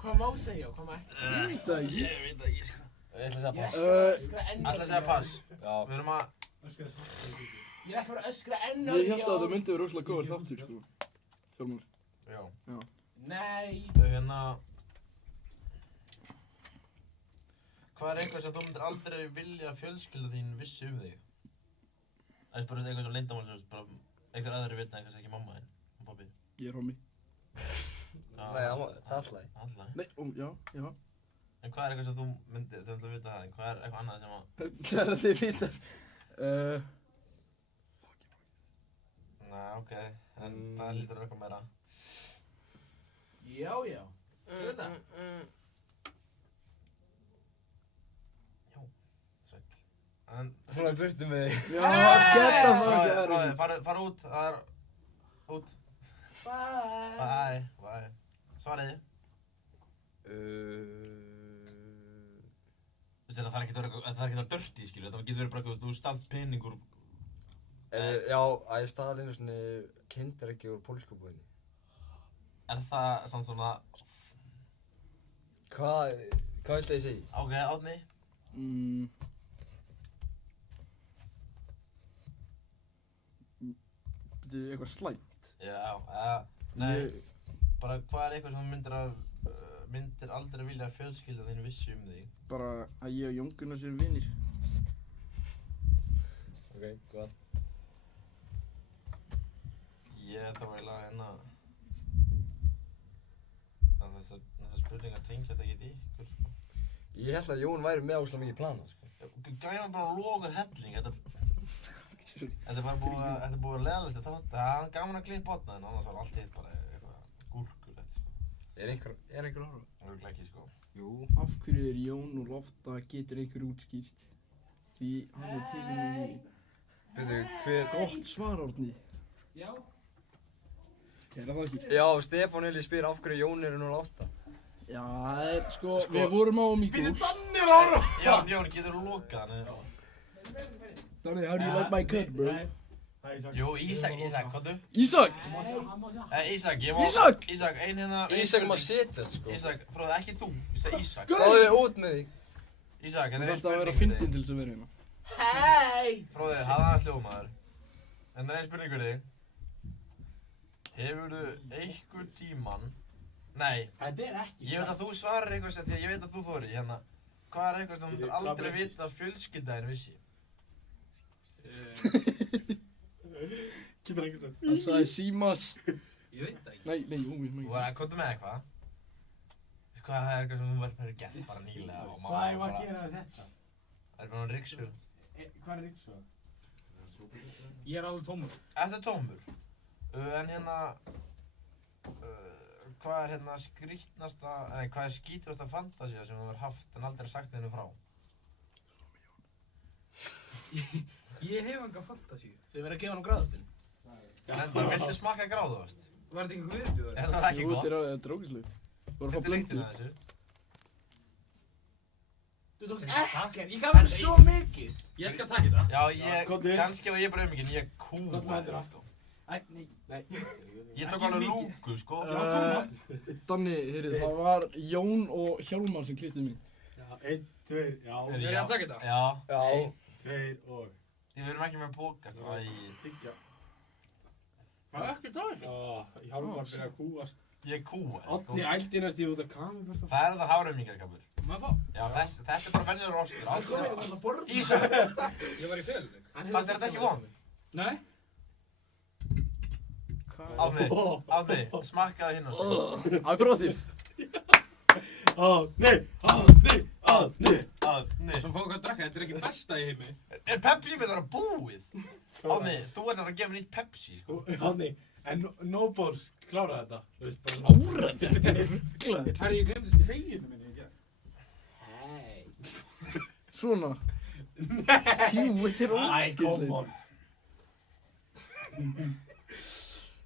Hvað má segja og hvað má ekki? Ég veit það ekki. Ég veit það ekki, sko. Ég ætla að segja pass. Ætla að segja pass. Já. Við erum að... Ég ætla bara að öskra enn á því. Ég held að þetta myndi vera rosalega góður þáttur, sko. Fjármál. Já. Nei. Þau hérna... Hvað er eitthvað sem þú myndir aldrei vilja að fjölskylda þín vissi um þig? Það er bara eitthvað svo leyndamál sem bara einhver aðri vita en kannski ekki mamma þín og pabbi. Ég er hommi. Nei, það er alltaf. Alltaf. Nei, já. En hvað er eitthvað sem þú myndir, þú ætlar að vita það, en hvað er eitthvað annað sem að... Það er þið vitar. Nei, ok, en það lítur eitthvað meira. Já. Svo þetta. Jó, sæll. En... Frá burtu með þig. Já, geta Ráði, fara út, það er... Út. Bye. Svariði. Þú veist það er ekkert að vera dirty, skilur, það getur verið bara eitthvað, þú stalt peningur. Já, að ég staðal einu svona kindareggi úr pólskubúðinni. Er það samt svona... Hvað viltu ég segja? Ok, Árni? Þetta er eitthvað slæmt. Já, nei, bara hvað er eitthvað sem þú myndir aldrei vilja að fjölskylda þín vissi þig? Bara að ég og Jón Gunnar séum vinir. Ok, hvað? Ég þá eiginlega hérna... Þessar spurningar tengjast ekkert ykkur, sko. Ég held að Jón væri með óslega mikið plana, sko. Gæði bara lokur helling, Þetta er bara búið að leiðalegt, það er gaman að klippa átna en annars var allt hitt bara eitthvað gúrkulegt, sko. Er einhver ára? Örugglega ekki, sko. Jú. Af hverju er Jón og Lotta getur einhver útskýrt? Því hann er tekinn um því. Veitu, hver... Gott svar, Árni. Já. Er það ekki? Já, Stefán Eli spyr af hverju Jón er 08. Já, það er, sko, við vorum á Míkó. Býttu Danni ára! Jón, getur þú lokað hann? Danni, how do you like my cut, bro? Jú, Ísak, komdu. Ísak! Ísak, Ísak, ein hérna... Ísak má setjast, sko. Ísak, fróði ekki þú, ég segi Ísak. Fáðu þig út með þig. Ísak, Þú þarfst að vera fyndin til þess að vera hérna. Hei! Fróði, hafa aðeins hljóðmaður. En það er ein spurning fyrir þig. Hefurðu einhver tímann... Nei. Þetta er ekki Ég veit að þú svarar eitthvað sem því að ég veit að þú þorir, hérna. Hvað er eitthvað sem þú myndir aldrei vita að fjölskyldaðin vissi? Getur ekki það. Hann sagði Símas. Ég veit það ekki. Nei, Þú var að koma með eitthvað. Veistu hvað, það er eitthvað sem þú verður gert bara nýlega og Hvað er að gera við þetta? Það er bara hann ryksuga. Hvað er ryksuga? Ég er alveg tómur. Þetta er tómur. En hérna... Hvað er hérna skrítnasta... Nei, hvað er skítugasta fantasía sem þú hefur haft en aldrei sagt henni frá? Ég hef enga fantasíu. Þau verða að gefa hann gráðastinn. En það viltu smakka gráðavöxt? Var þetta einhver viðbjóður? Þetta var ekki Jú, gott. þetta er drókislegt. Þú voru að fá Þetta er blöndu. lyktin af þessu. Þú tókst ekkert. Ég gaf henni svo mikið. Ég skal taka þetta. Já, Komdu. kannski var ég bara umikinn, ég kúaði, sko. Nei. Ég tók alveg lúku, sko. Danni, heyrðu, það var Jón og Hjálmar sem klippti mig. Já, 1, 2, já. Er ég að taka þetta? Já. Já. 2 og... Þið verðum ekki með póka, svo að Tyggja. Það er ekkert að þessu. Hjálmar byrja að kúast. ég kúaði, sko. Átni ældi næst ég út af kamerabörsta. Það er það háraumingarkapur. Maður fá. Já, þetta er bara venjulegur rostur. Það komið eitthvað að borða. Ísak, Ég var í feluleik. fannst þér þetta ekki von? Nei. Átni, smakkaðu hinn og sko. Á, ég prófa þér. Átni. Svo fáum við hvað að drakka, þetta er ekki besta í heimi. Er Pepsi með það búið? Átni, þú ert að gefa mér nýtt Pepsi, sko. Átni, en no balls, klára þetta. Árætt, þetta er rugglaður. Herri, ég glemdi þeginu minni ekki. Hei. Svona. Jú, þetta er Æ, come ógeðslegt. on.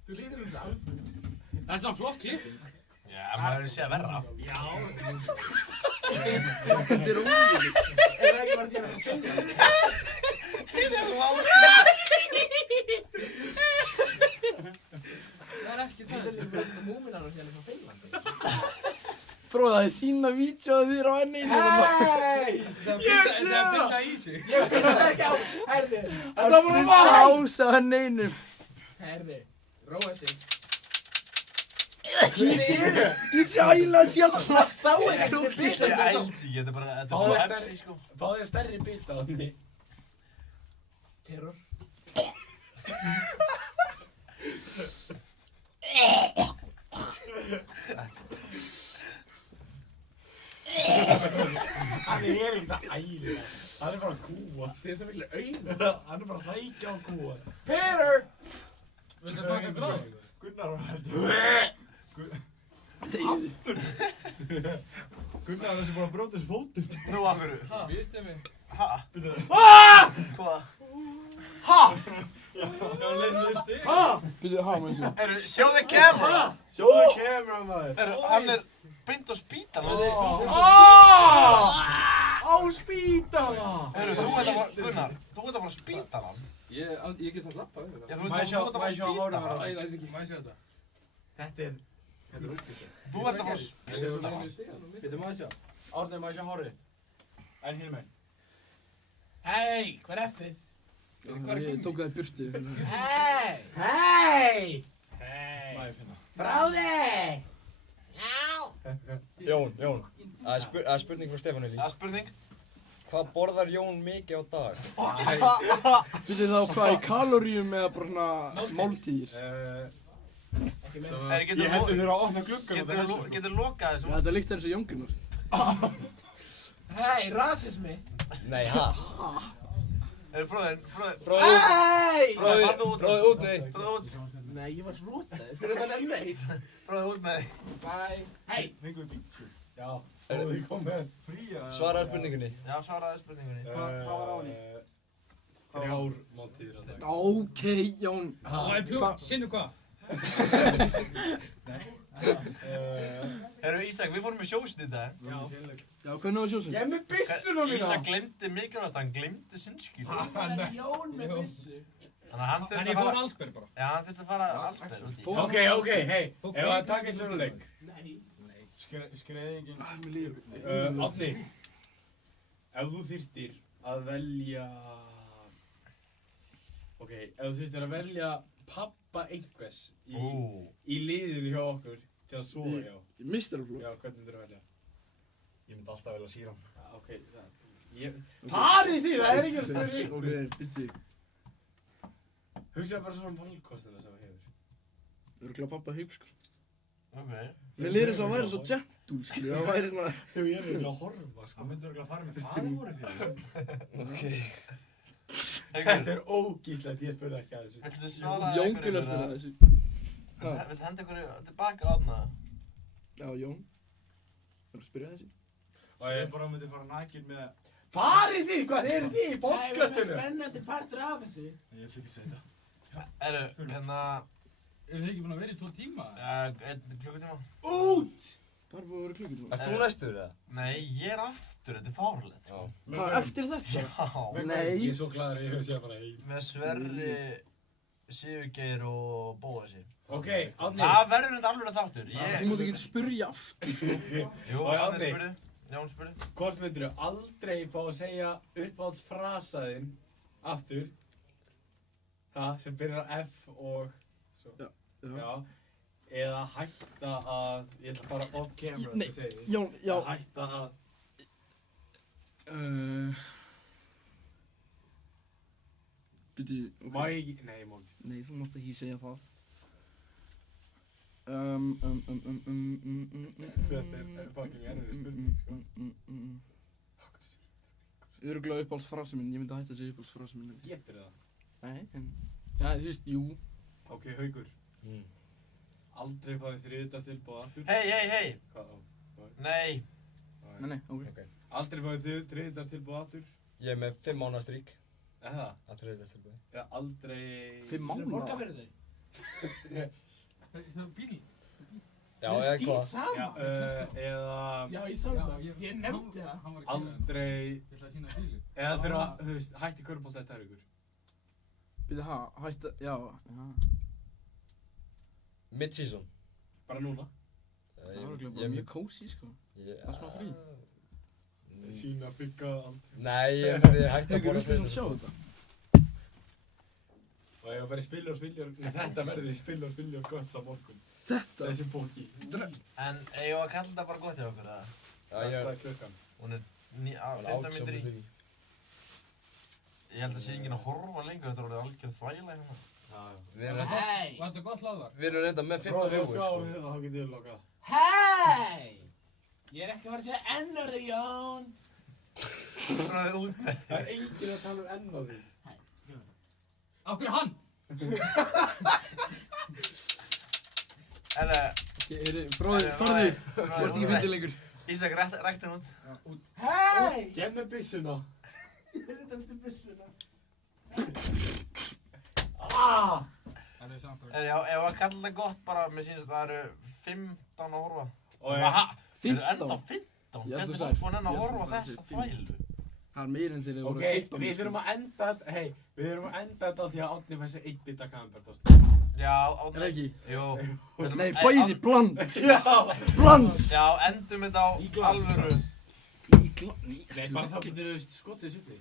Þú lítur um sá. Þetta er svona flott klipping. Já, maður hefur séð verra. Já. Þetta er ógeðslegt. Er það ekki bara til að finna? Það er ekki það. Þetta er bara múminar og hérna frá Finnlandi. Fróði, það er sína vídeo af þér á N1. Hei! Þetta er pissa í sig. Ég pissaði ekki á. Herði. Það var bara ása á N1. Herði. Róa sig. Ég sé æla sjálf. Það sá ekki þú Ég pissaði er þetta á. ældi, þetta er bara Báðir Pepsi, sko. Fáðu þér stærri bita, Átni. Terror. Hann er ekkert að æla. Hann er bara að kúast. Það er svo miklu auðvitað. Hann er bara að hrækja og kúast. Peter! Viltu baka gráð? Gunnar var heldur. Gunnar er þessi bara að bróta þessu fótinn. Nú af hverju? Vistu mig? Ha? Hvað? Já, leiðnir stig. Býtu, maður sjá. Show the camera! Sjóðu camera, maður. Hann er beint á spítalann. Á spítala! Þú ert að fara, Gunnar, þú ert að fara á spítalann. Ég get samt lappað yfir það. Já, þú ert að fara á spítalann. Æ, læs ekki, maður sé þetta. Þetta er ógeðslegt. Þú ert að fara á spítalann. Býtu maður sjá. Árni, maður sjá hárið. En hinn meginn. Hei, hvað er F-ið? Ég tók það í burtu. Hei! Hei! Maður finna. Bráði! Jón, það er spurning frá Stefáni. Það er spurning. Hvað borðar Jón mikið á dag? Býtu þá hvað í kaloríum eða bara svona máltíðir? Ég heldur þurfa að opna gluggan. Getur lokað þessu? Þetta líkt eins og Jóngunar. Hei, rasismi! Nei, ha? Fróðir. Fróði út, nei. Fróðir út. Nei, ég var slútaði. Fyrir þetta er meir. Fróðir út með þig. Bye. Hei! Fenguðu pítsu. Já, þið komið. Fría. Svaraðu spurningunni. Já, svaraði spurningunni. Hvað var áni? 3 máltíðir á dag. Ok, Jón. Sinnu hvað? Ísak, við fórum með sjósið í dag. Já, hvernig var sjósinn? Ég er með byssuna mína! Ísak glemdi mikilvægast, hann glemdi sundskýlu. Það er Jón með byssu. Þannig að hann þurfti að fara... allsberg bara. Já, hann þurfti að fara allsberg út í. Ok, hei. Ef að taka einn svona leik. Nei. Skreiðingin. Mér líður. Átni, ef þú þyrftir að velja... Ok, ef þú þyrftir að velja pappa einhvers í liðinu hjá okkur til að sofa hjá. Í meistaraflokk? Já, hvernig myndir þú velja? Ég myndi alltaf velja Síram. Ok, parið því, það er ekki að spyrja. Ok, bytti. Hugsaðu bara svona valkostina sem það hefur. Örugglega pappa Hauk, sko. Ok. Mér líður þess að hann væri svo gentle, sko. Það væri svona... Þegar ég er eitthvað að horfa, sko. Hann myndi örugglega að fara með faðmóri fyrir það. Ok. Þetta er ógíslegt, ég spurði ekki að þessu. Viltu svara Jón Gunnar spurði að þessu. Viltu henda ykkur tilbaka átna? Já, Jón. Þú að spyrja þessu? Og ég bara myndi fara nakinn með... Parið því, hvað eru þið í Það er podcastinu? spennandi partur af þessu. Ég er ekki sveita. Hérna... Eru þið ekki búin að vera í 2 tíma? 1 klukkutíma. Út! Bara búið að vera klukkutíma. Er þú næstur eða? Nei, ég er aftur, þetta er fárlegt, sko. Hvað, eftir þetta? Já. Nei. Ég er svo gladur að ég hefði séð bara heim. Með Sverri, Sigurgeir og Bóasi. Ok, Átni. Það verður þetta alveg þáttur. Þið mútu ekki spyrja aftur, sko. Jú, Átni spurði. Jón spurði. Hvort myndir þú aldrei fá að segja uppáhaldsfrasaðinn aftur? Það sem byrjar á F og... Svo. Já. Eða hætta að... Ég ætla að fara off camera Nei, að segja því. Jón, já. Hætta að... Býtu... Má ég ekki... Nei, ég má ekki. Nei, þú mátt ekki segja það. Þetta er fucking erfið spurning, sko. Örugglega uppáhaldsfrasi minn, ég myndi hætta að segja uppáhaldsfrasi minn. Getur það? Nei, en... Já, þú veist, jú. Ok, Haukur. Aldrei fá þið þriðjudagstilboð aftur? Hei! Hvað? Nei. Nei, ok. Aldrei fá þið þriðjudagstilboð aftur? Ég er með 5 mánaða strík. Eða? Að þriðjudagstilboði. Eða aldrei... 5 mánaða? Borga fyrir þig? Bíl? Já, eða hvað? Skýt saman! Eða... Já, ég sá það. Ég nefndi það. Aldrei... Ég ætla að sína bíli. Eða þurfa, þú veist, hætti körfubolta í 2 vikur. Býtu, hætta, já. Mid-season. Bara núna. Það var örugglega bara mjög kósí, sko. Það er smá frí. Sína bygga aldrei. Nei, ég hætti að Haukur, borða viltu svona sjá þetta? Og ég var bara í spilja og spilja. Þetta verður í spilja og spilja og gott sá morgun. Þetta? Þessi bóki. En eigum að kalla þetta bara gott hjá okkur, eða? Hvað er klukkan? Hún er 15 mínútur í. Ég held að sé enginn að horfa lengur, þetta er alveg algjör þvægilega hérna. Við erum reynda, Hei! Var þetta gott hlaðvar? við erum reynda með 15 Bróðir, viewers, sko. þá getum við lokað. Hei! Ég er ekki að fara að segja ennarðið, Jón. Svona þið út með. Það er enginn að tala um enn á því. Hei, gjör það. Á hverju hann? En Bróðir, farðu. Þú ert ekki fyndið lengur. Ísak, rækti hann út. Hei! Gef mér byssuna. Ég veit eftir byssuna. Ah! Það er samt að... Já, ef að kalla það gott bara, mér sýnist það eru 15 að horfa. Og Eru ennþá 15? Ég held Hvernig þú er sagðir. fólk búin enn að Ég held horfa þú þessa sagðir þvælu? Það er meira en þegar þið voru Ok, að klippa mig, við sko. þurfum að enda þetta, hei, við þurfum að enda þetta á því að Árni fær sér 1 bita kambertost. Já, Er það ekki? Jú. Nei, bæði, bland. Já! Bland. Já, endum þetta á Í glas, alvöru. Nei, bara þá getur við skotið þessu uppi.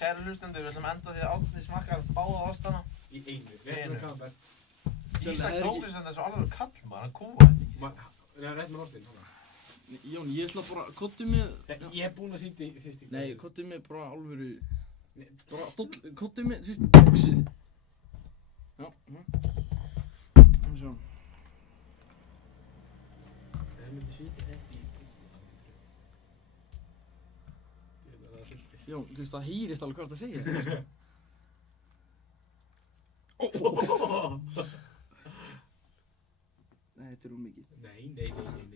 Kæru hlustendur, við ætlum að enda á því að Árni smakkar báða ostana. Í einu, rétt með kambert. Ísak tók þess að þessu alvöru kall maður, hann kúaðist ekki. Rétt með rostinn, svona. Jón, ég ætla bara, kottu með... Ég er búinn að sýndi fyrst í kvöld. Nei, kottu með bara alvöru... Bara, kottu með, þú veist, boxið. Já, Sjá. Það myndi sýndi ekki í Jón, þú veist, það hýrist alveg hvað það segja. Nei, þetta er mikið. Nei,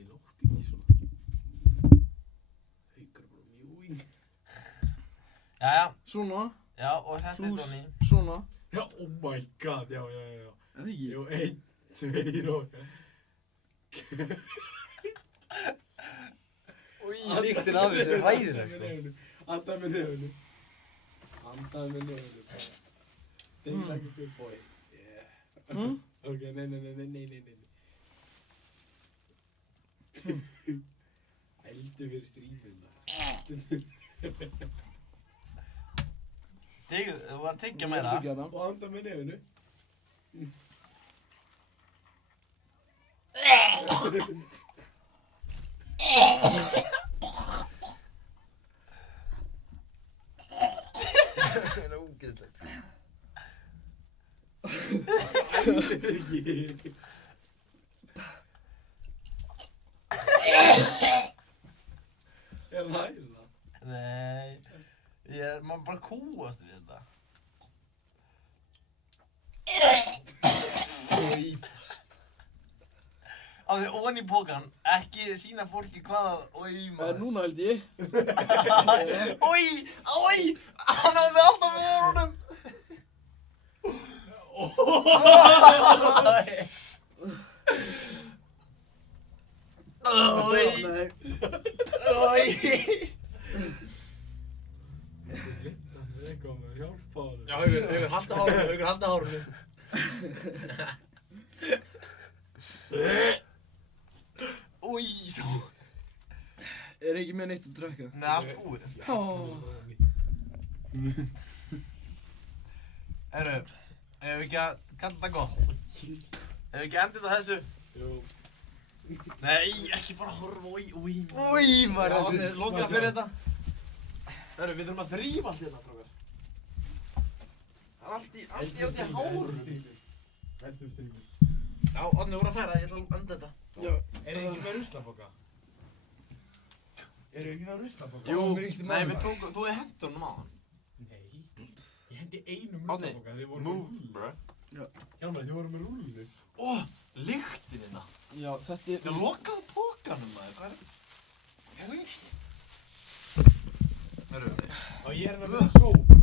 lótt ekki svona. Haukar bara mjúing. Jæja, Svona, já, og þetta er Plús. Donny. svona. Já, oh my god, já. Er það ekki? Jú, 1, 2 og... Új, lyktin af þessu er hræðileg, sko. Andaðu með nefnu. Think like a good boy. Yeah. Ok, nei. Ældu fyrir stríðina. Þú var að tyggja meira. Ég er ekki Og anda með nefnu. Það er ógeðslegt, sko. Ældu ekki. Er hann hægða? Nei, maður bara kúast við þetta. Á því ofan í pókan, ekki sína fólki hvaða maður. Núna held ég. Hann hafði með alltaf með orðunum. Það er komið að hjálpa honum. Já, Haukur, halda hárunu. Svo. Er ekki með neitt að drekka? Nei, allt búið. Herru, ef við ekki að kalla þetta gott? Ef við ekki endið þetta þessu? Jú. Nei, ekki fara að horfa, Maður, Já, þið lokað fyrir þetta. Herru, við þurfum að þrífa allt hérna, strákar. Það er allt í hárunum. Veltum stríðum. Já, Árni voru að færa, ég ætla að enda þetta. Er þið ekki með ruslapoka? Eru ekki með ruslapoka? Jú, nei, við tókum, þú hefði hendur honum á hann. Nei. Ég hendi einum Árni, ruslapoka. Þið voru move, með bro. Hjálmar, þið voru með rúllu. Lyktin hérna. Já, þetta er... Ég lokaði pókanum, maður, hvað er þetta? Herru, Og ég er að vera sópa.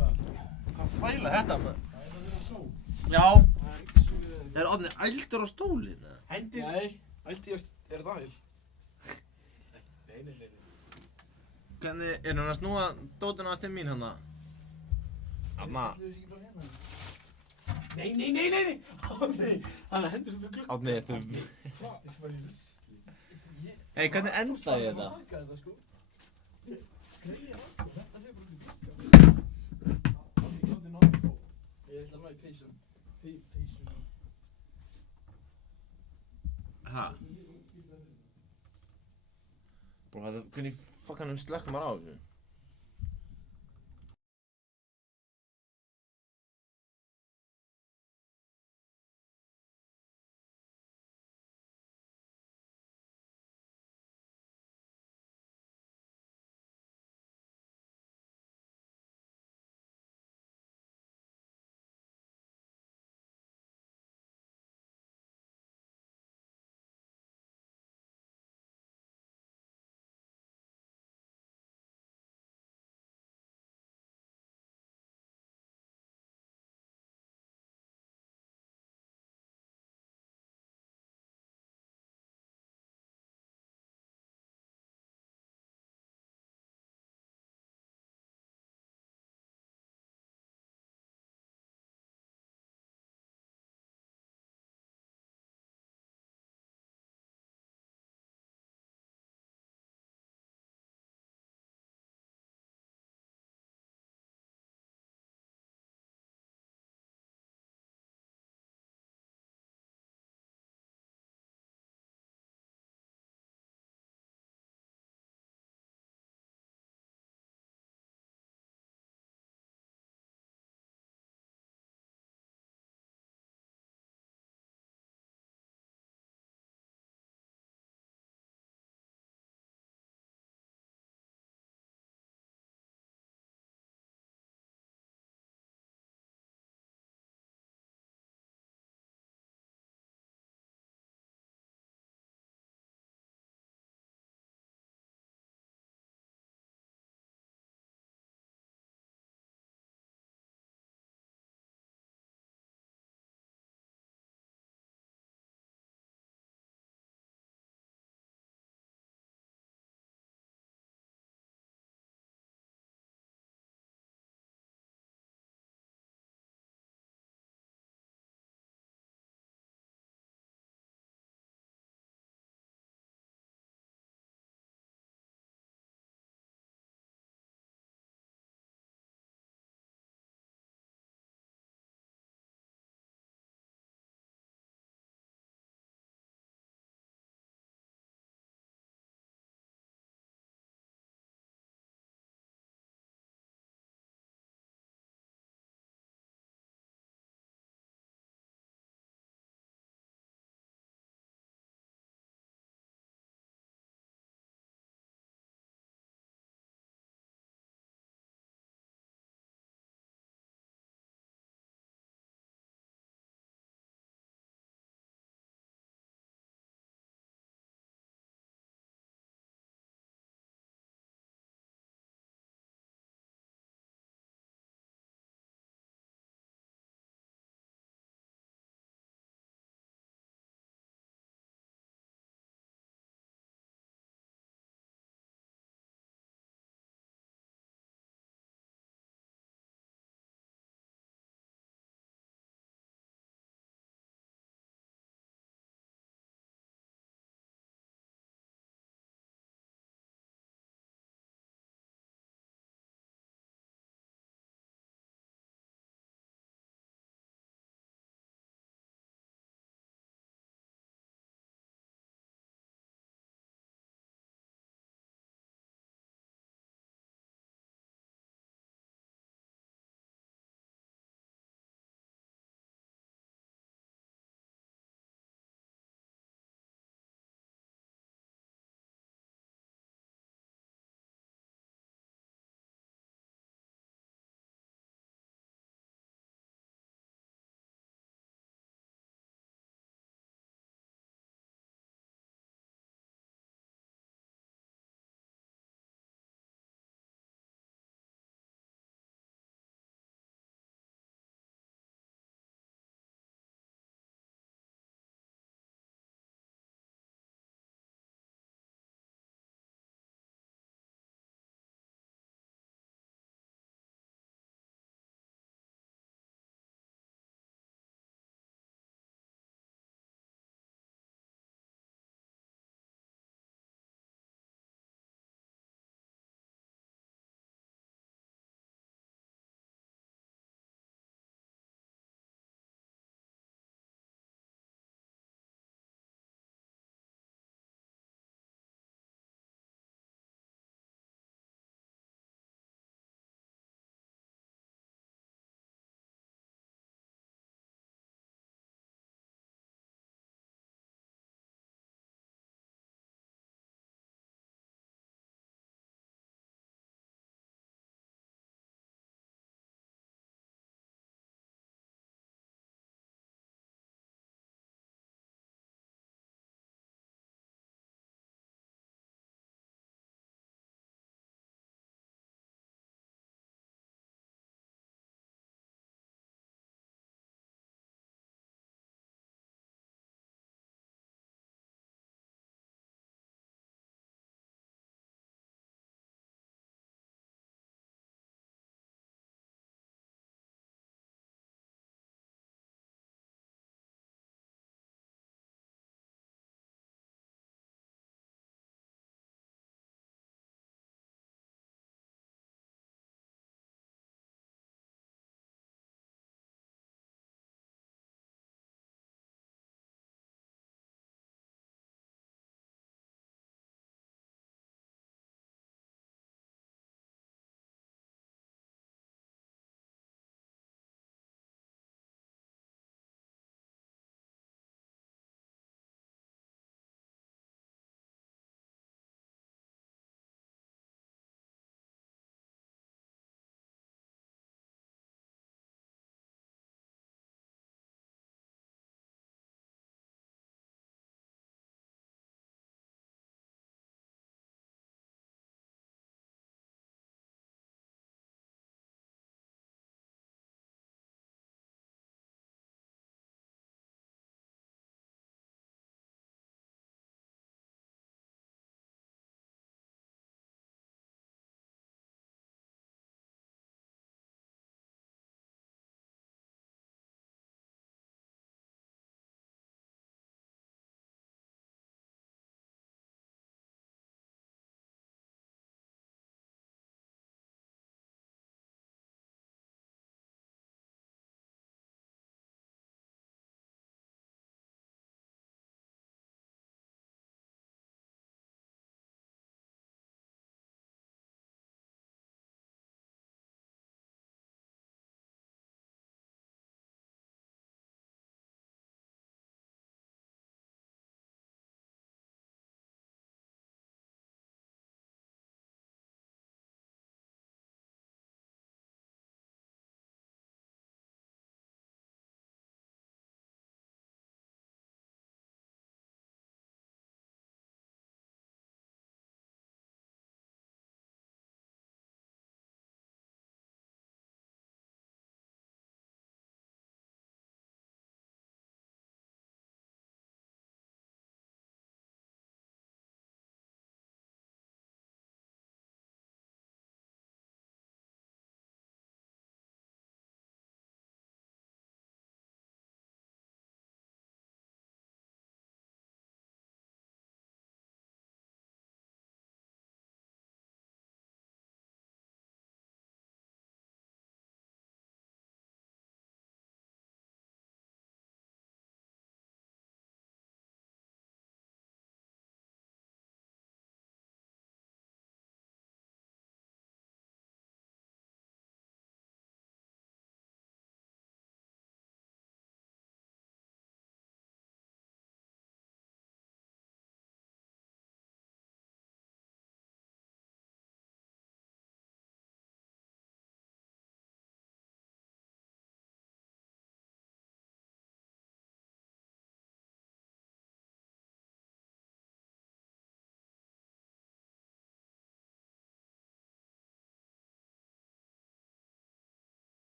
hvað þvæla þetta, maður? Það er að vera sópa. Já. Það er ekki svo við Er Árni ældur á stólinn, eða? Hendi... Nei, held ég er þetta hæl. Nei. Hvernig, er hann að snúa dótinu aðeins til mín hana? Anna. Nei. Árni, hann hendur svo til glugg. Árni, þú... Það var í rusli. Hei, hvernig endaði ég þetta? Taka þetta, sko. Greiði á þetta hljópar út í glugga. Árni, góði náttúr. Ég ætla að maður í peysum. Peysuna. Ha? Bro, hvernig fokkanum slökkum maður á þessu?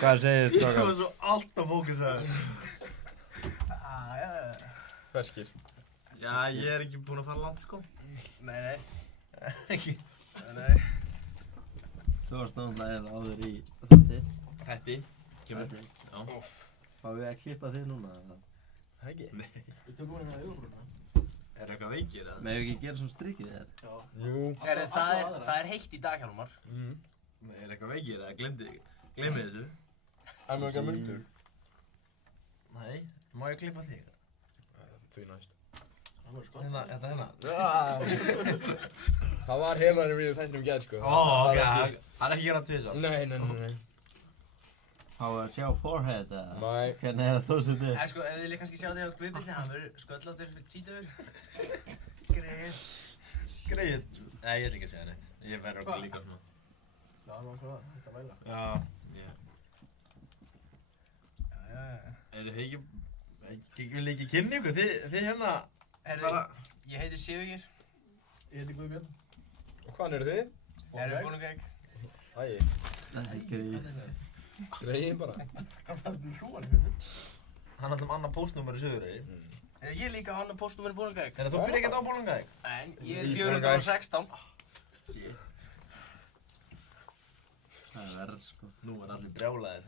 Hvað segir Ég strákar? var svo alltaf fókusaður. Ferskir. Já, ég er ekki búinn að fara langt, sko. Nei. Ekki. Nei. Þú varst náttúrulega áður í þátti. Þetta. Kemur. Þetta. Já. Fáum við að klippa þig núna? eða? Það ekki? Nei. Við tökum hérna augabrúna. Er eitthvað veikir, eða? Megum við ekki gera svona strikið þér? Já. Jú. Það er heitt í dag, Hjálmar. Nei, er eitthvað veikir, eða? Gleymið þessu. Það með okkar mundur. Nei, má ég klippa þig? Því næst. Hérna. Það var heimæðurinn við þættinum gæð, sko. Ó, ok, það er ekki gera tvisar. Nei. Á að sjá forehead eða? Nei. Hvernig er það þú sem þið? Sko, ef þið vilja kannski sjá þig á Guðbyrni, hann verður sköllóttur fyrir títuður. Greið. Greið? Nei, ég ætla ekki að segja neitt. Ég verður okkur líka svona. Já, nákvæmlega, þetta væla. Já. Eru þið ekki... Vil ekki kynna ykkur? Þið hérna... Ég heiti Sigurgeir. Ég heiti Guðbjörn. Og hvaðan eru þið? Erum Bólungavík. Æi. Greið. Greiðin bara. Hvað fannst þú hrúan hérna? Hann er alltaf annar póstnúmer í Suðureyri. Ég er líka á annar póstnúmer í Bólungavík. En þú byrja ekkert á Bólungavík? En ég er 416. Það er verð sko. Nú er allir brjálæðir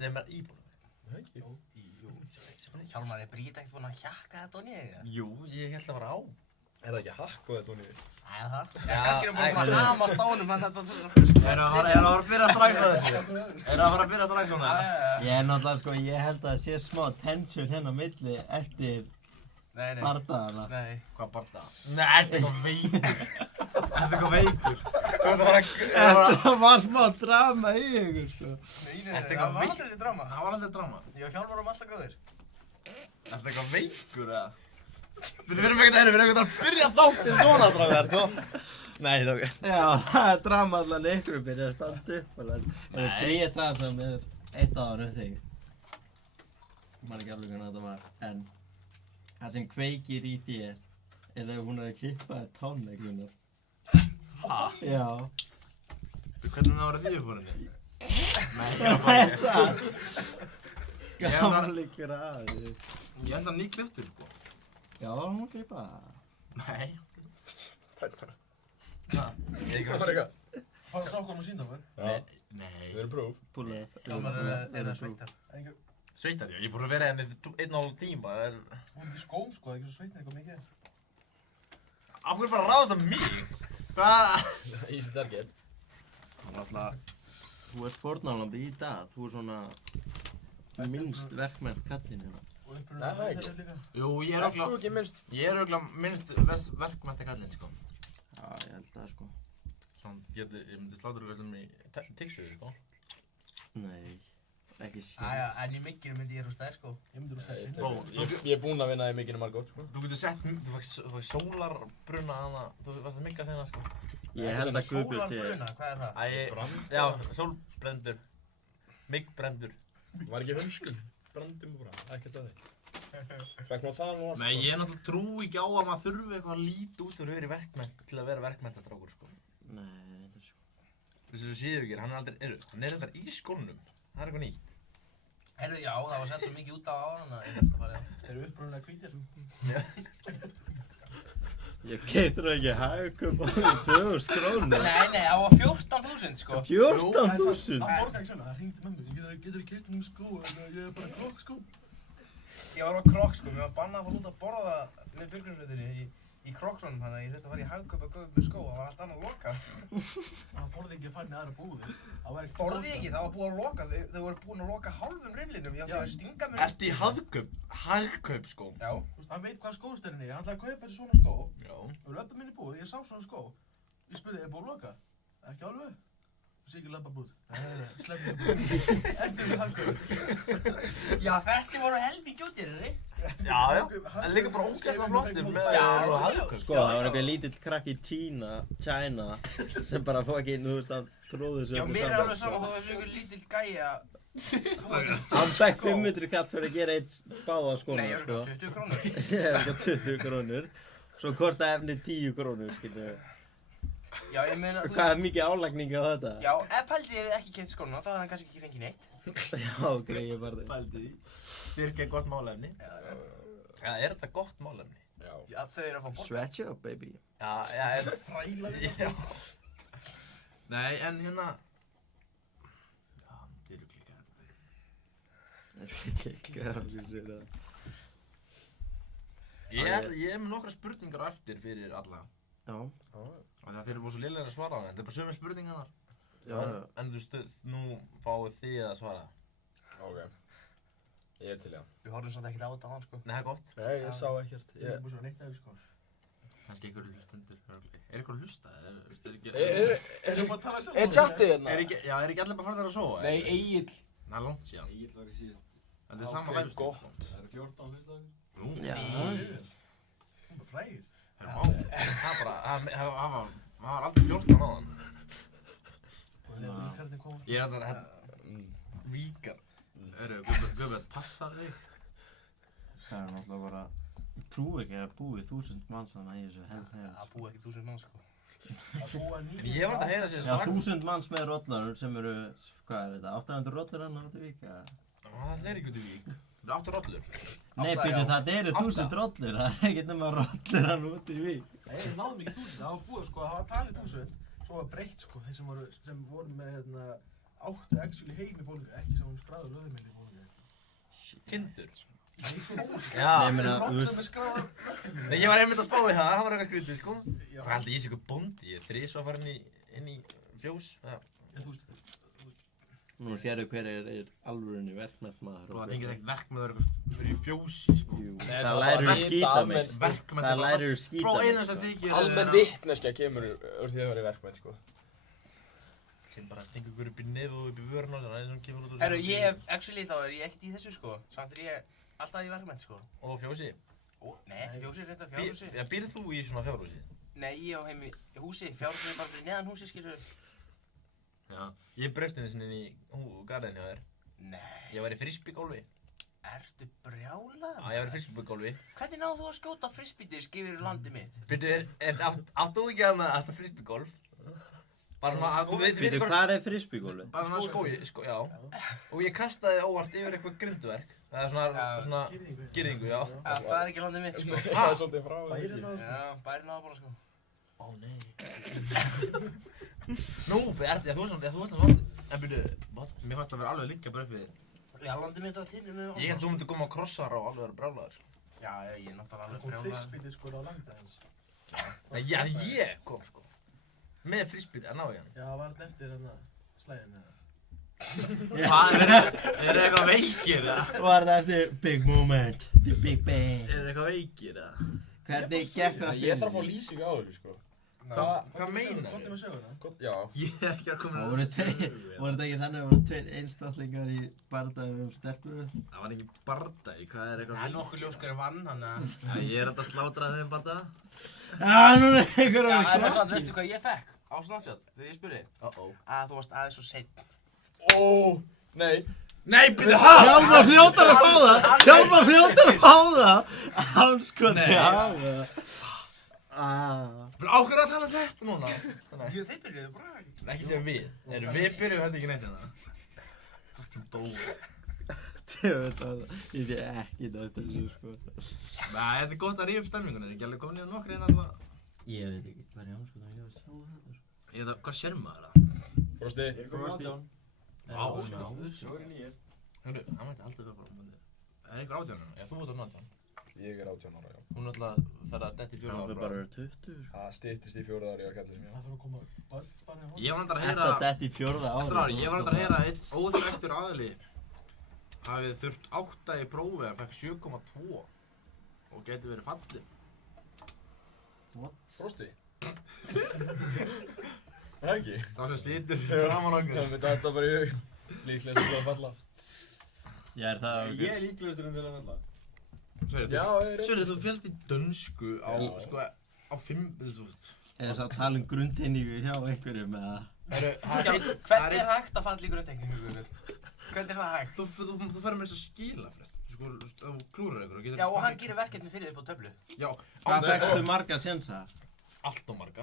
sem er í Bólungavík. Jú. Hjálmar, er Bríta ekkert búinn að hjakka þetta og nýja? Jú, ég held að vera á. Er það ekki hakk og þetta og niður? Æja það? Já, kannski erum búin að hamast á honum, en þetta... Er það að fara að byrja strax á þessu? Er það að fara að byrja strax svona? Ég er náttúrulega sko, ég held að það sé smá tension hérna á milli eftir bardagana. Nei. Hvað bardaga? Nei, ertu eitthvað veikur? Það var smá drama í ykkur sko. Nei, það var aldrei drama. Það var aldrei drama? Ég og Hjálmar alltaf góðir. Ertu eitthvað veikur eða? Við erum ekkert að byrja þáttinn svona drama, sko. Nei, það er ok. Já, það er drama allan ykkur að byrja að standa upp. Það er Bríet sagan sem er eitt af hann uppþegið. Ég man ekki alveg hvernig þetta var, en það sem kveikir í þér er að hún er að klippa þér tánneglurnar. Hæ? Já. Hvernig það var að því upp voru henni? Nei, Þessar! Gamleikur aðeins. Ég enda nýkliftur, sko. Já, hún klippa það. Nei. Það er bara. Það er Það var eitthvað. Fara strákum og sínda okkur? Já. Nei. Við erum próf. Púlið. Hjálmar er það sveittar. Sveitar, já. Ég er búinn að vera henni 1,5 tíma. Þú er ekki í skóm, sko, það er ekki svo sveitnir eitthvað mikið. Af hverju bara ráðast af mig? Hvað? Easy target. Það er alltaf, þú ert fórnarlambi í dag, þú er svona minnst verkmenn kallinn hérna. Og Nei, það er ekki. líka. Jú, ég er Þú örugglega ekki minnst. minnst verkmætti kallinn, sko. Já, ég held það sko. Svona, ég myndi slátur ykkur í Tixuði, sko. Nei, ekki sér. Æja, en í migginu myndi ég rústa þér, sko. Ég myndi rústa þér. Bó, Ég er búinn að vinna í mikinu margótt, sko. þú getur sett, þú fækst sólarbruna hana, þú varst að migga sena, sko. Ég held að Guðbjörn sé... Sólarbruna, hvað er það? Já, sólbrendur. Miggbrendur. Var ekki hönskun? Brandum bara, ekkert að því. Fekk nú það nú allt. Nei, ég náttúrulega trú ekki á að maður þurfi eitthvað að líta út fyrir að vera verkmenn til að vera verkmennastrákur, sko. Nei, reyndar sko. Þessu Sigurgeir, hann er reyndar í skónum. Það er eitthvað nýtt. Herru, já, það var sett svo mikið út á áðan að ég þurfti að fara í það. Þeir eru upprunalega hvítir. Ég keypti það ekki hagkaup á 2.000 krónur. Nei, það var 14.000, sko. 14.000? Það borga ekki svona, það hringdi með mig. Getur þið keypt mér skó, ég er bara krokkskó. Ég var á krokk, sko. Mér var bannað að fara út að borða með björgunarsveitinni í krokksvonum, þannig að ég þurfti að fara í hagkaup að kaupa mér skó. Það var allt annað lokað. Það þorði ekki að fara inn í aðra búðir. Þorði ekki, það var búið að loka. Þau voru búin að loka hálfum rimlinum. Ég átti að stinga mér. Ertu í hagkaup, sko? Já. Hann veit hvað skóstærinn er, hann ætlaði að kaupa þessi svona skó. Já. Og löpum inn í búð, ég sá svona skó. Ég spurði, er búið að loka? Ekki alveg. Siggi labba búð. Sleppum við búð. Endur við hagkaup. Já, þessi voru helmi gjótir, Já, en líka bara ógeðslega flottir með hagkaup. Sko, það var eitthvað lítill krakk í China sem bara fucking, þú veist, að tróðu sig Já, mér er alveg saman þó að þessu ykkur lítill gæja. Hann fekk 500 kall fyrir að gera eitt báða skóna, Nei, sko. 20 krónur. Ég hef ekki 20 krónur. Svo kostaði efni 10 krónur, skilju. Já, ég meina, þú Hvað er mikið álagning á þetta? Já, ef Pældi hefði ekki keypt skóna, þá hefði hann kannski ekki fengið neitt. Já, greið bara þig. Pældi því. Styrk gott málefni. Já, er þetta gott málefni? Já, þau eru að fá borga. Sweatshop, baby. Já, er það fræla? Já. Nei, en hérna... Já, þið eru klikkaðar. Það er klikkaðar að segja það. Ég er með nokkra spurningar á eftir fyrir alla. Já. Það þeir eru bara svo lélegir að svara á það, þetta er bara sömu spurningar þar. Já. En þú veist, nú fáið þið að svara. Ok. Ég er til, já. Við horfum samt ekkert á þetta á hann, sko. Nei, það er gott. Nei, ég sá ekkert. Ég er búin svo neitt af því, sko. Kannski einhverju hlustendur, örglega. Er eitthvað að hlusta? Er tjattið hérna? Er ekki allir bara farnir að sofa? Nei, Egill. Það er langt síðan. Egill var ekki síðan. Þetta er sama læfstíl. Það eru 14 hlustaðir. Já. Hún er frægir. Það var aldrei 14 á þann. Víkarnir koma. Ég er þetta, víkar. Guðbjörn, passa þig. Það er náttúrulega bara... Ég trúi ekki að búið 1000 manns þannig í þessu hefð. Það búið ekki 1000 manns, sko. Það búa nýja. En ég var þetta að heyra sér Já, 1000 manns með rollarur sem eru... Hvað er þetta? 800 rollur hann á þetta vík? Það er ekki út í vík. Það eru 8 rollur. Nei, byrju, það eru 1000 rollur. Það er ekkert nema rollur hann út í vík. Nei, það náðum ekki 1000. Það var búið, sko, það var talið 1000. Svo var breytt, sko, þeir sem voru með, áttu actually heimi bólgu, ekki sem hún skráði löðumilli í bólgu. Kindur. Nei, fólk. Já. Nei, meina, þú veist... Með skráðar löðumilli. Nei, ég var einmitt að spá í það var eitthvað skrítið, sko. Hvað held ég sé eitthvað bóndi? Ég er þrisvar farin inn í fjós. Já, þú veist. Nú sérðu hver er alvörunni verkmættmaður. Og það tengið ekkert verkmæður eitthvað í fjósi, sko. Jú, það lærir skítamix. Það lærir skítamix. Bró, einast að þykir... Almenn vitneskja kemur úr því að vera í verkmenn, sko. Kemur bara að stinga ykkur upp í nefn og upp í vörn og það er eins og kemur út úr... Herru, actually þá er ég ekkert í þessu, sko. Samt er ég alltaf í verkmenn, sko. Og fjósi? Nei, ekki fjósi, reynda fjárhúsi. Já, býrð þú í svona fjárhúsi? Nei, ég á heim í húsi. Fjárhúsi er bara fyrir neðan húsi, skilur. Já, ég braust einu sinni inn í garðinni hjá þér. Nei. Ég var í frisbeególfi. Ertu brjálað? Já, ég var í frisbeególfi. Hvernig náðu þú að skjóta frisbeedisk yfir landið mitt? Byrju, áttu ekki að þetta frisbeególf? Bara svona, þú veit Býtu, hvað er frisbeególfi? Bara svona skói, já. Og ég kastaði óvart yfir eitthvað grindverk. Það er svona girðingu, já. Það er ekki landið mitt, sko. Það er svolítið frá það. Já, bærin náðu bara, sko. Ó, nei. Nú, þú ert svona landið. En byrju, mér fannst það að vera alveg að liggja bara upp við þér. Já, landið mitt á tíminu. Ég held að þú myndir koma á krossar og alveg vera brjálaður. Já, ég er náttúrulega alveg Kom brjálaður. frisbeedi, sko, á landið hans. Nei, já, ég kom, sko. Með frisbeedi að ná í hann. Já, var þetta eftir slæðin, eða? Hvað, er eitthvað veikir, eða? Var þetta eftir Big Moment, The Big Bang? Er eitthvað veikir, eða? Hvernig gekk það Ég þarf að fá lýsingu á þessu, sko. Hvað meinar Komdu með söguna. Já. Ég er ekki að koma Það voru þetta ekki þannig að voru tveir einstaklingar í bardagi stelpu? Það var ekki bardagi, hvað er eitthvað Það er nokkuð ljós hverju vann, hann að... Já, ég er þetta slátrað þeim bardaga. Já, núna er einhver Já, að en það samt, veistu hvað ég fekk á Snapchat þegar ég spurði? Að þú varst aðeins svo seinn. Nei. Nei, byrju, Hjálmar fljótar að fá það! Hjálmar fljótar að fá það! Hans sko til hafa. Á hverju að tala um þetta núna? Jú, þeir byrjuðu bara. Ekki sem við. Við byrjuðum þetta ekki neitt hérna. Fucking bóð. Ég sé ekki þetta þessu sko. Nei, þetta er gott að ríða upp stemmingunni. Það er ekki alveg komin niður nokkri hérna alltaf. Ég veit ekki, hvað er jánskuð að ég var að sjá þetta? Ég veit að, hvað sér maður það? Frosti. Á, sko. Hörru, hann mætti aldrei vera bara um bandið. Það er einhver 18 ára. Já, þú ert á 19. Ég er 18 ára, já. Hún er alltaf ferð að detti 4 ára. Það er bara 20. Það styttist í 4 ári á kallinu, já. Það fyrir að koma börn bara í hóð. Ég var náttúrulega að heyra... Þetta detti í 4 ári. Eftir ári, ég var náttúrulega að heyra að eitt óþekktur aðili hafið þurft 8 í prófi en fekk 7,2 og geti verið fallinn. What? Frosti? Það ekki? Sá sem situr framan okkur. Já, með þetta bara í hug. Líklega sem að falla. Já, er það okkur? Ég er líklegastur til að falla. Sverri, þú félst í dönsku á, sko, á 5, þú veist. Er það að tala um grunntekningu hjá einhverjum eða? Hvernig er hægt að falla í grunntekningu? Hvernig er það hægt? Þú ferð með þess að skila frest. Sko, þú klúrar ykkur og getur... Já, og hann gerir verkefni fyrir þig på töflu. Já. Hvað fekkstu marga sénsa? Allt og marga.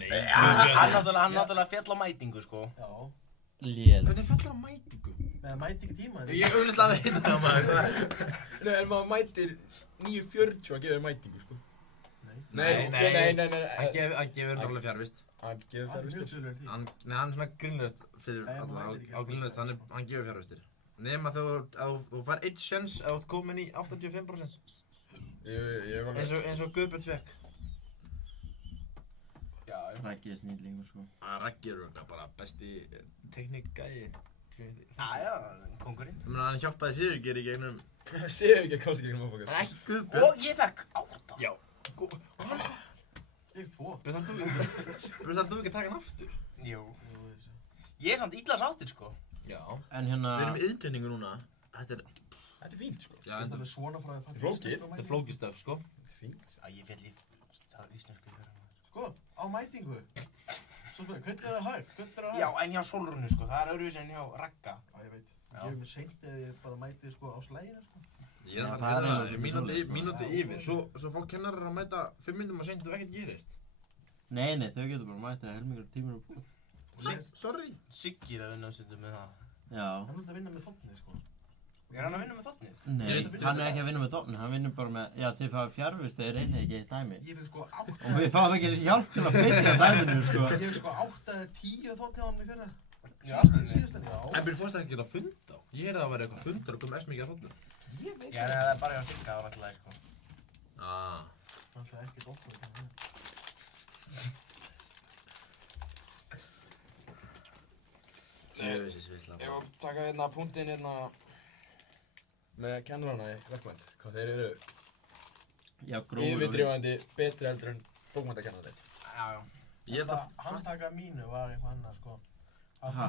Nei. Hann náttúrulega fjall á mætingu, sko. Já. Lélega. Hvernig fellur á mætingu? Með mæti ekki tíma. Ég auðvitað veit það, maður. Nei, en maður mætir 9:40 að gefa mætingu, sko. Nei. Hann gefur náttúrulega fjarvist. Hann gefur fjarvistir. Hann er svona grínlöst fyrir alla á grínlöst, hann gefur fjarvistir. Nema þú fær eitt sjens að þú ert komin í 85%. Eins og Guðbjörn fekk. Já. Raggi er snillingur, sko. Raggi er bara besti teknikgæi. Já, kongurinn. Ég meina, hann hjálpaði Sigurgeir í gegnum... Sigurgeir komst í gegnum áfokast. En ekki Guðbjörn. Og ég fekk 8. Já. Ég 2. Breytt þú ekki að taka hann aftur? Jú. Ég er samt illa sáttur, sko. Já. En hérna... Við erum í iðnkenningu núna. Þetta er fínt, sko. Já, þetta er svona frá því flókið. Þetta er flókið stöf, sko. Fínt. Ég fell í... Það er íslensku í fyrir. Sko, á mætingu. Svo spyrir, hvernig er það hægt? Já, en hjá Sólrúnu, sko. Það er öðruvísi en hjá Ragga. Já, ég veit. Ég er mér seint ef ég bara mæti, sko, á slægina, sko. Ég er að vera mínúti yfir. Svo fá kennarar að mæta 5 mínútum að seint og ekkert gerist. Nei, þau getur bara mætið að helmingur tímur og búið. Sorry. Siggi er að vinna stundum með það. Já. Hann er að vinna með þóknir, sko. Er hann að vinna með þóknir? Nei, hann er ekki að vinna með þóknir, hann vinnur bara með, já, þið fáið fjarvist þegar reynið ekki eitt dæmi. Ég fikk sko 8. Og við fáum ekki hjálp til að byrja dæminu, sko. Ég fikk sko 8 eða 10 þóknir á hann í fyrra. Síðastan, já. En byrju, fórstu ekki að funda á? Ég heyrði að það væri eitthvað fundar og kom mest mikið að þóknir. Ég veit Já, það er bara hjá Sigga á rættilega, sko. Það er ekkert okkur. Ég var að taka hérna punktinn hérna með kennarana í verkmennt. Hvað þeir eru yfirdrifandi betri heldur en bókmenntakennarnir. Já. Ég held að handtaka mínu var eitthvað annað, sko. Aha,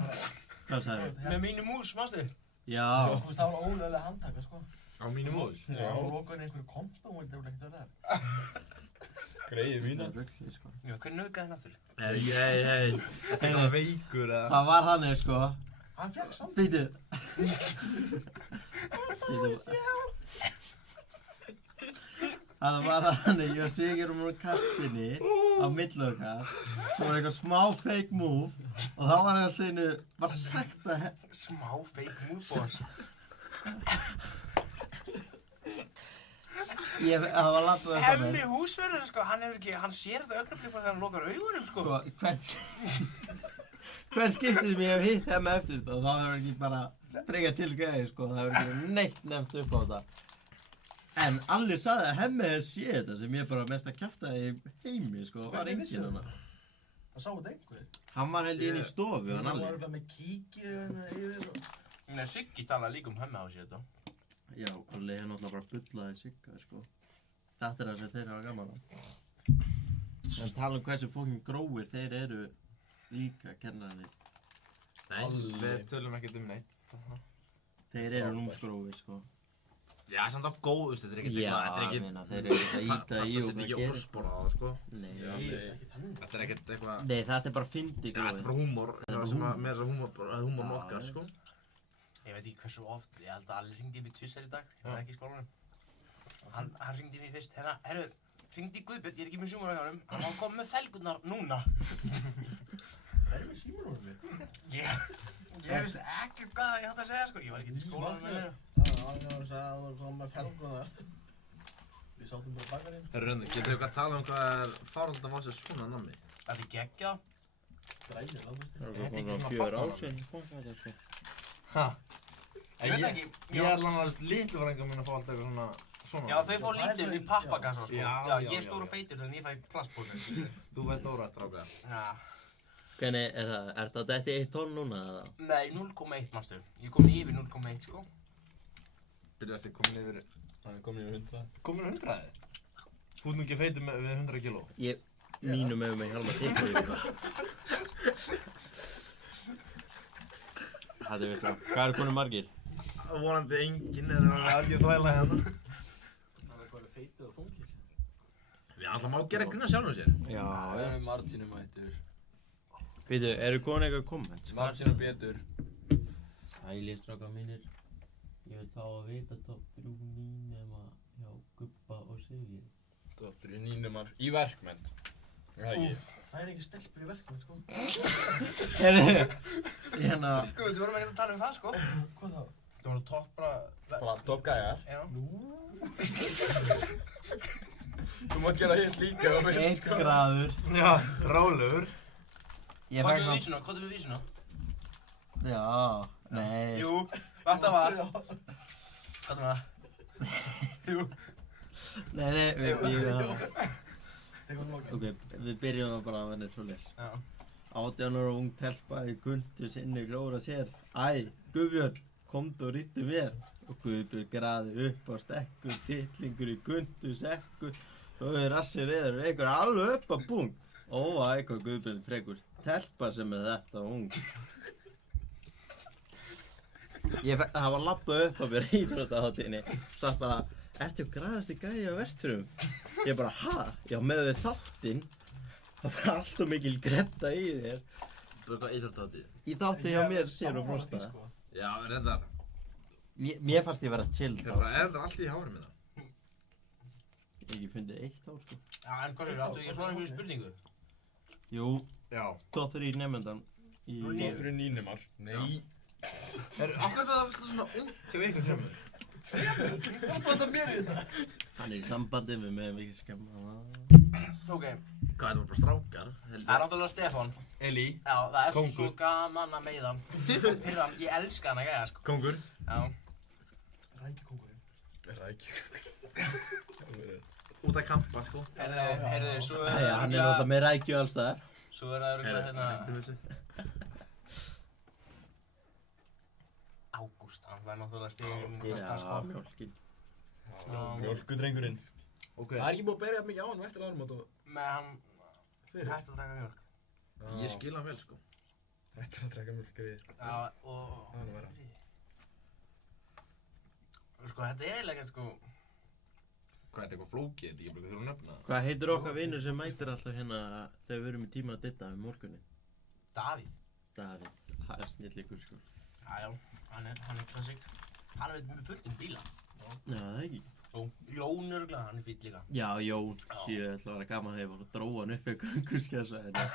hvað sagði þið? Með mínu mús, mástu? Já. Þú veist, það var ólöglega handtaka, sko. Á mínu mús? Já. Og lokaði einhverju kontum og þetta ekkert verið þar. Greið mína. Já, hvernig nauðgaði hann aftur? Þetta er eitthvað veikur eða? Það var hann, sko. Hann fekk samt. Býtu. Það var hann, ég og Sigur úr kastinni á milli okkar. Svo var eitthvað smá fake move og þá var alltaf einu, var sagt að... Smá fake move, boss. Það var lappað upp á mig. Hemmi húsverður, sko, hann sér þetta augnablik bara þegar hann lokar augunum, sko. Hvern skipti sem ég hef hitt Hemmi eftir þetta og þá hefur ekki bara frekar til skæði, sko. Það hefur ekki neitt nefnt upp á þetta. En allir sagði að Hemmi hefði séð þetta sem ég bara mest að kjafta í heimi, sko. Það var enginn hana. Það sá þetta einhver. Hann var held inn í stofu, hann allir. Hann var eitthvað með kíkju yfir og... Nei, Siggi talaði líka Hemmi á sér þetta. Já, Alli hefði náttúrulega bara bullaði Sigga, sko. Þetta er það sem þeir hafa gaman á. En tala hversu fokkin gróir þeir eru líka kennararnir. Nei, við tölum ekkert neitt. Þeir eru númsgróir, sko. Já, samt á góð, þetta er ekkert eitthvað, þetta er ekki... Já, þeir eru ekkert að íta í og bara gera, sko. Passa sér ekki orðspor á það, sko. Nei. Þetta er ekkert eitthvað... Nei, þetta er bara fyndi gróir. Já, þetta er bara húmor, með þess að húmorn okkar, sko. Ég veit ekki hversu oft, ég held að Alli hringdi í mig tvisvar í dag, ég var ekki í skólanum. Hann hringdi í mig fyrst, herru, hringdi í Guðbjörn, ég er ekki með símanum hjá honum, hann var komið með felgurnar núna. Það er með símanum við? Ég veist ekkert hvað ég átti að segja, sko, ég var ekki í skólanum með mér. Hann sagði að þú kom með felgurnar. Við sátum bara bakarinn. Herru Röndi, getur þið eitthvað að tala hvað er fáralt að fá sér svona nammi? Þetta er geggjað. Græðir, lágust þið. Það er bara 4 ár síðan ég smakkaði þetta, sko. Ha? Ég veit ekki. Ég er alveg litlu frænga mín að fá alltaf eitthvað svona. Já, þau fá lítið í pappakassa, sko. Já, ég er stór og feitur þannig ég fæ plastpóka. Þú fæ stóra stráka. Já. Hvernig er það? Er þetta 1 tonn núna, eða? Nei, 0,1 mástu. Ég kom yfir 0,1, sko. Byrju eftir komin yfir... Hann er komin yfir 100. Komin yfir 100? Þú ert nú ekki feitur við 100 kíló? Mínu með mig halva tikkur, sko. Það er veist það. Hvað eru konum margir? Vonandi enginn eða algjör þvæla hérna. Það er bara feitur og þungir. Við alltaf má gera grunna sjálfum sér. Já, Það eru Martínu mættur. Býtu, eru konum eitthvað komment? Martínu betur. Sælir strákar mínir. Ég vil þá að vita topp 3 nýnema hjá Gubba og Siggi. Topp 3 nýnemar í verkmennt. Það ekki. Það er ekki stelpur í verkefni, sko. Heyrðu, hérna... Guð, við vorum ekkert að tala um það, sko. Hvað þá? Það voru topp Bara topp gæjar. Já. Þú mátt gera hitt líka og við, 1 graður. Já, rólegur. Ég Hvað fæ er samt... vísuna? Hvað er vísuna? Já, nei. Jú, þetta var. Hvað er það? Jú. Nei, við byrjum það. Tekur lokið. Ok, við byrjum það bara að venni svoleiðis. Já. 18 ára ung telpa í guldu sinni glóra sér. Æ, Guðbjörn, komdu og rýttu mér. Og Guðbjörn graði upp á stekku, titlingur í gundu sekku. Svo við rassi reyður og einhver alveg upp á bung. Óa, eitthvað Guðbjörn frekur. Telpa sem er þetta ung. Það var labbað upp á mér í íþróttahátíðinni. Satt bara, ertu graðasti gæi á Vestfjörðum? Ég bara, ha? Já, með við þáttinn. Það var alltaf mikil gretta í þér. Hvað íþróttahátíð? Í þátti hjá mér, þér og Frosta. Já, reyndar. Mér fannst ég vera chill þá. Það bara er allt í hárið með það. Ég hef ekki fundið 1 ár, sko. Já, en hvað sér, áttu ekki að svara einhverju spurningu? Jú, Já. Dóttur í nefndan. Dóttur í nýnumar. Nei. Akkur það alltaf svona ungt hjá ykkur þrjumur? Hvað banda mér í þetta? Hann er í sambandi, við meðum ekki skemma það. Ok. Hvað, þetta voru bara strákar? Það er náttúrulega Stefán. Elí. Já, það er Kóngur. svo gaman að meiða hann. Pyrran, ég elska hann að gæja, sko. Kóngur. Já. Rækjukóngurinn. Út að kampa, sko. Heyrðu, svo er Æja, hann er náttúrulega með rækju alls staðar. Svo er það örugglega hérna... Ágúst, hann var náttúrulega stiginn fyrsta, sko. Já, mjólkin. Mjólkudrengurinn. Ok. Það er ekki búið að berja mikið á hann eftir áramót og... Með hann hætti að drekka mjólk. Ég skil hann vel, sko. Hættir að drekka mjólk, greiðir. Já, og... Það er nú vera. Sko, þetta er eiginlega ekkert, sko... Hvað, er þetta eitthvað flókið? Þetta er ekki bara þurfa að nefna? Hvað heitir okkar vinur sem mætir alltaf hérna þegar við erum í tíma að ditta um morgunin? Davíð. Davíð, það er snillikur, sko. Já, hann er klassík. Hann er fullt bíla. Já, það ekki. Og Jón örugglega, hann er fýll líka. Já, Jón. Ég ætla að vera gaman þegar ég var að dróa hann upp í gönguskjæðsvæðinu.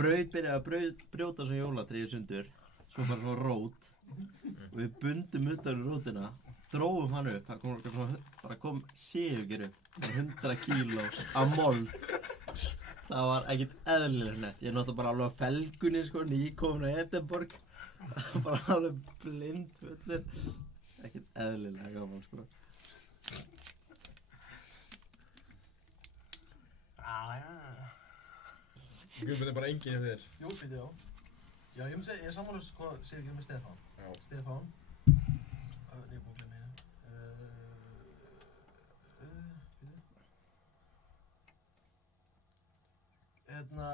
Brauð byrjaði að brjóta sem jólatrýði sundur. Svo bara svona rót. Og við bundum utan rótina. Dróum hann upp. Það kom sigurger upp. 100 kíló af mold. Það var ekkert eðlilega nett. Ég náttúrulega bara alveg á felgunni, sko, nýkomin á Edinborg. Bara alveg blind fullur. Ekkert eðlilega gaman, sko. Guðbjörn er bara enginn hjá þér. Jú, býttu, já. Já, ég er sammála, sko, segir ekki með Stefán. Já. Stefán. Ég er búinn að glemma einu. Hérna,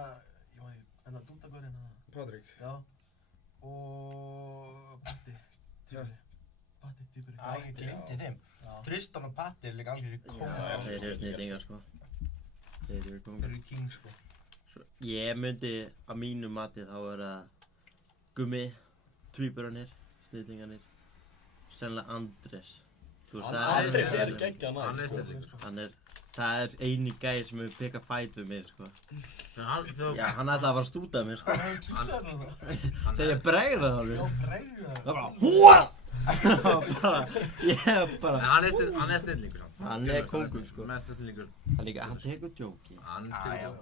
ég man ekki, hérna Dúdagörinn, hérna. Patrik. Já. Og Patti, týpuri. Patti, týpuri. Já, ég glemdi þeim. Tristan og Patti er líka alveg kongar. Já, þeir eru snillingar, sko. Þeir eru kongar. Þeir eru king, sko. Ég myndi að mínu mati þá vera Gummi, tvíburarnir, snillingarnir, sennilega Andrés. Andrés er geggja næs, Hann er sko. snilling, sko. Það er eini gæði sem hefur pickað fæt við mig, sko. Já, hann ætlaði að fara að stúta mig, sko. Hann kíklar hann það. Þegar ég bregði það alveg. Já, bregði það. Það bara HÚA! Ég bara... En hann er snillingur, sant? Hann er kóngur, sko. Mest snillingur. Hann tekur djóki. Hann tekur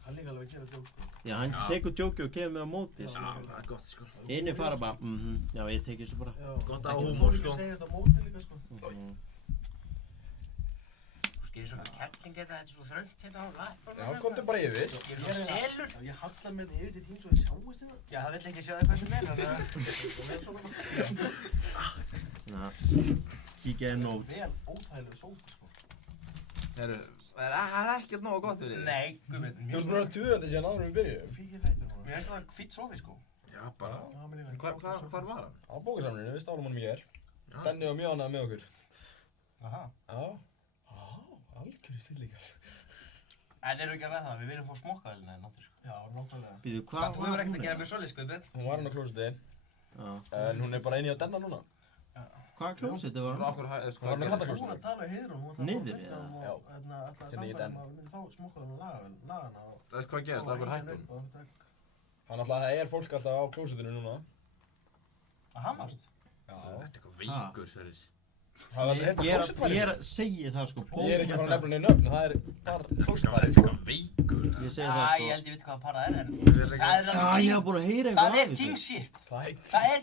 Hann líka alveg að gera djók, sko. Já, hann tekur djóki og kemur með á móti, sko. Já, það er gott, sko. Inni fara bara, já, ég teki þessu bara. Gott að húmor, sko. Þú segir þetta á móti líka, sko. Ég er svona kettling hérna, þetta er svo þröngt hérna á lappunum. Já, komdu bara yfir. Ég er svo selur. Ég hallar mér yfir til þín svo ég sjáist þið það. Já, það vill ekki sjá það hvað sem er, þannig Já, kíkja í nót. Vel óþægilega sóta, sko. Það er ekkert nógu gott fyrir þig. Nei, Guðbjörn. Þú veist bara tuðandi síðan áður við byrjuðum. Fyrir hættur hún. Mér finnst það fýtt sofi, sko. Já, bara. Hvar var hann? Á bókasamlinu, við stálum honum í hér. Denni var mjög ánægður með okkur. Aha. Já. Algjörðu snillingar. En erum við ekki að ræða það? Við viljum fá smokkavælina hérna áttur, sko. Já, náttúrulega. Býðu, Þú hefur ekkert að gera með svoleiðis, Guðbjörn. Hún var hann á klósetti. Já. En hún er bara inni á Denna núna. Hvaða klósetti var hann? Okkur Hún var að tala í Heiðrún, hún Niður, að alltaf Hérna í samfæðum að við myndum fá smokkaðum lagana og... Það hvað gerist, það var hættun. Þannig að það fólk alltaf á klósettinu núna. Að hamast? Já. Þetta eitthvað veikur, Sverris. Ég segi það sko. Ég ekki að fara að nefna neina nöfn, það klósettparið sko. Veikur. Ég segi það sko. Ég held ég veit hvað parað en það er Ég hef búin að heyra eitthvað það er king shit. Það er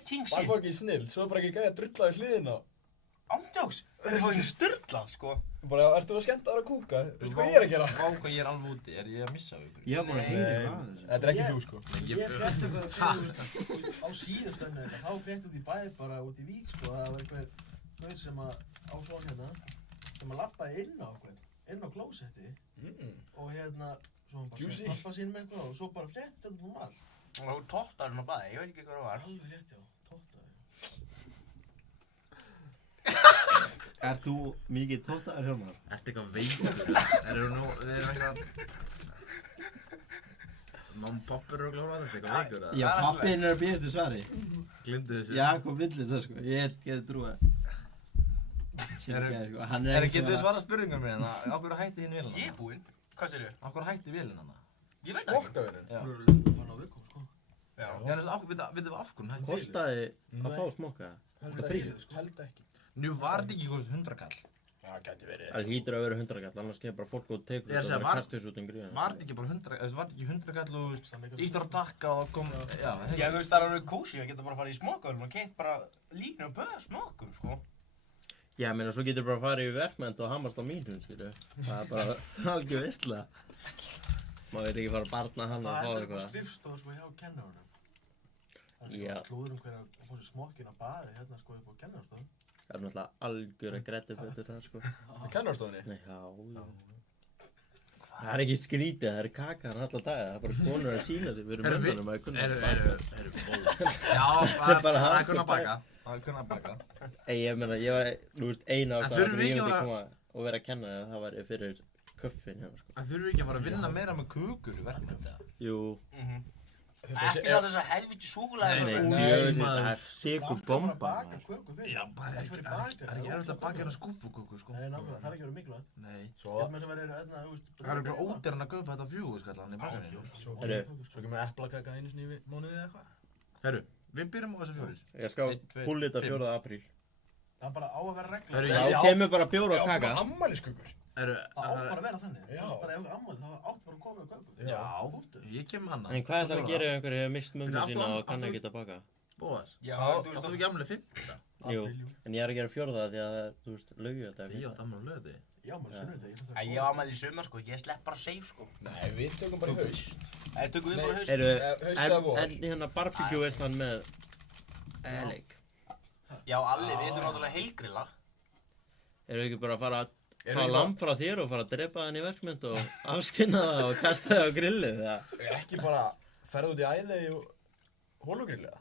king Það shit. var ekki snill, svo bara ekki gæði að drulla í hliðina. Ándjóks, það er ekki styrlað sko. Bara, ertu að skemmta þér að kúka? Veistu hvað ég að gera? Vá hvað ég alveg úti, ég að missa ykkur? Ég hef búin að heyra eitthvað af þessu. Þetta er ekki þú sko. Ég frétti eitthvað á síðustöðinu þetta, þá frétti út í bæ bara út í Vík sko, það var einhver gaur sem að á svona hérna, sem að labbaði inn á klósetti og hérna, svo hann bara sér pappa sín með eitthvað og svo bara frétti þetta um allt. Og þú tóttar hún á baði, ég veit ekki hvað það var. Alveg rétt já, tóttaði. Ert þú mikið tóttaður Hjálmar? Ertu eitthvað veikur? Við erum eitthvað... Mamma og pappi eru að klára þetta, eitthvað veikur eða? Já, pappin að býða til svari. Glindu þessu. Jakob villir það sko, ég geti trúið. Getur þið svarað spurningar mér hérna? Á hverju hætti hinn vélina? Ég er búinn. Hvað segirðu? Á hverju hætti vélina hana? Ég veit það ekki. Smokkavélin? Já. Fann á viðkom sko. Já. Veitum við af hverju hætti vélina? Kostaði að fá smokka? Held ekki. Nú var þetta ekki kostið 100 kall. Já, gæti verið. Það hlýtur að vera 100 kall, annars kemur bara fólk og tekur Ég er að þetta segja, og bara kastu þessu út um gríðan. Var þetta ekki bara 100 kall og ístur að takka og kom... Já, Já, þú veist það er alveg kósi að geta bara farið í smokkavélum og keitt bara línu og böða smokkum, sko. Já, meina, svo getur bara að fara yfir verkmennt og hamast á mínum, skilju. Það er bara algjör veistla. Má veit ekki fara að barna hann og fá Það er eitthvað. skrifstof sko hjá kennarunum. Það Já. er slúður hver að fá sér smokkin á baði hérna sko upp á kennarstofu. Það er náttúrulega algjör að græta betur það, sko. Kennarstofunni? Nei, já. Það er ekki skrítið, það er kakan alla daga. Það er bara konur að sína sig fyrir mönnunum að kunna að baka. Já, það er að kunna að baka. Það er að kunna að baka. Ég meina, ég var, þú veist, eina ástæða þurfum við fyrir ég ekki myndi að koma og vera að kenna þér, það væri fyrir kuffin hérna, sko. En þurfum við ekki að fara að vinna meira með kukur í verkefni þetta? Jú. Ekki sá þess að helviti súkulega. Nei, það er sigur bomba. Já, bara er ekki erfitt að baka hérna skúffukuku, sko. Nei, nákvæmlega, það er ekki verið mikilvægt. Nei. Ég held með þess að verið hérna, þú veist... Það er eitthvað ódýran að kaupa þetta fjögurskall í bakarinu. Svo kemur eplakaka einu sinni í mánuði eða eitthvað. Herru, við byrjum á þessu fjórir. Ég skal púlla þetta 4. apríl. Það er bara á að vera regla. Já, kemur bara bjór og kaka. Já, bara ammæliskukur. Það á bara að vera þannig. Já. Bara ef ammæli, það átt bara að koma og kaupa. Já, ég kem hana. En hvað ætlar að gera ef einhver hefur mist mömmu sína og kann ekki að baka? Bóas, Já, áttu við ekki afmæli 5? Jú, en ég er að gera 4. því að, þú veist, laugardag. Ég átti afmæli á laugardegi. Já, maður sunnudegi. Ég á afmæli í sumar, sko. Ég slepp bara safe, sko. Nei, við tökum bara í haust. Það tökum við bara í haust. haust eða vor. En hérna barbecue veislan með leik. Já, Alli, við ætlum náttúrulega heilgrilla. Eru ekki bara að fara að fá lamb frá þér og fara að drepa hann í verkmynd og afskynna það og kasta það á grillið, eða? Ekki bara ferða út í æði og hólugrill, eða?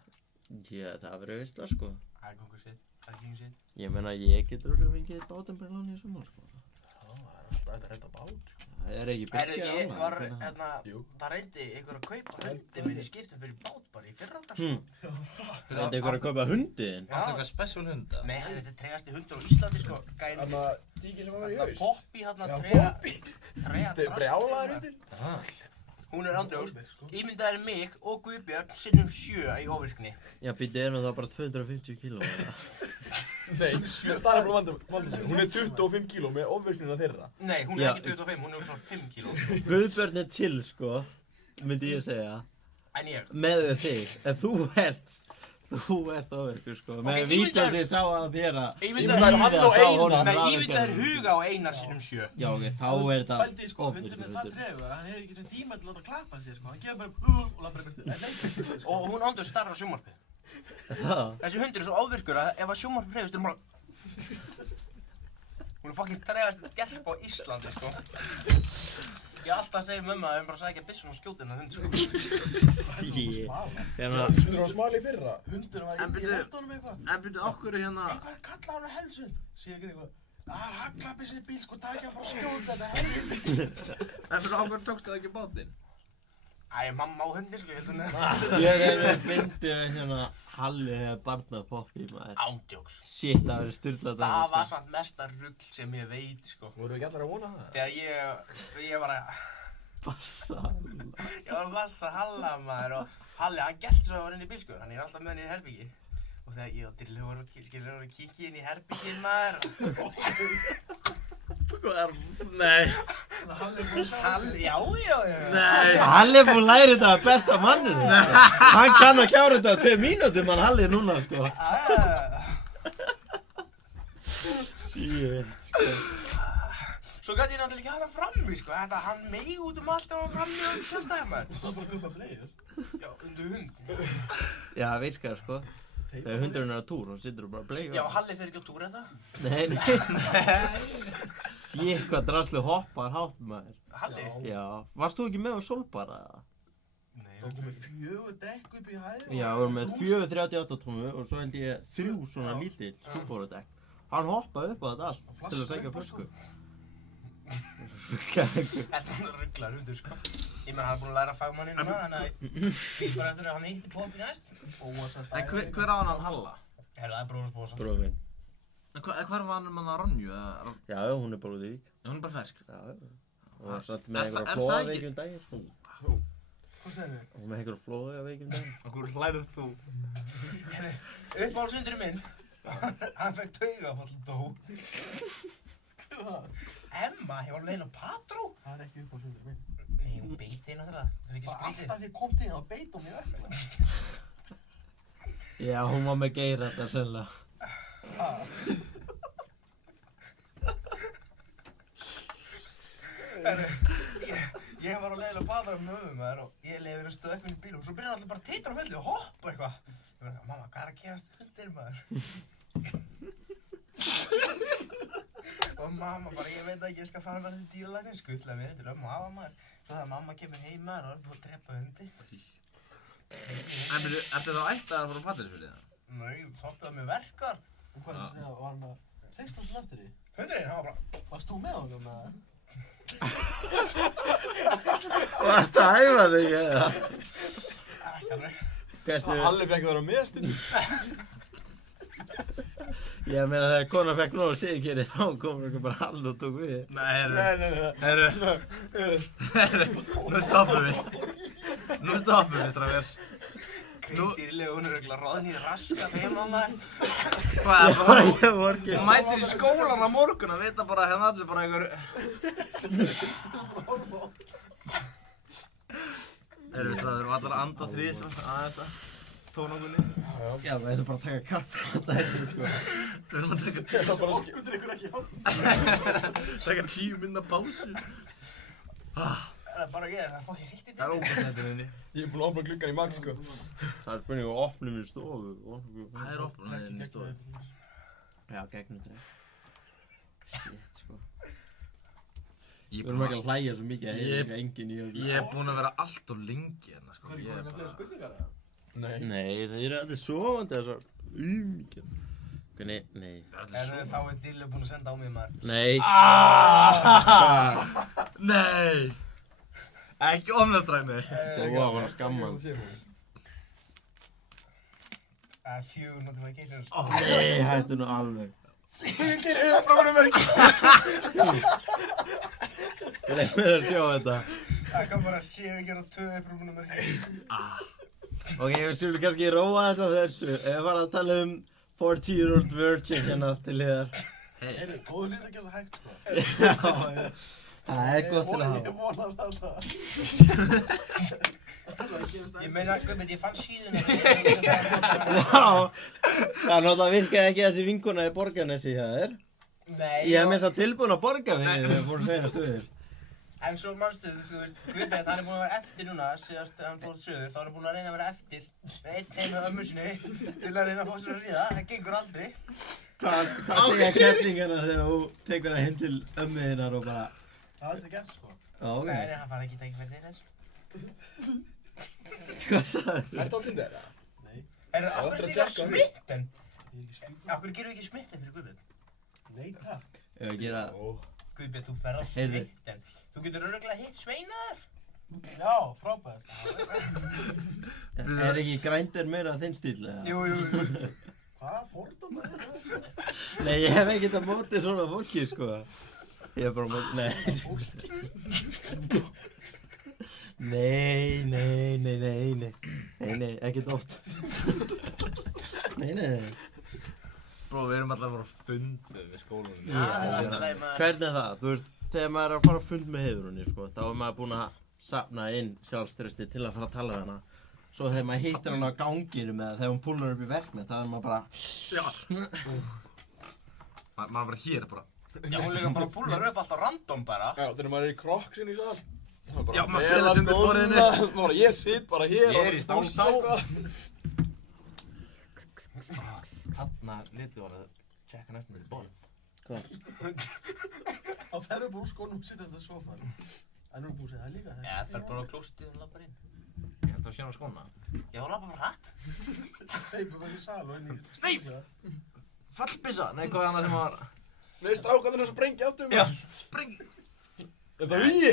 Já, það verður veistla, sko. Það er kongur sitt, það er king sitt. Ég meina, ég getur alveg fengið bátumbrellan í sumar, sko. Já, það er alltaf hægt að redda bát, sko. Það er ekki Ég byrkið var, annað. það reyndi einhver að kaupa hundi minn í skiptum fyrir bát bara í fyrra, sko. Reyndi einhver að kaupa hundin? Áttu eitthvað special hunda? Nei, þetta er tregasti hundur á Íslandi, sko. Þannig að tíki sem var í haust. Poppy, hérna, Þetta er brjálaður hundir. Hún er andrjóðs. Ímyndaði mig og Guðbjörn sinnum 7 í ofvirkni. Já, býtti er nú það bara 250 kíló, eða? Nei, það er bara vandamál. Hún er 25 kíló með ofvirknina þeirra. Nei, hún er ekki 25, hún er svona 5 kíló. Guðbjörn er chill, sko, myndi ég segja. En ég? Með þig, en þú ert ofvirkur, sko. Með vídeó sem ég sá að þér að Ímyndaði Huga á Einar sinnum 7. Já, ok, þá er þetta Pældi, sko, hundurinn er það tregur að hann hefur ekki tíma til að láta klappa sér, sko. Hann gefur bara og lappar í byrtu. Og hún ándur starra á sjónvarpi. Þessi hundur er svo ofvirkur að ef að sjónvarpi hreyfist er bara... Hún er fucking tregast gerp á Íslandi, sko. Ég er alltaf að segja mömmu að við erum bara að sækja byssun og skjóta hennar hund, sko. Hundur var smali í fyrra. Hundurinn var í rættunum eitthvað. En byrju okkur hérna... Eitthvað er kallað hann á helsund. Sér ekki eitthvað. Það er haglappið sinni bíl, sko, það er ekki að bara skjóta þetta helviti. En fyrir okkur tókstu það ekki bátinn? Æ, mamma á hundi, sko, ég held hún Ég hef fyndið hérna Halli hefði barnapoppi, maður. Ándjóks. Shit, það verið sturlað dæmi, Það var samt mesta rugl sem ég veit, sko. Voru ekki allir að vona það? Þegar ég var að... Bassa Halla. Ég var að passa Halla, maður, og Halli, hann gælt svo að vera inn í bílskur. Hann er alltaf með hann í herbyggi. Og þegar ég og Dilli voru að kíkja inn í herbyggið, maður. Nei. Halli, já. Nei. Halli er búinn að læra þetta að besta manninu. Hann kann að klára þetta á 2 mínútum, hann Halli núna, sko. Shit, sko. Svo gæti ég náttúrulega ekki hafa það frammi, sko. Þetta, hann meig út allt ef hann frammi og kjöltaði, maður. Það var bara að kaupa bleiður. Já, undir hund. Já, það virkar, sko. Þegar hundurinn er á túr, þá situr þú bara að bleiða. Já, Halli fer ekki á túr, eða? Nei. Shit, hvað draslu hoppar hátt, maður. Halli? Já. Varst þú ekki með á Sólbara? Nei. Það komið 4 dekk upp í hæð. Já, við erum með 4 38 tómu og svo held ég 3 svona lítil Subaru dekk. Hann hoppaði upp á þetta allt til að sækja flösku. Þetta er rugglar hundur, sko. Ég meina, hann er búinn að læra fagmanni núna, þannig að ég bara eftir að hann hitti Poppi næst. En hver á hann Halla? Herra, það er bróðars bósa. Bróður minn. En hver var hann með Ronju? Já, hún er bara út í Vík. Já, hún er bara fersk. Já, og satt með einhverja flóðaveikjum daginn, sko. Hvað segir þið? Og með einhverja flóðaveikjum daginn. Okkur hlærið þú? Uppáhaldshundurinn minn, hann fekk taugafall og dó. Emma, ég var alveg einn á Patró. Það er ekki uppáhaldshundurinn minn. Nei, hún beit þig náttúrulega. Það er ekki skrítið. Alltaf því kom þig að beita hún í ökla. Já, hún var með Geir þetta sennilega. Ég var á leiðilega Patró með mömmu maður og ég leiði verið að stöða upp inn í bíl og svo byrjaði allir bara að titra á felli og hoppa eitthvað. Ég var mamma, hvað er að gerast hundir maður? Og mamma bara, ég veit ekki, ég skal fara að vera til dýralæknis, skuttlaði mér til ömmu og afa maður. Svo þegar mamma kemur heim maður og er búin að drepa hundi. En ertu þá ættaður að fara á Patreksfirði það? Nei, þóttuðu með verkar. Og hvað er það að segja, var hann að hreistast með eftir því? Hundurinn, hann var bara... Varst þú með honum með það? Varst það að æfa þig, eða? Ekki alveg. Halli fekk það á meðstundum. Ég meina þegar konan fekk nóg sigurkeri, þá komur ekki bara Halli og tók við. Nei, heyrðu. Nú stoppum við. Strákar. Dýrlega, hún er örugglega roðin í raskat heima maður. Hvað er Já, ég var ekki. Þú mætir í skólan á morgun að vita bara hérna allir bara einhver... Við erum allir að anda þrísvar aðeins að tóna okkur niður. Já, við ætlum bara að taka kaffi á þetta ekki, sko. Við erum að taka Orkudrykkur ekki hjálp. taka 10 minna pásu. Það er bara ég, það er fokkið heitt í Það er ógæðsættir henni. Ég er búinn að opna gluggan í Max, sko. Það er spurning að opnum í stofu. Það er opnum í stofu. Já, gegnum þetta. Shit, sko. Við erum ekki að hlæja svo mikið að hefur ekki engin í okkur. Ég er búinn að vera allt of lengi hérna, sko. Hvað er ekki fleiri spurningar eða? Nei, það eru allir sofandi þessar umíkjum. Nei. Þá er Dilli búinn að senda á mig maður. Nei. Nei. Ekki ofnastræmi. Það var bara skamman. Few notifications. Nei, hættu nú alveg. Sigurgeir upprópunummerki. Leif mér að sjá þetta. Það kom bara Sigurgeir og 2 upprópunummerki. Ok, við skulum kannski róa þess að þessu. Ef við varum að tala 40-year-old virgin hérna til liðar. Heyrðu, góður lýr ekki þess að hægt, sko. Já. Það er gott til að hafa. Ég vona það. Ég meina, Guðmund, ég fann síðuna. Já. Það náttúrulega virkaði ekki þessi vinkona í Borgarnesi hjá þér. Nei. Ég hef minnst að tilbúin að borga fyrir þegar við fórum sveina stuðir. En svo mannstu, þú veist, Guðmund, hann er búinn að vera eftir núna, síðast þegar hann fór til söður, þá er hann búinn að reyna að vera eftir einn með ömmu sinni til að reyna að fá sér að ríða, það gengur aldrei. Hvað segja kettlingarnar þegar þú tekur það hinn til ömmu þinnar og bara... Það er aldrei gert, sko. Já, ok. Nei, hann fara ekki tækifæri til þess. Hvað sagði þú? Ertu á Tinder, eða? Nei. Af hverju er þetta smitten? Af hverju gerum við ekki smitten fyrir Guðbjörn? Nei, takk. Ef við gera... Guðbjörn, þú ferð á smitten. Þú getur örugglega hitt Sveina þar. Já, frábært. Er ekki Grindr meira þinn stíl eða? Jú. Hvað fordóma er það? Nei, ég hef ekkert að móti svona fólki, sko. Ég er bara að móti, Nei, ekkert oft. Nei. Bro, við erum alltaf að fara á fund við skólanum. Já, hvernig er það? Þú veist, þegar maður er að fara á fund með Heiðrúni, sko, þá er maður búinn að safna inn sjálfströsti til að fara að tala við hana. Svo þegar maður hittir hana á ganginum eða þegar hún púlar upp í verknett, þá er maður bara... Já. Maður er bara hér bara. Já, hún líka bara púlar upp allt á random bara. Já, þegar maður er í kroksin í sal. Já, maður felast undir borðinu. Ég sitt bara hér Ég er í stangstá. Þarna litum við að tjekka næstum með borð. Hvað? Á feðurbólskónum sitja þetta sofan. En nú er búið að segja það líka. Já, það fer bara á klóstið og lappar inn. Ég held að sjá skóna. Já, þú lappar bara hratt. Hleypur bara í sal og inn í... Nei! Fallbyssa! Nei, hvað er annað sem var... Nei, strákarnir er að sprengja áttum. Já, spreng! Er það hugi?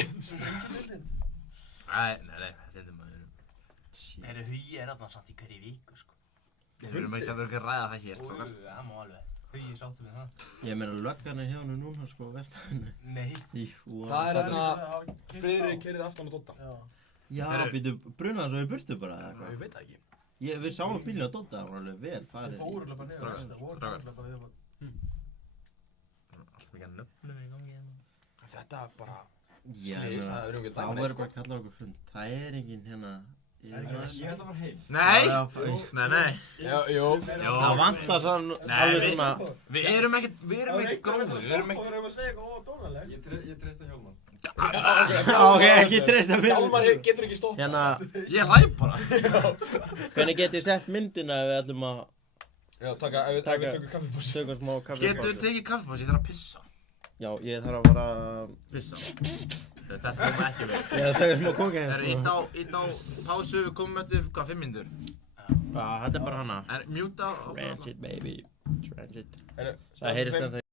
Nei, þetta er maður. Herru, hugi er þarna samt í hverju viku, sko. Við erum ekki að vera að ræða það hér, strákar. Það má alveg. Hugi sáttu við það. Ég meina löggan er hjá hennu núna, sko, vestafinu. Nei. Það er þarna Friðrik keyrði aftan á Dodda. Já, býtu, brunaði svo í burtu bara, eða Ég hvað? veit það ekki. Við sáum bílinn á Dodda, það var alveg vel farið. Þið fóru alveg bara niður. Það voru alveg bara niður. Allt mikið að nöfnum í gangi. Þetta bara... Já, Slys, það er ekki þá dæma er neitt, bara að kalla okkur fund. Það er enginn hérna... Ég held að fara heim. Nei! Já, Nei. Jú. Það vantar svona, alveg svona... Við erum ekkert gróður, við erum ekkert... Það voru að segja eitthvað ódónaleg. Ég treysta Hjálmar. Ok, ekki treysta mér. Hjálmar getur ekki stoppað. Hérna, Ég hlæp bara. hvernig get ég sett myndina ef við ætlum að Já, ef við tökum kaffipásu. tökum smá kaffipásu? Getur við tekið kaffipásu? Ég þarf að pissa. Já, ég þarf að fara að... Pissa. Þetta kom ekki vel. Ég þarf að taka smá kókaín, Herru, ít á pásu, við komum eftir, 5 mínútur? Þetta er bara hana. Mjúta á... Transit, baby. Transit. Herru, Það heyrist ennþá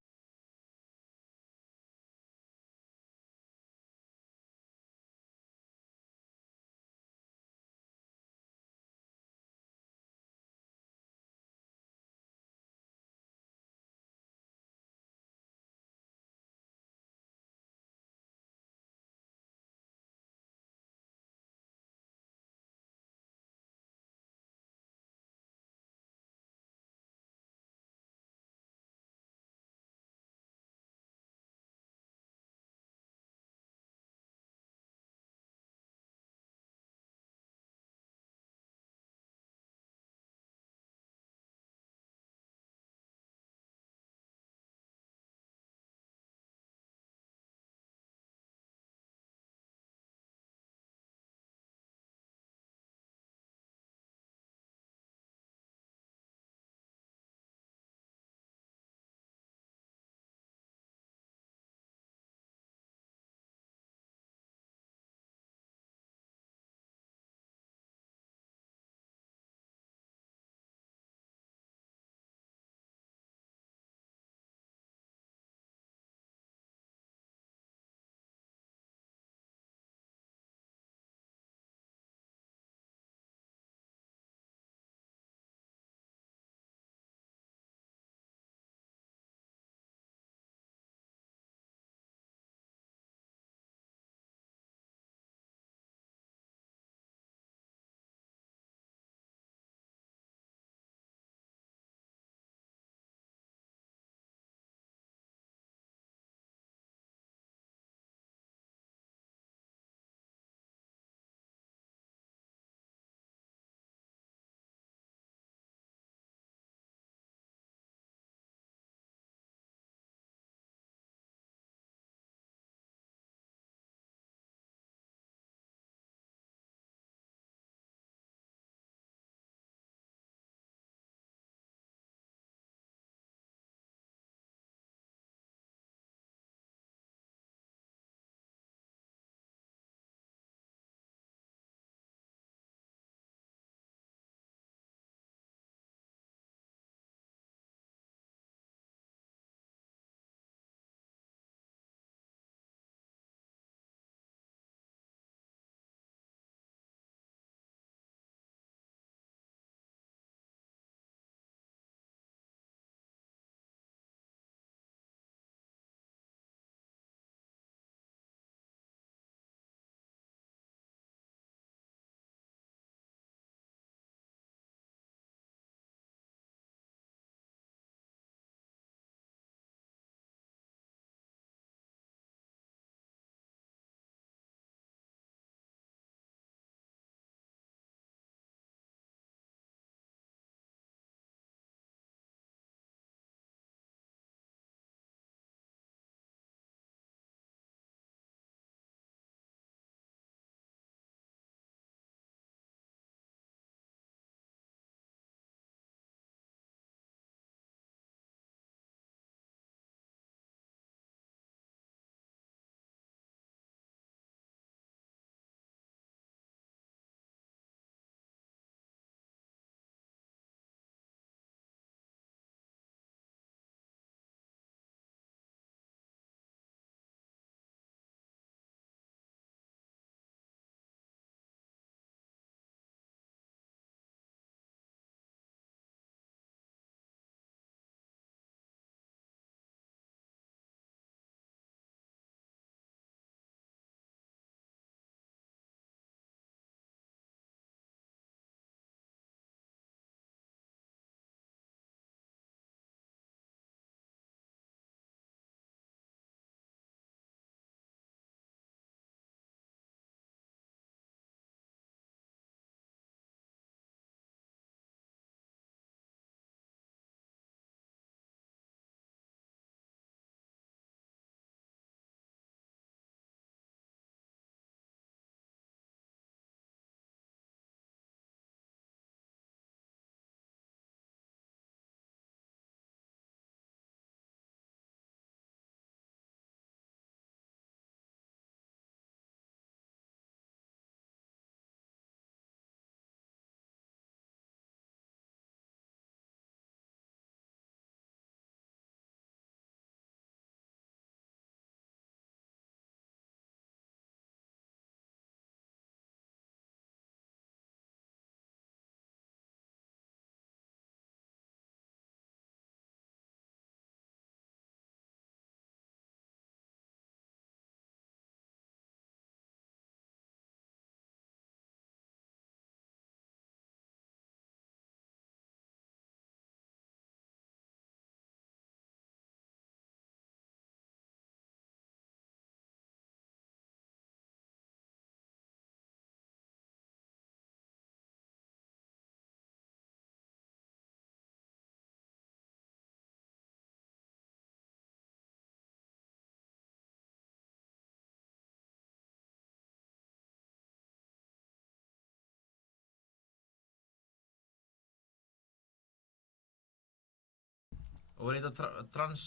Og reyta trans...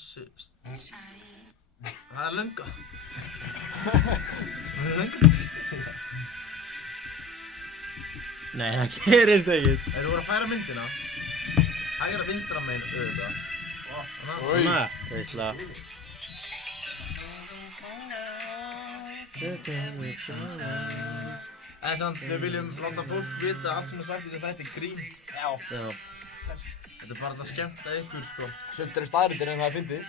Það er löngu. Það er löngu. Nei, það gerist ekkert. Þú voru að færa myndina. Hægra vinstra megin auðvitað. Svona, veistla. En samt, við viljum láta fólk vita allt sem sagt í þetta grín. Já. Þetta bara að skemmta ykkur, sko. Sumt staðreyndir en það fyndið.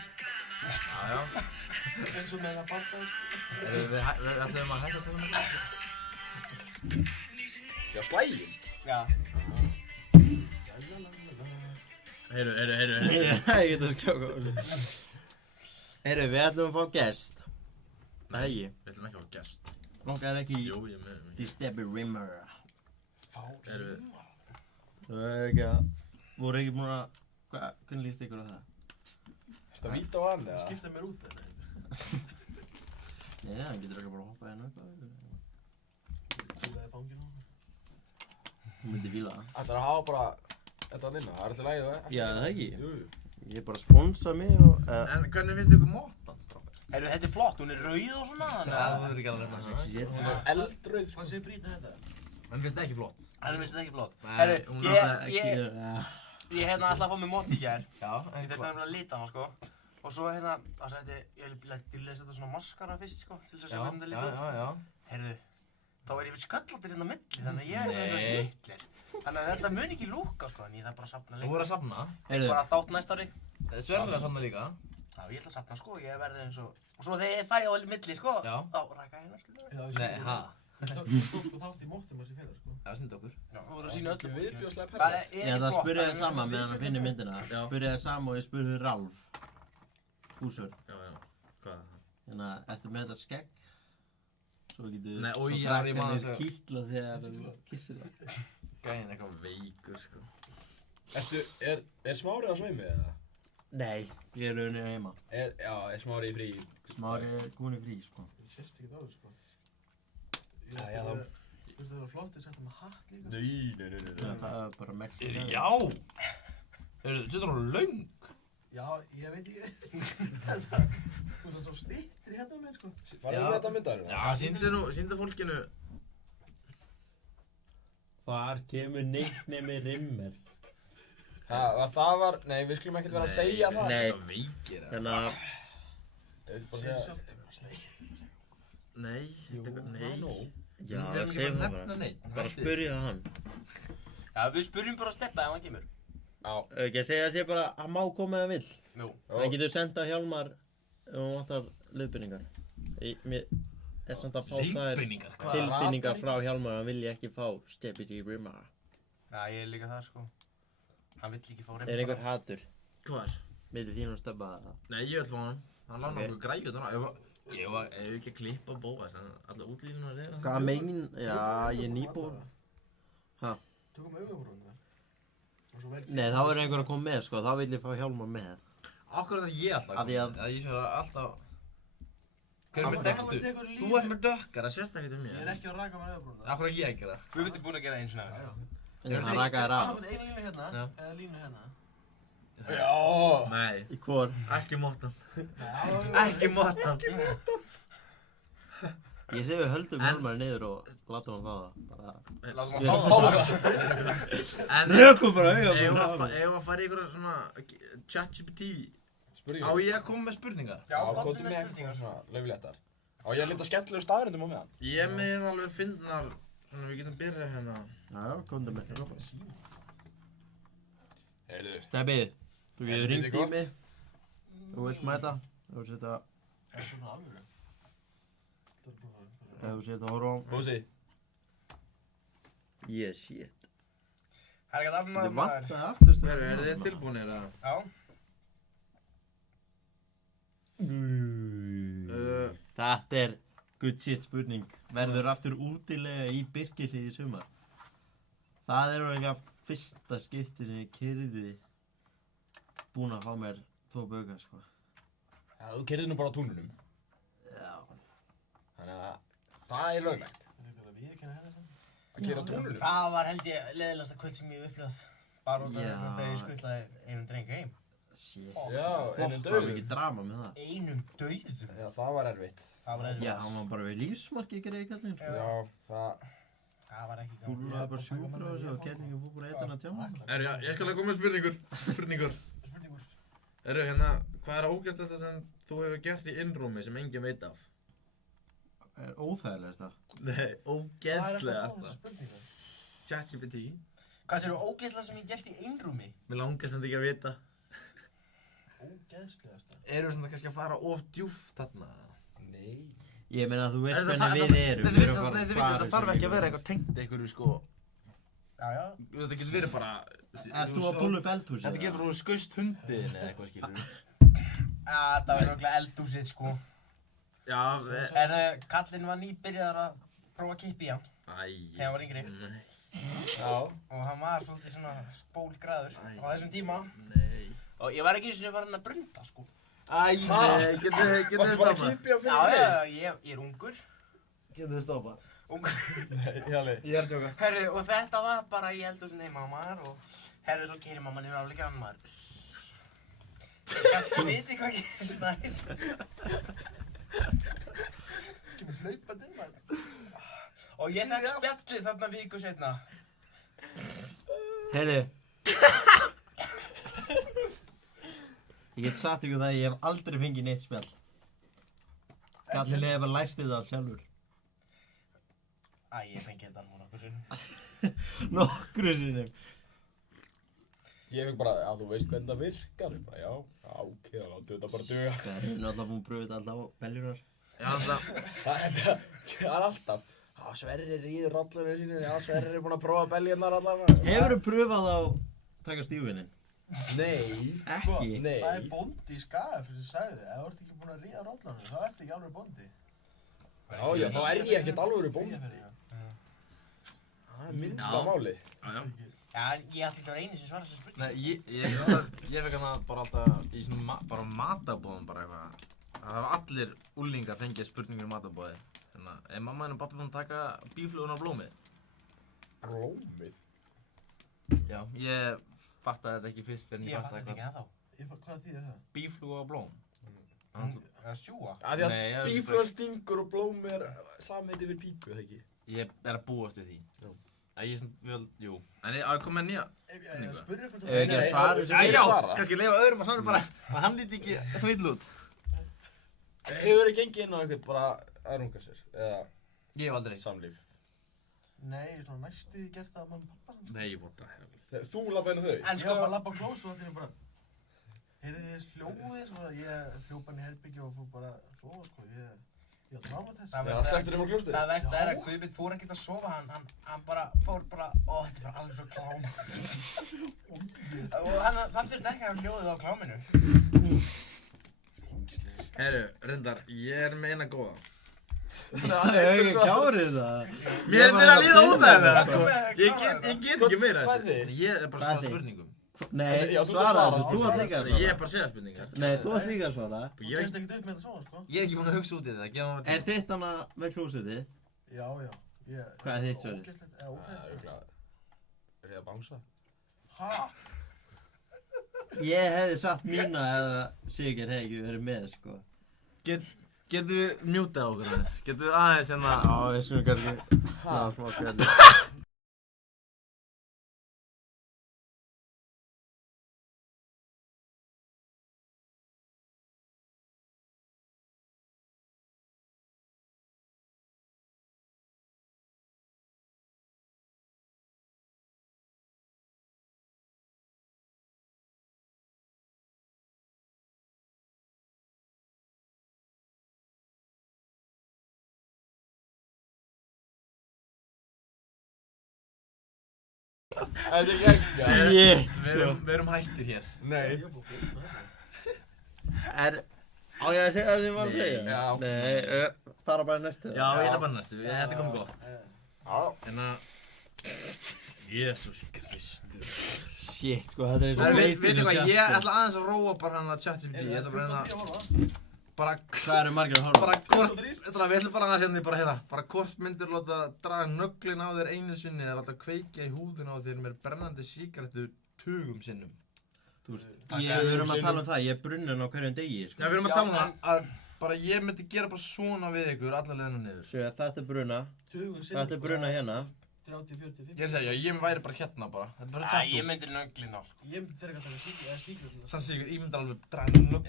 Já. Eins og með það barta. Við ætlum að hætta að tala um þetta. Já, slægin. Já. Heyru. Ég get að skjáka. Heyru, við ætlum að fá gest. Það er ég. Við ætlum ekki að fá gest. Langar ekki Jú, ég með. í Stebbi Rimmer. Heyru. Þú er ekki að... Voru ekki búin að... Hvernig líst ykkur á það? Er þetta víta á hann, eða? Skipta mér út, eða? Nei, hann getur ekki bara að hoppa hérna upp á ykkur. Kúlaði fangin á hann. Hún myndi fíla það. Þetta er að hafa bara... Þetta að vinna, það er alltaf lægið það. Já, það ekki. Jú. Ég er bara að sponsa mig og... En hvernig finnst ykkur mótan, strákar? Heyrðu, þetta er flott, hún er rauð og svona, þannig að... Það er ekki alveg nefna. Hún er eldrauð, sko. Hvað sé brýta þetta? Hann finnst það ekki flott. Henni finnst þetta ekki flott. Nei, Heyrðu, hún ég hérna ætla að fá mig mót í gær. Já, Ég þurfti nefnilega að lita hana, sko. Og svo hérna, það sætti, ég vil setja svona maskara fyrst, sko, til þess að sjá hvernig það lítið út. Já. Heyrðu, þá er ég sköllóttir hérna á milli, þannig að ég er eins og litlir. Þannig að þetta mun ekki lúka, sko, en ég þarf bara að safna Þú voru að safna. Bara þátt næsta ári. Sverður að safna líka. Já, ég ætla að safna, sko, ég verði eins og... Og svo þegar ég fæ á milli, sko, Já. þá rækka ég hérna, skilur. Nei, ha? Stóð sko þátt í móttum þessi fyrir, sko. Já, sýndi okkur. Já, þú voru að sína öllu viðbjóðslega Hvað er Ég ætla að spyrja þið sama meðan hann finnir myndina. Já. Spyrja þið sama og ég spurði Ralf. Húsvörð. Já. Hvað er það? Hérna, ertu með þetta skegg? Svo getur Nei, svo ég krakkarnir man þess að- kýtla þegar þú kissir það. Gæinn eitthvað veikur, sko. Er Smári á sveimi, eða? Nei, ég er rauninni heima. Já, er Smári í frí? Smári er komin í frí, sko. Það sést ekki á þessu, sko. Já, þá... Þú veist það var flott að setja með hatt líka. Nei. Það er bara Mexiko. Já! Þetta er löng. Já, ég veit ekki. Þú veist það svo stittri hérna með, sko. Farðu með þetta myndaðurinn? Já, sýndu fólkinu. Hvar kemur nickname Rimmer? Nei, við skulum ekkert vera að segja það. Nei. Það veikir það. Hérna... Ég vil bara segja... Nei, nei. Já, það segir það bara. Bara spyrja hann. Já, við spurjum bara að steppa ef hann kemur. Já. Ekki að segja að sé bara að má koma eða vill. Nú. Það getur senda Hjálmar ef hún vantar leiðbeiningar. Mér er samt að fá þær tilfinningar frá Hjálmar að hann vilja ekki fá Stebbi Rimmer. Já, ég er líka það, sko. Hann vill ekki fá Rimmer. Er einhver hatur? Hvar? Milli þín og Stebba? Nei, ég vil fá hann. Hann lána okkur græðu þarna. Ég var ekki að klippa Bóas, allar útlínunar er það. Hvað megin? Já, ég er nýbúinn. Hæ? Tökum augabrúnina. Nei, þá er einhver að koma með, sko. Þá vil ég fá Hjálmar með. Akkur er það ég alltaf Af því að- Ég sé það alltaf... Hver er með dekstu? Þú ert með dökkar, það sést ekkert um Ég er ekki að raka mér augabrúnina. Akkur er ég ekki það? Við veitum búin að gera eins og næður. Það raka þér af. Það er einu línu hérna, eða línu hérna. Já! Nei. Í hvor? Ekki mótan. Ekki mótan. Ég segi við höldum Hjálmar niður og látum hann fá það. Látum hann fá það. Rökum bara augabrúnina af hann. Ef að fara í ykkur svona ChatGPT. Spurningar? Á ég að koma með spurningar? Já, komdu með spurningar. Svona laufléttar. Á ég að linda skemmtilegu staðrindum á meðan? Ég er með alveg fyndnar, svona við getum byrjað hérna. Já, komdu með. Heyrðu. Stebbi, þú getur ringt í gott. mig. Þú vilt mæta. Þú setja... Er það svona alveg? Þú setja að horfa á. Búsi. Yes, shit. Það er ekkert annað Þið maður. vantaði afturstöð. Eru þið tilbúinir að... Já. Þetta er good shit spurning. Verður aftur útilega í Birkihlíð í sumar? Það er ekki að fyrsta skipti sem ég keyrði búinn að fá mér 2 bauka, sko. Já, þú keyrði nú bara á túnunum. Já. Þannig að það er löglegt. Að keyra á túnunum. Það var held ég leiðilegasta kvöld sem ég hef upplifað. Bara út af Já. þetta þegar ég skutlaði einum dreng heim. Shit. Já, einum Fokk, var dauðum. mikið drama með það. Einum dauðum. Já, það var erfitt. Það var erfitt. Já, hann var bara við lífsmarki greið kallinn, sko. Já, það... Það var ekki Búlaði bara sjúkrahúsi og Kerlingur fór bara eitt að tjáma. Já, ég skal koma með spurningur. Hérna, hvað er ógeðslegasta sem þú hefur gert í innrúmi sem enginn veit af? Er óþægilegasta? Nei, ógeðslegasta. Hvað er spurningar? ChatGPT. Hvað séu ógeðslega sem ég gert í einrúmi? Mér langast þetta ekki að vita. Ógeðslegasta. Erum við svona kannski að fara of djúpt þarna? Nei. Ég meina að þú veist hvernig við erum. Nei, þú veit, það þarf ekki að vera eitthvað tengt einhverju, sko. Já. Þetta getur verið bara... Ert þú að púla upp eldhúsið? Þetta getur verið skaust hundiðin eða eitthvað, skilur. Það var náttúrulega eldhúsið, sko. Já, Kallinn var nýbyrjaður að prófa að kippa í hann. Þegar hann var yngri. Já. Og hann var svolítið svona spólgraður á þessum tíma. Nei. Og ég var ekki einu sinni farin að brunda, sko. Nei, getur Varstu bara að kippa í hann fyrir mig? Já, ég er ungur. Getur við stoppað? Ungur. Nei, Hjalli. Ég er að tjóka. Herru, og þetta var bara í eldhúsinu heima á maður og herru, svo keyrir mamma niður afleikran maður. Kannski viti hvað gerist næst. Kemur hlaupandi inn maður. Og ég fekk spjallið þarna viku seinna. Heyrðu. Ég get sagt ykkur það að ég hef aldrei fengið neitt spjall. Kallinn hefur bara lært þetta allt sjálfur. Ég fengi þetta nú nokkur sinnum. Nokkru sinnum. Ég fekk bara, já, þú veist hvernig það virkar. Ég bara, já, ok, þá láttu þetta bara duga. Það er náttúrulega búin að pröfa þetta alltaf á beljunar. Já, Það er alltaf. Já, Sverrir ríður rollunum sínu. Já, Sverrir er búinn að prófa beljarnar allavega. Hefurðu pröfað á taka stífvinnin? Nei. Ekki? Nei. Það er bóndi í Skagafirði sem sagði þig. Ef þú ert ekki búinn að ríða rollanum, þá ertu ekki alveg bóndi. Já, þá er ég ekkert alvöru bóndi. Það er minnsta málið. Já, ég ætla ekki að vera eini sem svara þessar spurningar. Nei, ég fekk hana bara alltaf í svona bara matabóðum bara eitthvað. Það hafa allir úlingar fengið spurningur í matabóði. Þannig að, er mamma og pappi búin að taka bíflugun á blómið? Blómið? Já, ég fattaði þetta ekki fyrst fyrir en Ég fattaði þetta ekki ennþá. Hvað þýðir það? Bíflugu á blóm. Að sjúga? Því að bíflugan stingur og blómið er samheiti fyrir píku, eða ekki? Ég er að búast við því. Ég er svona, jú. En ég kom með nýja spurningu. Spurðu hvort Ef ekki að svara þessu fyrir svara. Kannski leifa öðrum að svara bara að hann líti ekki svo illa út. Hefur þið gengið inn á einhvern bara að runga sér? Eða Ég hef aldrei. Samlíf? Nei, svona næstu gert það að mamma og pappa. Nei, ég bóta hefur. Þú labbaði inn á þau? En Ég sko, var bara að labba á klós og það er bara heyrðu þið hljóðið svona ég hljópa hann í herbyggju og fór bara að sofa sko ég var traumatist. Já, slepptir þið frá klóstið? það versta er að Guðbjörn fór ekkert að sofa, hann bara fór bara, þetta er bara alveg svo klám. Og hann þurfti ekki að hljóðið á kláminu. Herru, reyndar, ég er með eina góða. Það er ekki klárið það. Mér er að líða óþægilega, sko. Hvað Ég get ekki meira Hvað er þessu. þið? Ég er bara að Hvað er svara þið? spurningum. Nei, Já, þú svaraðu, svarar. þú átt líka að Ég er svara. bara að segja spurningar. Nei, þú átt líka að svara. Þú Ég kemst ekkert upp með þetta svona sko. er ekki búin að hugsa út í þetta, gefa maður Er þitt hana með klósiti? Já. Hvað er þitt svarið? Ógeðslegt eða Það er óþægilegt. örugglega. Er þið að bánsa? Ha? Ég hefði sagt mína eða Sigurgeir hefði ekki verið með, sko. Getum við mjútað okkur aðeins? Getum við aðeins hérna... Já, við skulum kannski. Já, smá kveldi. Þetta er geggjað. Shit, Við erum hættir hér. Nei. Á ég að segja það sem ég var að segja? Já. Nei, fara bara í næstu. Já, ég ætla bara næstu. Þetta er komið gott. Já. En að... Jésús Kristur. Shit, sko, þetta er Veitu hvað, ég ætla aðeins að róa bara hann að ChatGPT. Ég ætla bara hérna... Bara... Hvað eru margir að horfa? Bara hvort... Við ætlum bara aðeins hérna bara hérna. Bara hvort myndir láta draga nöglin á þér einu sinni eða láta kveikja í húðina á þér með brennandi sígarettu tugum sinnum. Þú veist, við erum að tala um það, ég er brunnin á hverjum degi, sko. Já, við erum að tala um það að bara ég myndi gera bara svona við ykkur alla leiðina niður. Svo þetta er bruna, þetta er bruna hérna. 30, 40, 50. Ég segi, ég væri bara hérna bara. Þetta er bara tattoo. Ég myndi nöglin á, sko. Ég myndi frekar taka slíkur. Sann Sigur, ég myndi alveg draga nöglin.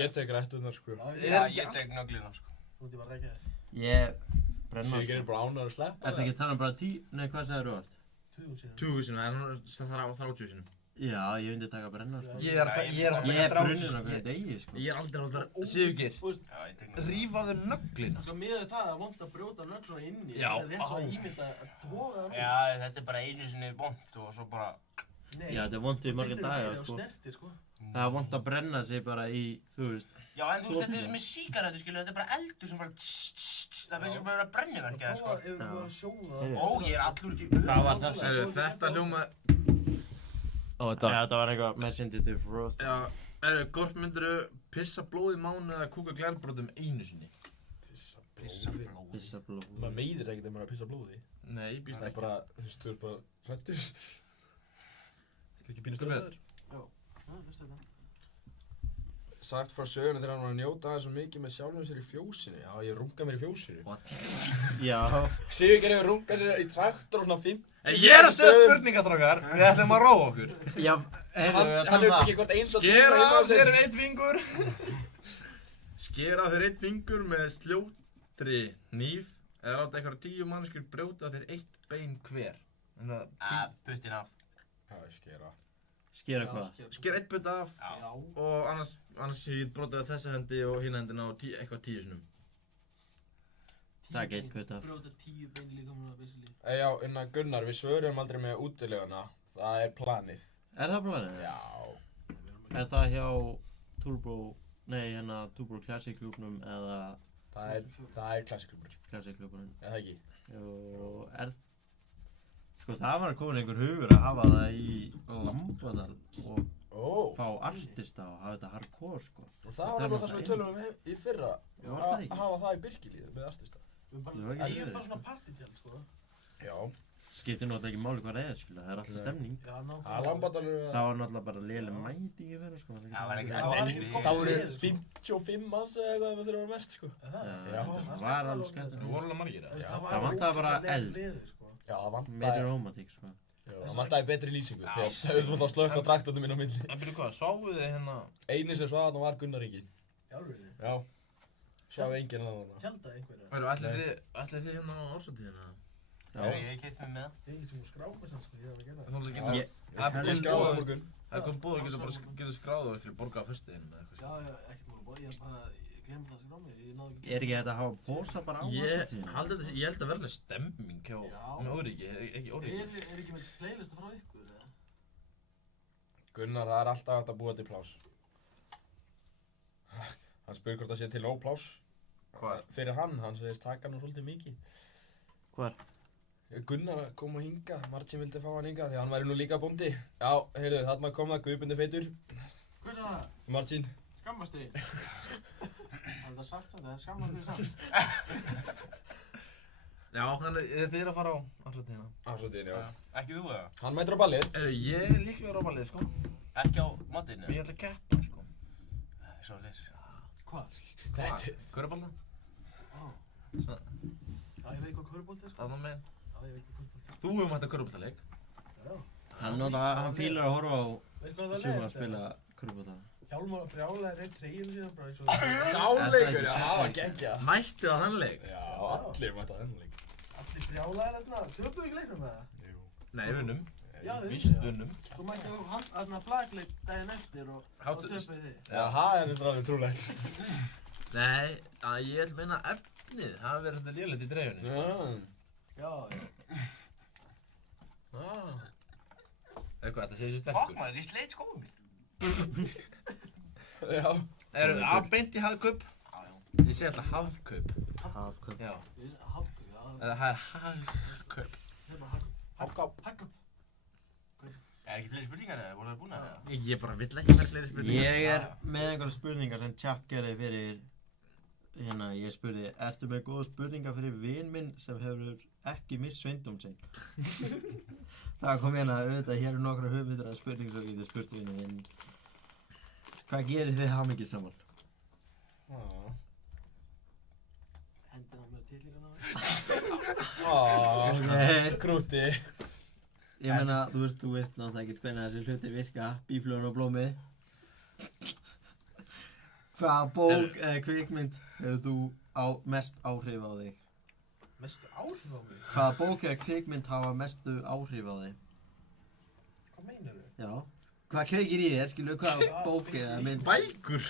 Ég tek rættunar, sko. Já, ég tek nöglin á, sko. Þú ert ég bara að reykja þér. Ég brenna, sko. Sigur er bara ánæður að sleppa. Ertu ekki að tala um bara 10, nei hvað sagðir þú allt? 20 sinni. 20 sinni, en það er á 30 sinni. Já, ég myndi taka brenna, sko. Ég er brunnin á hverjum degi, sko. Ég er aldrei Sigurgeir, ríf af þér nöglina. Sko miðað við það að vont að brjóta nögl svona inni. Já, það er rétt svo að ímynda að toga það. Já, þetta er bara einu sinni vont og svo bara... Já, þetta er vont í marga daga, sko. Það er vont að brenna sig bara í, þú veist. Já, en þú veist, þetta er með sígarettu, skilu, þetta er bara eldur sem bara það veist sem bara vera brenniverkið, sko. Ef þú var að sjóða Ó, ég er allur út í Hvað var það? Þetta hljóma... Þetta var eitthvað messenger to frost. Já, hvort myndirðu pissa blóð í mánu eða kúka glærbrotum einu sinni? Pissa blóð. Maður meiðir sig ekkert ef maður er að pissa blóði. Nei, ég býst Það er ekki. bara, þú veist, þú er bara hrættur. Ekki pínu stressaður. Já, veistu þetta. Sagt frá söguna þegar hann var að njóta aðeins svo mikið með sjálfum sér í fjósinu. Já, ég runga mér í fjósinu. Já. Sigurgeir hefur rungað sér í traktor og svona 50. Ég er að segja spurningastrákar, við ætlum að róa okkur. Já, Hann hefur tekið hvort eins og Sker af þér einn fingur. Sker af þér einn fingur með sljótri hníf eða láta eitthvað 10 mannskjur brjóta af þér eitt bein hver. Puttin af. Já, skera. Skera hvað? Sker eitt butt af og annars sé ég brotaði þessa hendi og hinn hendina á eitthvað 10 sinum. Takk eitt putt af. Brjóta 10 bein líka múna, basically. Já, innan Gunnar, við svörum aldrei með útileguna. Það er planið. Er það planið? Já. Er það hjá Turbo Classic klúbnum eða... Það er Classic klúbur. Classic klúburinn. Eða ekki? Jú, Sko það var komin einhver hugur að hafa það í Lambadal og fá artista og hafa þetta hardcore, sko. Og það var alveg það sem við tölum um í fyrra. Var það ekki? Að hafa það í Birkilíðu með artista. Ég er bara svona partytjald, sko. Já. Skiptir náttúrulega ekki máli hvað það er, skilja, það er alltaf stemning. Já, nákvæmlega. Að Lambadalur... Það var náttúrulega bara léleg mæting í fyrra, sko. Það var ekki Það voru 55 manns eða eitthvað þegar það var mest, sko. Já, það var alveg skemmtilegt. Það voru alveg margir, það vantaði bara eld. Já, það vantaði... Meiri rómatík, sko. Það vantaði betri lýsingu, þegar þau þurfum þá að slökka traktornum inn á milli. En byrju hvað, sváfuð þið hérna? Einu sem svað þarna var Gunnar Ingi. Jálfurinn? Já. Svað enginn annan þarna. Tjaldaði einhverja? Ætlið þið hérna á árshátíðina? Já, ég keypti mig með það. Ég er ekki sem að skrá mig samt, sko, ég þarf að gera Það er skráð á morgun. Það er komið búið að getur skráð og borga á föstudeginum eða eitthvað. Já, ekkert mál að bóða, ég glemdi það að skrá mig, ég náði ekki. Er ekki þetta að hafa posa bara á Ég árshátíðinni? held að vera alveg stemming hjá með Óríki, ekki Óríki. Er ekki með playlista frá ykkur, eða? Gunnar, það er alltaf hægt að búa til plás. Hann spyr hvort það sé til nóg plás. Hvað? Fyrir hann segist taka nú svolítið mikið. Hvar? Gunnar kom að hinga, Martin vildi fá hann hinga því hann væri nú líka bóndi. Já, heyrðu, þarna kom það Guðbundi feitur. Hvað er það? Martin. Skammast þig? Það er það sagt samt, það skammast þig samt. Já, þannig þið eru að fara á árshátíðina. Árshátíðin, já. Ekki þú eða? Hann mætir á ballið. Ég er líklega á ballið, sko. Ekki á matinu? Ég ætla að keppa, sko. Það er svolítið. Hvað? Körubolta? Já, ég veit hvað körubolti er, sko. Þarna megin. Já, ég veit hvað körubolti er. Þú hefur mætt að köruboltaleik. Já. Hann fílar að horfa á suma að spila körubolta. Hjálmar brjálaði þeim treyjunum síðan bara eins og... Sáleikur, já, það var geggjað. Mættu á þann leik? Já, allir mættu á þann leik. Allir brjálaði þarna, töpuðu ekki leiknum með það? Jú. Nei, við unnum. Já, þið Víst unnum. Þú mættu þarna flagleik daginn eftir og töpuðu þið. Já, það er þetta alveg trúlegt. Nei, ég vil meina efnið, það hafi verið þetta lélegt í dreifunni. Já. Eitthvað, þetta segir sér sterkur. Fokk maður, ég sleit skóum mér. Já. Eru beint í hagkaup? Já. Ég segi alltaf hafkaup. Hafkaup. Já. Hafkaup, já. Eða það er hagkaup. Hagkaup. Er ekki fleiri spurningar eða voru það búin að það? Ég bara vill ekki vera fleiri spurningar. Ég er með einhverja spurningar sem chat gerði fyrir Hérna, ég spurði, ertu með góða spurningar fyrir vin minn sem hefur ekki misst sveindóm sinn? Það kom hérna, auðvitað, hér nokkra hugmyndir af spurningum svo getið spurt vinnu minn. Hvað gerir þið hamingju saman? Hendina með tillinguna. Krúti. Ég meina, þú veist náttúrulega ekkert hvernig þessi hluti virka, býflugan og blómið. Hvaða bók eða kvikmynd hefur þú mest áhrif á þig? Mestu áhrif á mig? Hvaða bók eða kvikmynd hafa mestu áhrif á þig? Hvað meinarðu? Já. Hvað kveikir í þér, skilur, hvaða bók eða mynd? Bækur!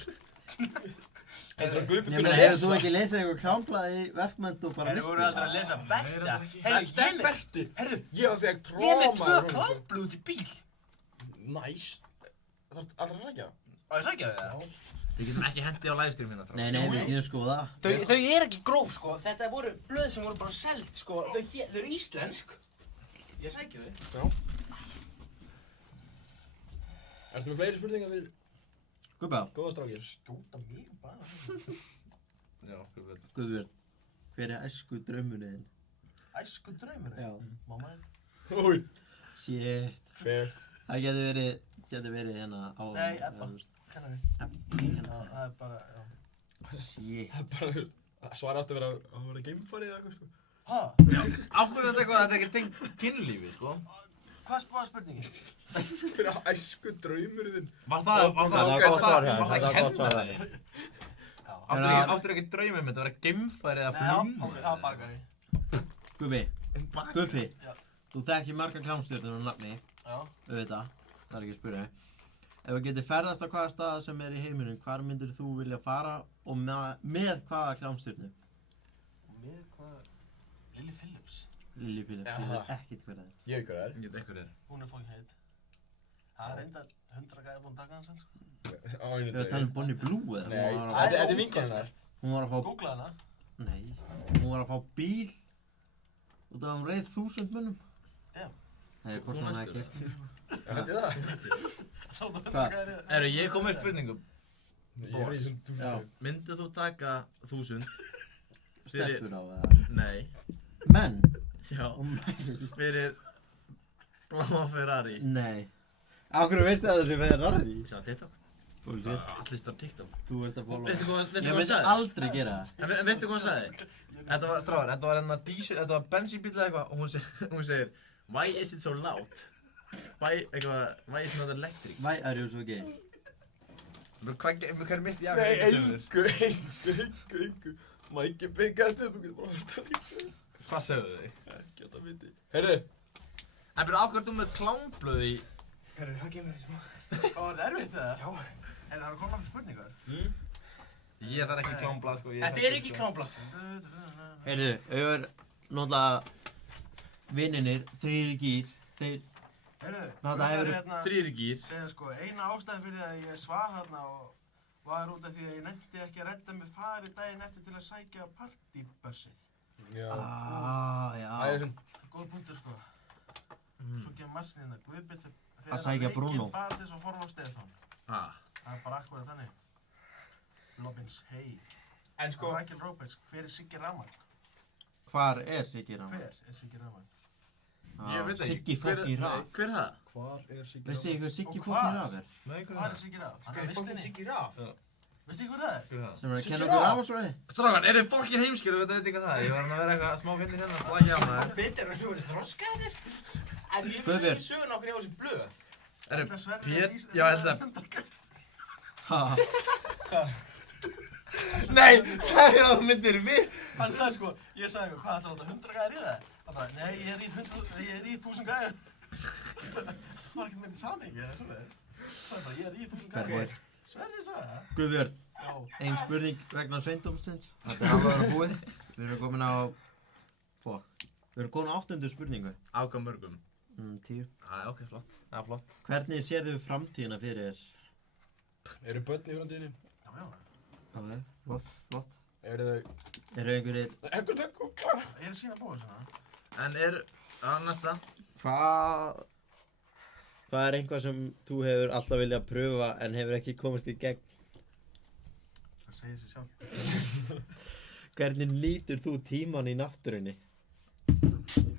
Þetta er Guðbjörn Ég meina, hefur þú ekki lesið eitthvað klámblað í verkmynd og bara Þeir voru aldrei að lesa Berta. Herru, Ég fekk ég er með 2 klámblöð út í bíl. Næs. Það er allra að sækja. Á ég sækja þau það? Við getum ekki hendið á livestreamina þrá. Nei, við getum skoða. Þau er ekki gróf, sko. Þetta voru blöð sem voru bara seld, sko. Þau eru íslensk. Ég sækja þau. Já. Ertu með fleiri spurningar fyrir Gubba? góða strákir? Skjóta mig bara. Já, Guðbjörn. Guðbjörn, hver er æsku draumurinn þinn? Æsku draumurinn? Já. Mamma. Új. Shit. Fair. Það geti verið hérna á... Nei, Ebba. Kennari. Ebba. Það er bara, já. Shit. Það er bara, svar átti að vera geimfarið eða eitthvað, sko. Hæ? Af hverju er þetta ekki tengt kynlífi, sko? Hvað var spurningin? Hver er æsku draumurinn þinn? Var það gott svar hérna, þetta var gott svar kennari? Áttur ekki draumum með þetta að vera geimfæri eða flum? Já, ok, það er bakari. Guffi, þú þekkir margar klámstjörnur á nafni. Já. Auðvitað, það er ekki að spyrja. Ef þú getur ferðast á hvaða staða sem er í heiminum, hvar myndir þú vilja fara og með hvaða klámstjörnu? Með hvað? Lily Phillips. Lily Phillips, ég veit ekkert hver það er. Ég veit hver það er. Ég veit ekki hver það er. Hún er fucking heit. Það er reyndar 100 gæði búinn að taka hans, sko. Á einu Við erum að tala um Bonnie Blue eða? Nei, þetta er vinkoninn þar. Hún var að fá... Googla hana. Nei, hún var að fá bíl út af að hún reið 1000 mönnum. Damn. Nei, hvort hann hefði keypt. Þetta er það. Hvað? Ég kom með spurningum. Ég er í 1000. Myndið þú taka 1000 Stelpur á eða? Nei. Menn? Já. Fyrir bláa Ferrari. Nei. Af hverju veistu það þessi Ferrari? Ég sagði TikTok. Bullshit. Allir stór TikTok. Þú ert að followa. Veistu hvað hann Ég myndi sagði? aldrei gera það. En veistu hvað hann sagði? Þetta var hérna diesel, þetta var bensínbíl eða eitthvað og hún segir Why is it so loud? Why is it not electric? Why are you so gay? Hvað er mist í Nei, engu. Má ekki byggja þetta upp, þú getur bara hægt að lýsa. Hvað segðu þig? Ekki að það myndi. Heyrðu. En byrju, af hverju ert þú með klámblöð í... Heyrðu, það kemur því smá. Ó, þetta er erfitt það? Já. En það eru komið náttúrulega spurningar. Ég þarf ekki klámblað, sko. Þetta er ekki klámblað. Heyrðu, auðvitað náttúrulega vinninir, þrír gýr, þeir... Heyrðu, Þetta hefur... Þrír gýr. Segja sko, eina ástæðin fyrir því að ég svaf þarna og var út af því að ég nefndi ekki að redda mig fari daginn eftir til að sækja partybössið. Já. Já. Æðisinn. Góð punktur sko. Svo kemur massin hérna, Guðbjörn Að sækja Bruno. Bara til þess að horfa á Stefán. Ah. Það er bara akkurat þannig. Lobbins, hei. En sko... Rakel Roberts, hver er Siggi Rafmagn? Hvar er Siggi Rafmagn? Hver er Siggi Rafmagn? Ég veit ekki. Siggi fucking Raf. Hver er það? Hvar er Siggi Raf? Veistu ekki hver Siggi Og fucking Raf er? Nei, Hvar er Siggi Raf? Hann er vistinni. Siggi Raf? Veistu ekki hver það er? Hver er það? Sem er að Siggi kenna okkur Raf. rafmagnsfræði? Strákan, eru þið fokkin heimskir og veit ekki hvað það er? Ég var að vera eitthvað smá fyndin hérna að slækja á maður. Bindir að þú eru þroskaðir. En ég Guðbjörn. veist ekki söguna okkur hjá þessu blöð. Eru Það Sverrir Pér... Ís- Já, ég held að... Ha? Nei, sagði að þú myndir við. Hann sagði sko, ég sagði hvað ætlar þetta 100 gæðir í það? Hann bara, nei, ég er í 1000 gæðir. Það var ekkert með þetta samhengi eða svona. Það er bara, ég er í 1000 gæðir. Sverrir sagði það? Guðbjörn, Já. ein spurning vegna sveindómsins. Þetta er alveg að vera búið. Við erum komin á... Við erum komin á 8. spurningu. Á hvað mörgum? 10. Ok, flott. Já, flott. Hvernig sérðu framtíðina fyrir þér? Eru börn í framtíðinni? Já, já. Ok, flott. Eru þau... Eru einhverjir... Ekkur takk og klar. Ég er síðan búið svona. En er... Á næsta. Hvað er einhvað sem þú hefur alltaf viljað pröfa en hefur ekki komist í gegn? Það segir sig sjálf. Hvernig nýtur þú tíman í náttúrunni?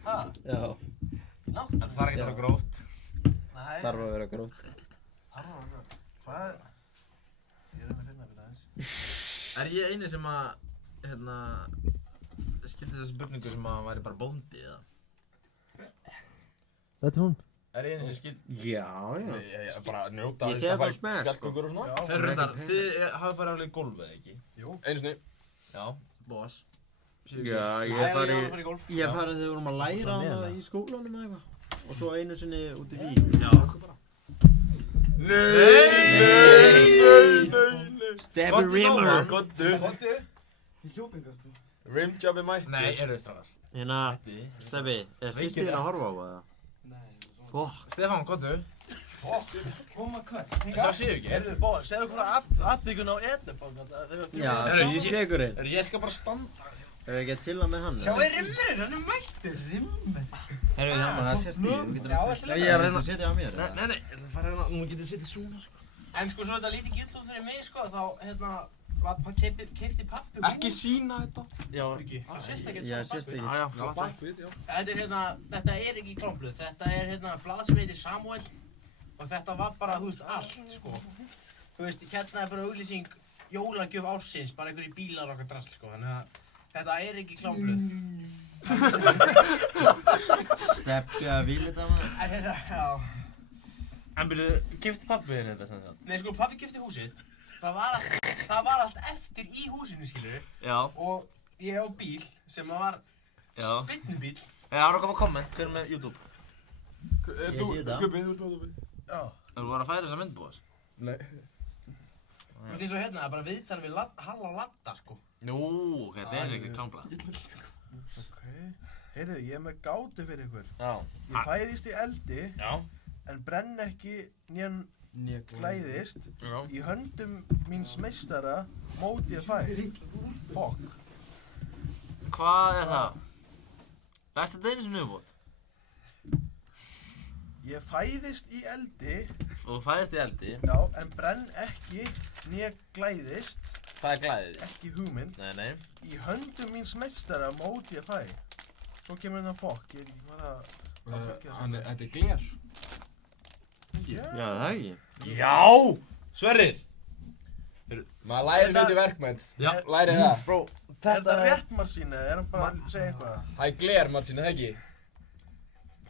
Ha? Já. Náttúrunni? Það þarf ekki að vera gróft. Nei. Þarf að vera gróft. Þarf að vera gróft. Hvað? Ég að finna þetta aðeins. Er ég eini sem að, skildi þessa spurningu sem að væri bara bóndi, eða? Þetta er hún. Er ég eini sem skildi? Já. Ég bara njóta Ég sé það á smæð, fjallgöngur og svona. Þeir rundar, þið hafið farið alveg í golf, eða ekki? Jú. Einu sinni. Já, Bóas. Já, ég hef farið þegar við vorum að læra það í skólanum eða eitthvað. Og svo einu sinni út í Vík. Já. Nei. Steppi Rimmer. Goddu. Ég hljóp enga sko. Rimjobbi mættur. Nei, eru þið strafar. Hérna, Steppi, er sýstir þín að horfa á það? Nei. Stefán, goddu. Koma hvað? Það séu ekki. Heyrðu, Bóas, segðu okkur frá atvikun á Edinborg. Já, sísleikurinn. Ég skal bara standa. Ef við ekki að chilla með hann? Sjáu Rimmerinn, hann er mættur. Rimmer. Herru, það sést í, þú getur að setja. Ég er að reyna að setja á mér. Nei, ég ætla að fara hérna, nú getið setið svona, sko. En sko, svo þetta lítið gill út fyrir mig, sko, þá, keipti pappi hús. Ekki sína þetta. Já, ekki. Það sést ekki Já, sést ekki. Já, bakvið, já. Þetta er ekki klámbluð, þetta er blað sem heitir Samuel og þetta var bara, þú veist, allt, sko. Þú veist, hérna er bara auglýsing jólagjöf ársins, bara einhverjir bílar og eitthvað drast, sko, þannig að þetta er ekki klámbluð. Steppi að vilja þetta maður. En þetta, já. En byrju, gifti pabbi þinn þetta sem sagt? Nei, sko, pabbi gifti húsið. Það var allt eftir í húsinu, skilur. Já. Og ég á bíl sem var spinnubíl. Það var að koma komment, hver er með YouTube? Er þú, Gubbi, þú ert með YouTube? Já. Þú var að færa þessa mynd, Bóas? Nei. Þú veist eins og hérna, það er bara viðtal við Halla og Latta, sko. Nú, þetta er ekki klámblað. Ok. Heyrðu, ég er með gátu fyrir ykkur. Já. Ég fæðist í eldi. Já. En brenn ekki nén glæðist í höndum míns meistara móti ég fæ. Fokk. Hvað er það? Læst þetta einu sem nöfubót? Ég fæðist í eldi. Og þú fæðist í eldi? Já, en brenn ekki né glæðist. Hvað er glæðið? Ekki hugmynd. Nei. Í höndum míns meistara móti ég fæ. Svo kemur hérna fokk, ég veit ekki hvað það... Þetta er gler. Já, það ekki. Já! Sverrir! Maður lærir hluti verkmenn. Já. Lærið það. Bró, þetta er rétt Marsína, er hann bara að segja eitthvað? Það er gler, Marsína, það ekki?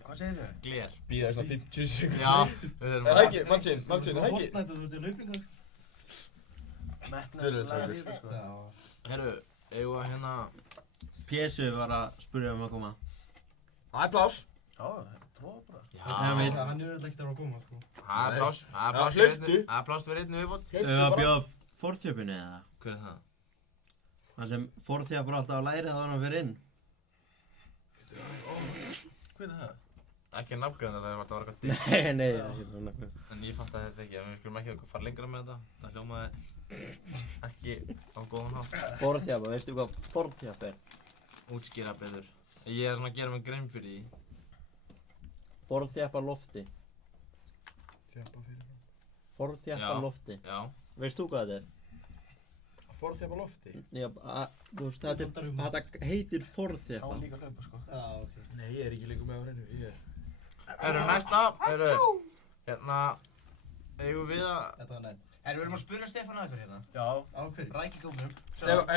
Hvað segir þau? Gler. Býða þess að 50 sekundir. Já. Það ekki, Marsín, það ekki? Fortnite og þú ert í hlaupingar. Metnaður lagar í þetta, sko. Herru, eigum við hérna... Pésu var að spurja um að koma. Það er plás. Já, tróða bara. Já, hann er auðvitað ekkert að koma, sko. Það er plás. Það er plás fyrir einni viðbót. Við að bjóða forþjöpunni eða? Hver er það? Hann sem forþjöpur alltaf að læra þá hann fyrir inn. Hver er það? Ekki nafngræðan, það var eitthvað ditt. Nei, það er ekki nafngræðan. En ég fatt að þetta ekki, við skulum ekki fara lengra með þetta. Það hljómaði ekki á góðan hátt. Forþjöpa, veistu hvað forþjöp er? Útskýra betur. Ég er svona að gera mig grein fyrir því. Forþjöpa lofti. Forþjöpa lofti. Já. Veist þú hvað þetta er? Forþjöpa lofti? Já, þú veist, þetta heitir forþjöpa. Á líka hlaupa, sko. Já, ok. Nei, ég er ekki lengur með á hreinu. Næsta, hérna, eigum við að... Þetta var nætt. Við erum að spura Stefán að ykkur hérna. Já. Á hverju? Rækki gómnum. Stefán,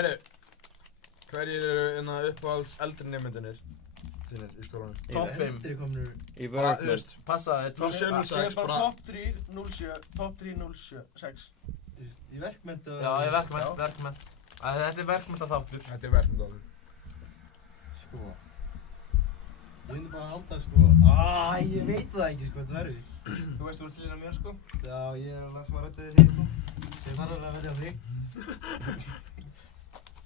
hverjir eru uppáhalds eldri nemyndunir þínir í skólanum? Top 5. Eldri komnir... Í verkmenn. Passa, Top 7, 06, bara top 3, 07, top 3, 06. Í verkmennta... Já, í verkmenn. Þetta er verkmenntaþáttur. Þetta er verkmenntaþáttur. Sko... Ég myndi bara að halda, sko... Ég veit það ekki, sko, þetta verður. Þú veist, þú ert hlýðin á mér, sko. Já, ég er alveg sem að rætta við þig, sko. Ég þarf alveg að velja þig.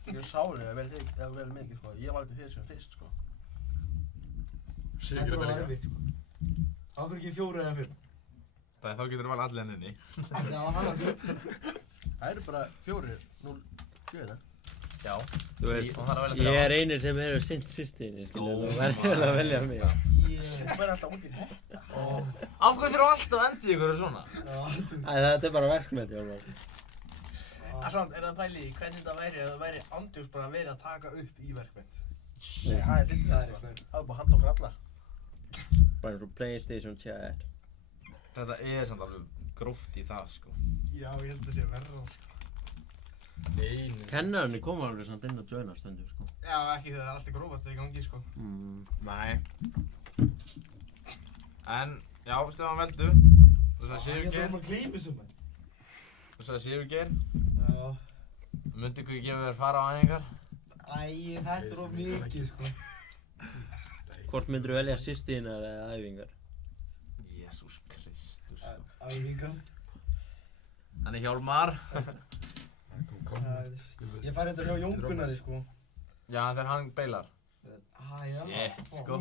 Ég er sárið að velja þig, eða velja mikið, sko. Ég valdi þig sem fyrst, sko. Þetta var erfitt, sko. Ákveður ekki 4 eða 5? Það þá getur þú vel allir henni. Já, hann var 4. Það eru bara 4, 0, 7, það. Já. Þú veist, ég er einu sem hefur sinnt systirni, skilur, þú verður að velja mig. Þú verður alltaf út í þetta. Af hverju þurfa alltaf að endið ykkur svona? Þetta er bara verkmenn, Jólfur. að samt, er það pæli í hvernig þetta væri ef það væri andjóks bara verið að taka upp í verkmenn? Nei, það er fyndið sko. Það er bara að handa okkur alla. Bara eins og PlayStation chat. Þetta samt alveg gróft í það, sko. Já, ég held að það sé verra, sko. Nei. Kennararnir koma alveg samt inn að joina stundum, sko. Já, ekki þegar það er alltaf grófast í gangi, sko. Nei. En, já, Stefán veldu. Þú sagði Sigurgeir. Ég ætla að gleyma þessu, mann. Þú sagði Sigurgeir. Já. Myndu ykkur gefa þér fara á æfingar? Æ, þetta er of mikið, sko. Hvort myndir þú velja systínar eða æfingar? Jesús Kristur. Æfingar. Hann Hjálmar. Ég fær þetta hjá Jón Gunnari, sko. Já, þegar hann beilar. Já. Shit, sko.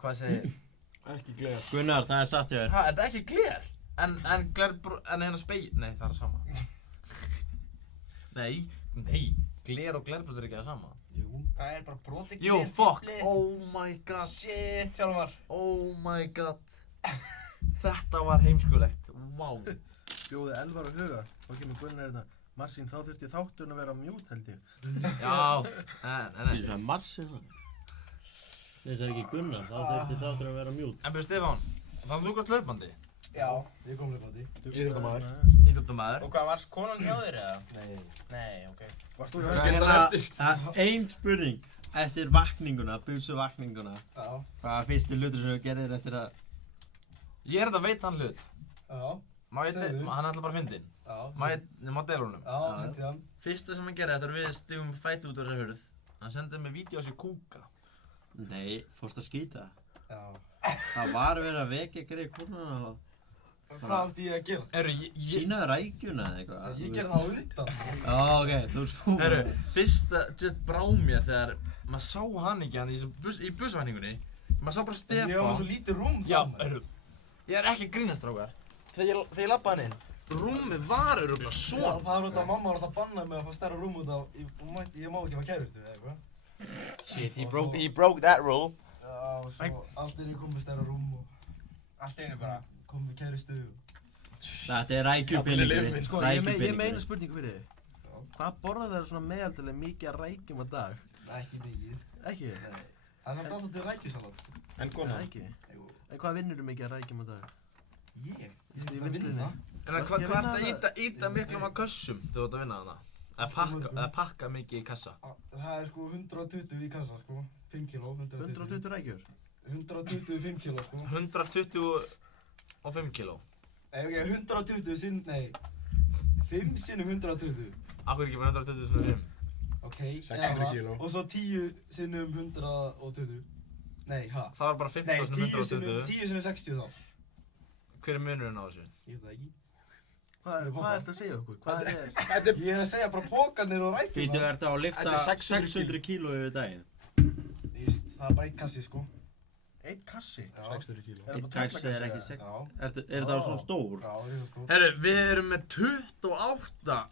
Hvað segir? Ekki gler. Gunnar, það er satt hjá þér. Ha, er þetta ekki gler? En hérna spegil? Nei, það er sama. Nei, gler og glerbrot er ekki það sama. Jú. Það er bara brotið gler. Jú, fuck. Oh my god. Shit, Hjálmar. Oh my god. Þetta var heimskulegt. Wow. Bjóði Elvar og Huga. Þá kemur Gunnar hérna. Marsín, þá þurfti þátturinn að vera mjút, held ég. Já, en. Það er Marsín það. Það er ekki Gunnar, þá þurfti þátturinn að vera mjút. En byrju Stefán, þannig þú gott hlaupandi? Já, ég kom hlaupandi. Íþróttamaður. Íþróttamaður. Og hvað, varst konan hjá þér eða? Nei, ok. Varst þú hjá Ein spurning eftir vakninguna, busuvakninguna. Já. Hvað var fyrsti hlutur sem þú gerðir eftir að... Ég er þetta veit hann hlut. Já. Hann ætla bara að fyndin. Já. Má dela honum. Já, fyndi hann. Fyrsta sem hann gerði eftir að við stigum fæti út úr þessu hurð. Hann sendið mér vídeo á sér kúka. Nei, fórst að skýta. Já. Það var verið að vekja greið konuna og... Hvað átti ég að gera? Sýnaðu rækjuna eða eitthvað? Ég gerði það á undan. Já, ok, þú ert fúið. Fyrsta Jet brá mér þegar maður sá hann ekki hann í busvakningunni. Maður sá bara Stefán. Ég var svo lítið rúm Já, ég er ekki að grínast, strákar. Þegar ég labbaði hann inn, rúmið var örugglega svona. Já, það var út af mamma var alltaf að banna mig að fá stærra rúm út af, ég má ekki fá kærustu eða eitthvað. Shit, he broke that rule. Já, og svo allt er ég komið stærra rúm og... Allt einu bara. Komið kærustu. Þetta er rækjupinningur. Sko, ég meina spurningu fyrir þig. Hvað borða þér svona meðaldalega mikið að rækjum á dag? Ekki mikið. Ekki? Nei. Það er alltaf til rækjusalat, sko. En konan? Ekki. En hvað vinnur þú mikið að rækjum á dag? Ég? Í vinnslunni. En hvað ertu að íta miklum á kössum þegar þú ert að vinna þarna? Eða pakka mikið í kassa? Það er sko 120 í kassa, sko. 5 kíló, 120 rækjur? 125 kíló, sko. 125 kíló? Nei, ok, 120 sinn, nei. 5 sinnum 120. Akkur ekki bara 120 sinnum 5? Ok, 600 kíló. Og svo 10 sinnum 120. Nei, ha? Það var bara 15 sinnum 120? Nei, 10 sinnum 60 þá. Hver er munurinn á þessu? Ég veit það ekki. Hvað ertu að segja okkur? Hvað er? Ég er að segja bara pókarnir og rækjum. Býtu, ertu að lyfta 600 kíló yfir daginn? Það er bara 1 kassi, sko. 1 kassi? 600 kíló. 1 kassi er ekki 6. Er það svona stór? Já, það er svo stór. Herru, við erum með 28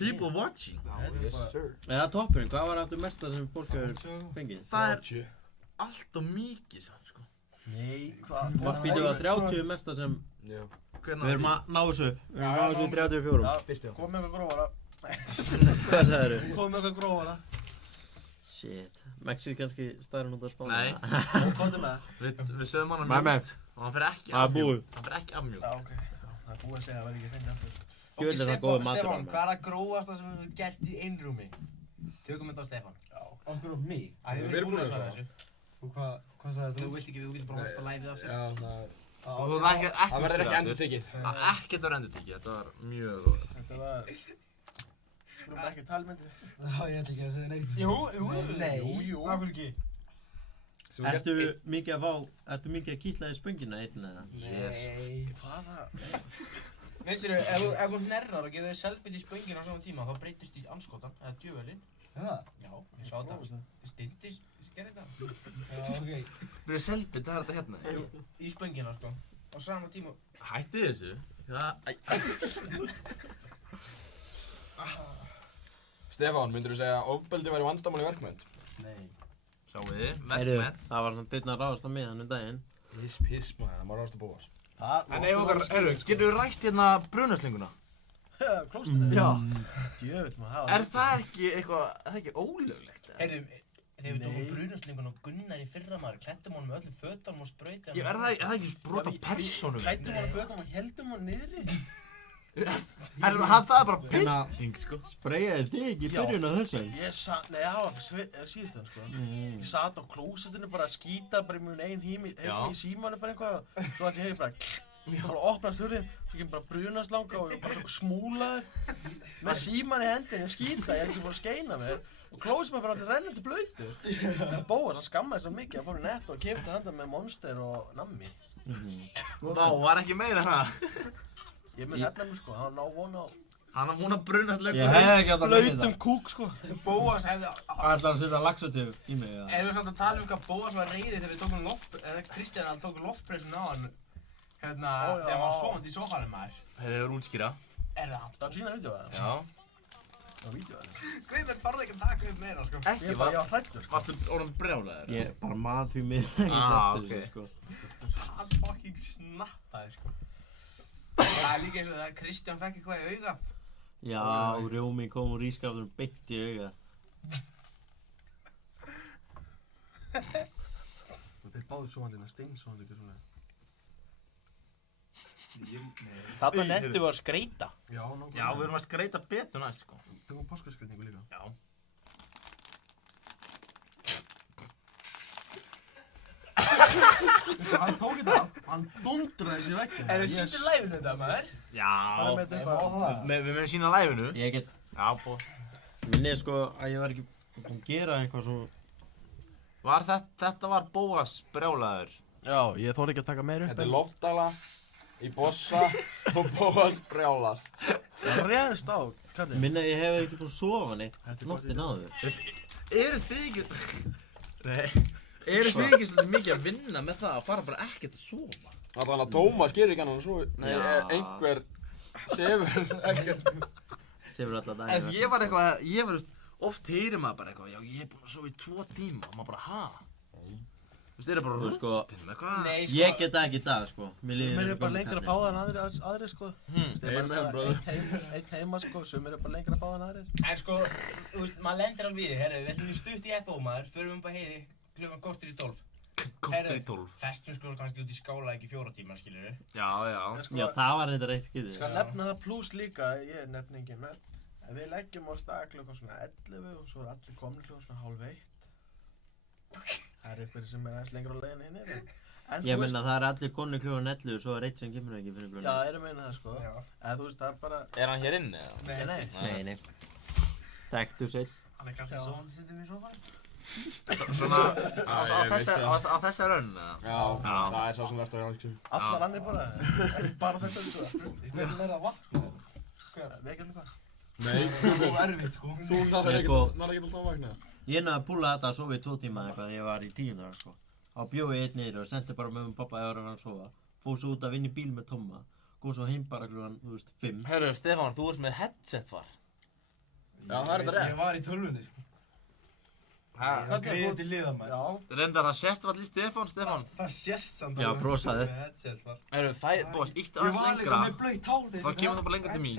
people watching. Yes, sir. Eða toppurinn, hvað var aftur mesta sem fólk hefur fengið? Það er allt og mikið samt, sko. Nei, hvað? Býtu það 30 mesta sem... Já. Við erum að ná þessu. Við erum að ná þessu í 34. Já, fyrstu. Kom með eitthvað grófara. Hvað sagðir þú? Kom með eitthvað grófara. Shit. Mexi kannski stærn út af Spáni. Nei. Komdu með. Við sögum hann Nei, að mjút. Og hann fyrir ekki af mjút. Hann fyrir ekki af mjút. Já, ok. Það er búið að segja að það verði ekki fengið aftur. Gjöld er það góður matur. Stefán, hvað er það grófasta sem þú hefur gert í einrúmi? Tökum þetta á Stefán. Já. Okkur á mig. Við erum búin að svara þessu. Og hvað sagði þú? Þú vilt ekki, þú getur bara hótt að læfið af sér. Já, það... Það verður ekki endurtekið. Ekkert var endurtekið, þetta var mjög góð. Þetta var... Þú erum ekki talmyndir. Já, ég ætla ekki að segja neitt. Jú. Nei. Akkur ekki. Ertu mikið að kýtla í spöngina einn eða? Nei. Hvaða? Veistu, ef hún hnerrar og getur þau selbit í spöngina á saman tíma, þá breytist í anskotan, eða djövelin. Það? Já, ég sá þetta. Stindis, skerði þetta. Já, ok. Byrju selbit, það er þetta hérna. Í spöngina, sko. Á sama tíma. Hætti þessu. Stefán, myndir þú segja að ofbeldi væri vandamál í verkmenn? Nei. Sjáu þið, Heyrðu, verkmenn. það var svona byrna að ráðast á miðan daginn. Hiss maður, það má ráðast að búast. En ef okkar, getur við rætt hérna brunaslinguna? Klóstinu? Já. Djöfull maður, Er það ekki ólöglegt? Heyrðu, við tókum brunaslingun og Gunnar í fyrra maður, klæddum honum með öllum fötunum og sprautum. Já, er það ekki brot á persónu? Klæddum honum fötunum og heldum honum niðri. Það er bara pynting, sko. Sprayjaði þig ekki í byrjun á þessu? Nei, það var síðustan, sko. Ég sat á klósettinu bara að skýta bara í mjög einn heimi í símanu bara eitthvað. Svo allir heim bara, ég var að opna hurðin, svo kemur bara brunaslanga og ég bara svona smúlaður með síman í hendinni að skýta, ég er ekki búin að skeina mér. Og klósið maður bara allir rennandi blöytu. En Bóas, hann skammaði svo mikið að fór í Netto og keypti handa með Monster og Nammi. Vá, var ekki meira það? Ég mun nefna mér sko, hann á vona á... Hann á vona brunastlöku. Ég hefði ekki átt að nefna blöytum kúk sko. Bóas hefði... Ætlar að setja laxatif í mig, eða? Erum við samt að tala hvað Bóas var reiðir þegar við tókum Kristján tókum loftpressun á hann hérna, þegar hann var sofandi í sófanum maður. Það er útskýra. Er það hann? Það var sína vídeo eða? Já. Það var vídeo eða? Guðmenn farði ekki að taka upp meira sko. Ekki, ég var hræddur sko. Varstu orðin brjálaður? Ég bara mat því miður ekkert eftir þessu, sko. Hann fucking snappaði sko. Það er líka eins og það Kristján fekk eitthvað í augað. Já, rjómi kom úr ískapnum beint í augað. Og þeir báðu sofandi, það steinsofandi ekki svona. Þarna nettu við að skreita. Já, nákvæmlega. Já, við erum að skreita betur næst, sko. Tökum páskaskreitningu líka. Já. Hann tók þetta, hann dundraði þessi vekkina. En við sýndum live-inu þetta maður. Já. Bara með þetta eitthvað. Við munum sína live-inu. Ég get... Já, bó. Minnið sko að ég var ekki búinn að gera eitthvað svo... Þetta var Bóas brjálaður. Já, ég þóri ekki að taka meira upp. Þetta er Loftala í Bossa og Bóas brjálar. Það réðist á, kallið. Minnið ég hef ekki búinn að sofa neitt nóttin áður. Eru þið ekki... Nei. Eru þið ekki svolítið mikið að vinna með það að fara bara ekkert að sofa? Þannig að Tómas gerir ekki hann að sofa. Nei, einhver sefur ekkert. Sefur alla dagina. En ég var oft heyrir maður bara eitthvað, já ég er búinn að sofa í 2 tíma og maður bara, ha? Þú veist, þeir eru bara rútin með hvað? Nei, sko. Ég get það ekki í dag, sko. Sumir eru bara lengur að fá það en aðrir, sko. Amen, brother. Eitt heima, sko. Sumir eru bara lengur að fá það en aðrir. En sko, þú veist, maður lendir alveg í því, herru, við ætlum í stutt í Eppó maður, förum upp á heiði klukkan kortir í 12. Kortir í 12? Festum sko kannski út í skála ekki 4 tíma, skilurðu. Já. Já, það var þetta reitt skilur. Skal nefna það pluss líka, ég nefna engin með. Við leggjum á stað klukkan svona 11 og svo allir komin klukkan svona hálf 1. Það einhverjir sem aðeins lengur á leiðinni hinn yfir. Ég meina það allir konur klukkan 11 og svo eitt sem kemur ekki fyrir klukkan 11. Já, það er að meina það sko. En þú veist, það er bara... Er hann hér inni eða? Nei. Þekktu seitt. Hann er kannski svona sittum í sofanum. Svona á þessa raun eða? Já, það er sá sem verðst á Jónsson. Allar annir bara, ekki bara þessar sko. Hvernig er það vatn? Vekjum hvað? Nei, Það er erfitt sko. þú náður ekki alltaf að vakna. Ég náði að púla þetta að sofa í 2 tíma eða eitthvað þegar ég var í 10 dagar sko. Á bjóði ég einn niður og sendi bara með pappa eða var að sofa. Fór svo út að vinna í bíl með Tomma. Kom svo heim bara klukkan, 5. Hörru, Stefán, þú ert með headset var. Já, það er þetta rétt. Ég var í tölvunni sko. Það er greiðið til liðan maður. Já. Reyndar það sést vall í Stefán. Það sést samt Já, brosaði. Hörru, Bóas, íttu aðeins lengra. Þá kemur það bara lengra til mín.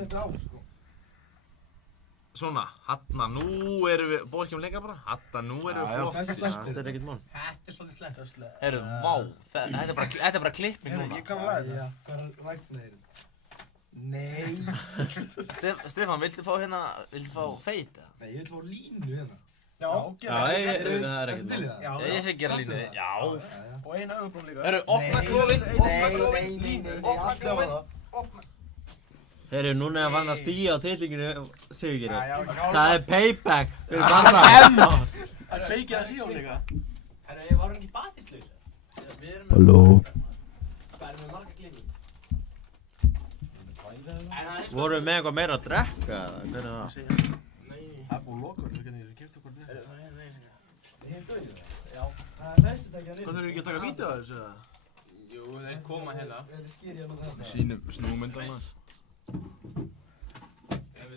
Svona, hanna, nú erum við, Bóas kemur lengra bara. Hanna, nú erum við flott. Þetta er ekkert mál. Þetta er svolítið slengt. Hörru, vá, þetta er bara klipping núna. Ég kann að ræða þetta. Hvað er ræknaðirinn? Nei. Stefán, viltu fá feit eða? Nei, ég vil fá línu hérna. Já, það er ekkert mál. Ég sé gera línu, já. Og eina augabrún líka. Hörru, opna klófinn, Opna klófinn. Heyrðu, núna er að vanna stíja á tillinginu, Sigurgeiri. Já. Það er payback fyrir vanna. Það er beikið að síðan líka. Herru, ég var ekki batislaus. Halló. Hvað erum við marga klippið? Vorum við með eitthvað meira að drekka eða? Hvernig er það? Það er búið lokur, við getum kipta okkur til. Ég hef döðið það. Já. Það er næstu takja niður. Hvað þurfum við ekki að taka vídeo af þessu eða? Jú, þeir koma hérna. Þetta skýr ég alveg það. Sýnum snúmyndarna.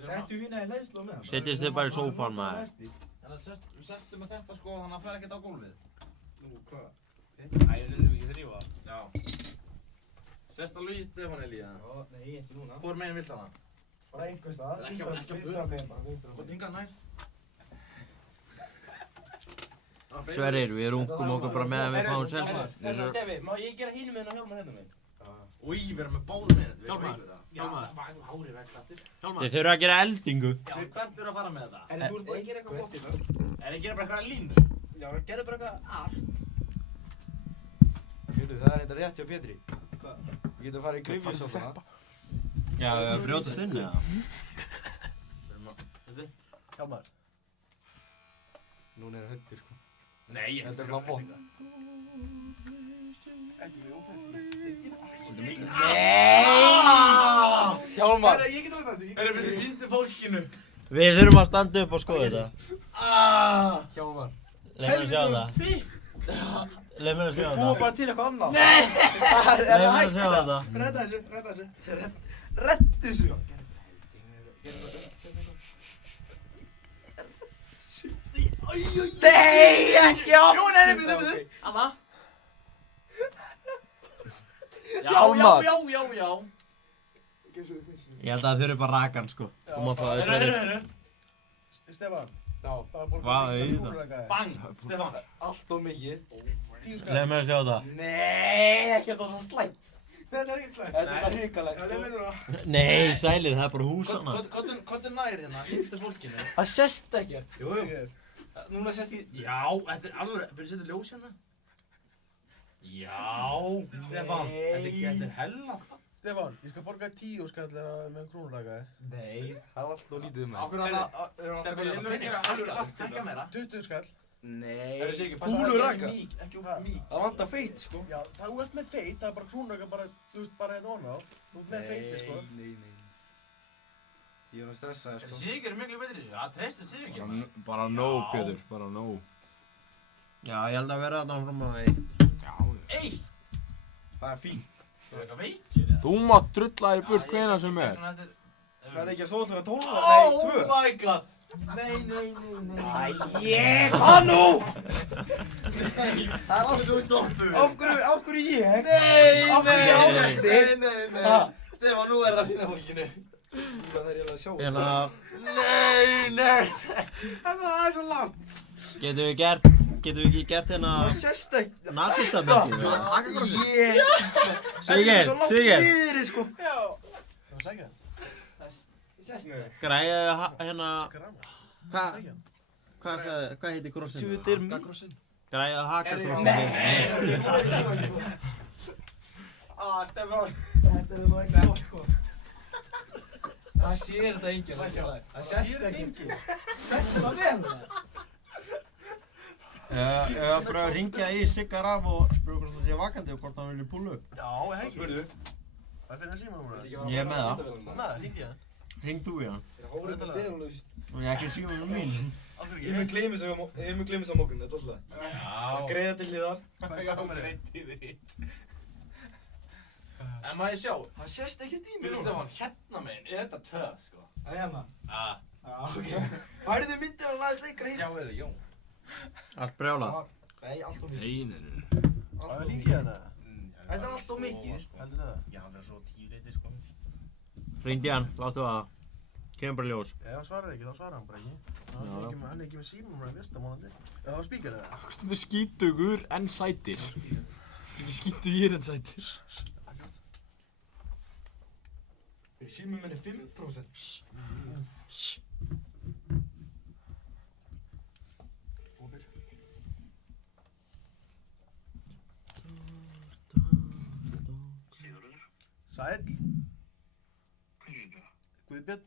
Settu hérna í hleðslu á meðan. Setjist þið bara í sófan maður. Þannig að við settum með þetta sko, þannig að það fer ekkert á gólfið. Nú, hvað? Æ, ég reynum ekki þrýfa. Já. Sest alveg í Stefán Elí eða? Nei, ekki núna. Hvor meginn vilt hana? Bara einhvers staðar. Ekki á Vinstra megin bara, vinstra megin. Inga nær. Sverrir, við rungum okkur bara með að við fáum selsa. Stefi, má ég gera hinum með Hjálmar hérna megin? Új, við erum með báðum með þetta. Hjálmar. Hárið veglattir. Þið þurfa að gera eldingu. Já, hvert eru að fara með þetta? En þú ert bara að gera eitthvað flott í það. Er ég gera bara eitthvað línu? Já, gerðu bara eitthvað art. Það er þetta rétt hjá Pétri. Við getum farið í grifjus og svona. Já, við brjótast inn eða? Hjálmar. Núna er höttir sko. Nei, ég Þetta er hlá bótt. Hjálmar! Ég get rætt þetta. Erum við sýndu fólkinu? Við þurfum að standa upp og skoða þetta. Hjálmar. Leif mér að sjá það. Leif mér að sjá Búa það. bara til eitthvað annað. Leif mér að sjá þetta. Redda þessu. Reddi þessu. Nei, ekki á! Jú, nei, byrju. Anna. Hjálmar! Já. Ég held að það þurfi bara rakan sko. Þú mátt fá það Sverrir. Stefán. Já. Vá, auðvitað. Bang, Stefán. Allt og mikið. 10 skall. Leif mér að sjá það. Nei, ekki að það er slæmt. Þetta er ekki slæmt. Þetta er hrikalegt. Það er núna. Nei, sælir, það er bara húsana. Kottu nær hérna, sýndu fólkinu. Það sést ekki. Jú. Núna sést ég... Já, þetta er alveg, byrju setja ljós hérna. Já, Stefán, þetta er hella. Stefán, ég skal borga 10 skall með krónurakaði. Nei, það er alltaf lítið um Ákveður að það... Stefán, ég mun ekki að hækka meira. 20 skall. Nei. Kúluraka. Ekki of mýk. Það vantar feit, sko. Já, þú ert með feit, það er bara krónuraka bara, þú veist, bara hérna ofan á. Þú ert með feiti, sko. Nei. Ég er að stressa það, sko. Sigur er miklu betri, það treystu Sigur. Bara nóg, Pétur, bara nóg. Já, ég held að vera þarna fram á 1. Ei! Það er fínt. Það er eitthvað veikir, eða? Þú mátt drulla þér burt hvena sem er. Það er ekki að sóla klukkan 12, Oh nei, 2. my god! Nei. Hvað nú? Það er alltaf þú stoppu. Af hverju ég? Nei. Stefán, nú er það að sýna fólkinu. Það er ég að sjá. Hérna, Nei. Þetta er aðeins svo langt. getum við ekki gert hérna Það sést ekki. nasistaböndinu? Þetta er svo langt Sigurgeir. niðri, sko. Já. Það var sækja. Sést niður. Græði hérna, Sækja. hvað heitir krossinn? Hakakrossin. Græði að haka krossinn. Nei. Stefán. Þetta er nú ekki gott, sko. Það sér þetta enginn. Það sést ekki. Sést þetta vel? Ég var bara að ringja í Siggar af og spyrja hvort það sé vakandi og hvort hann vilja púla upp. Já, ég hegi. Spurðu. Það finnir síma núna. Ég er með það. Með, hringdi ég. Ring þú í hann. Hórið. Og ég ekki síma mín. Ég mun gleymis á morgun, þetta er alltaf. Já. Greiða til hliðar. En maður sjá, Það sést ekkert í mér fyrir núna. Stefán, hérna meginn, er þetta töð, sko? Það er hérna. Já. Ok. Færðu myndið og laðist leikra hinn? Já, er það, Jón. Allt brjálað. Nei, allt of mikið. Nei. Það hringi ég hérna. Þetta er allt of mikið. Heldur það? Já, það er svo 10 leiti, sko. Ringdi hann, láttu það. Kemur bara ljós. Ef hann svarar ekki, þá svarar hann bara ekki. Hann er ekki með síma núna fyrsta mánuði. Það var spíkar eða? Þetta er skítugur en sætir. Ekki skítugir en sætir. Símum minn er 5%. Sæll. Guðbjörn.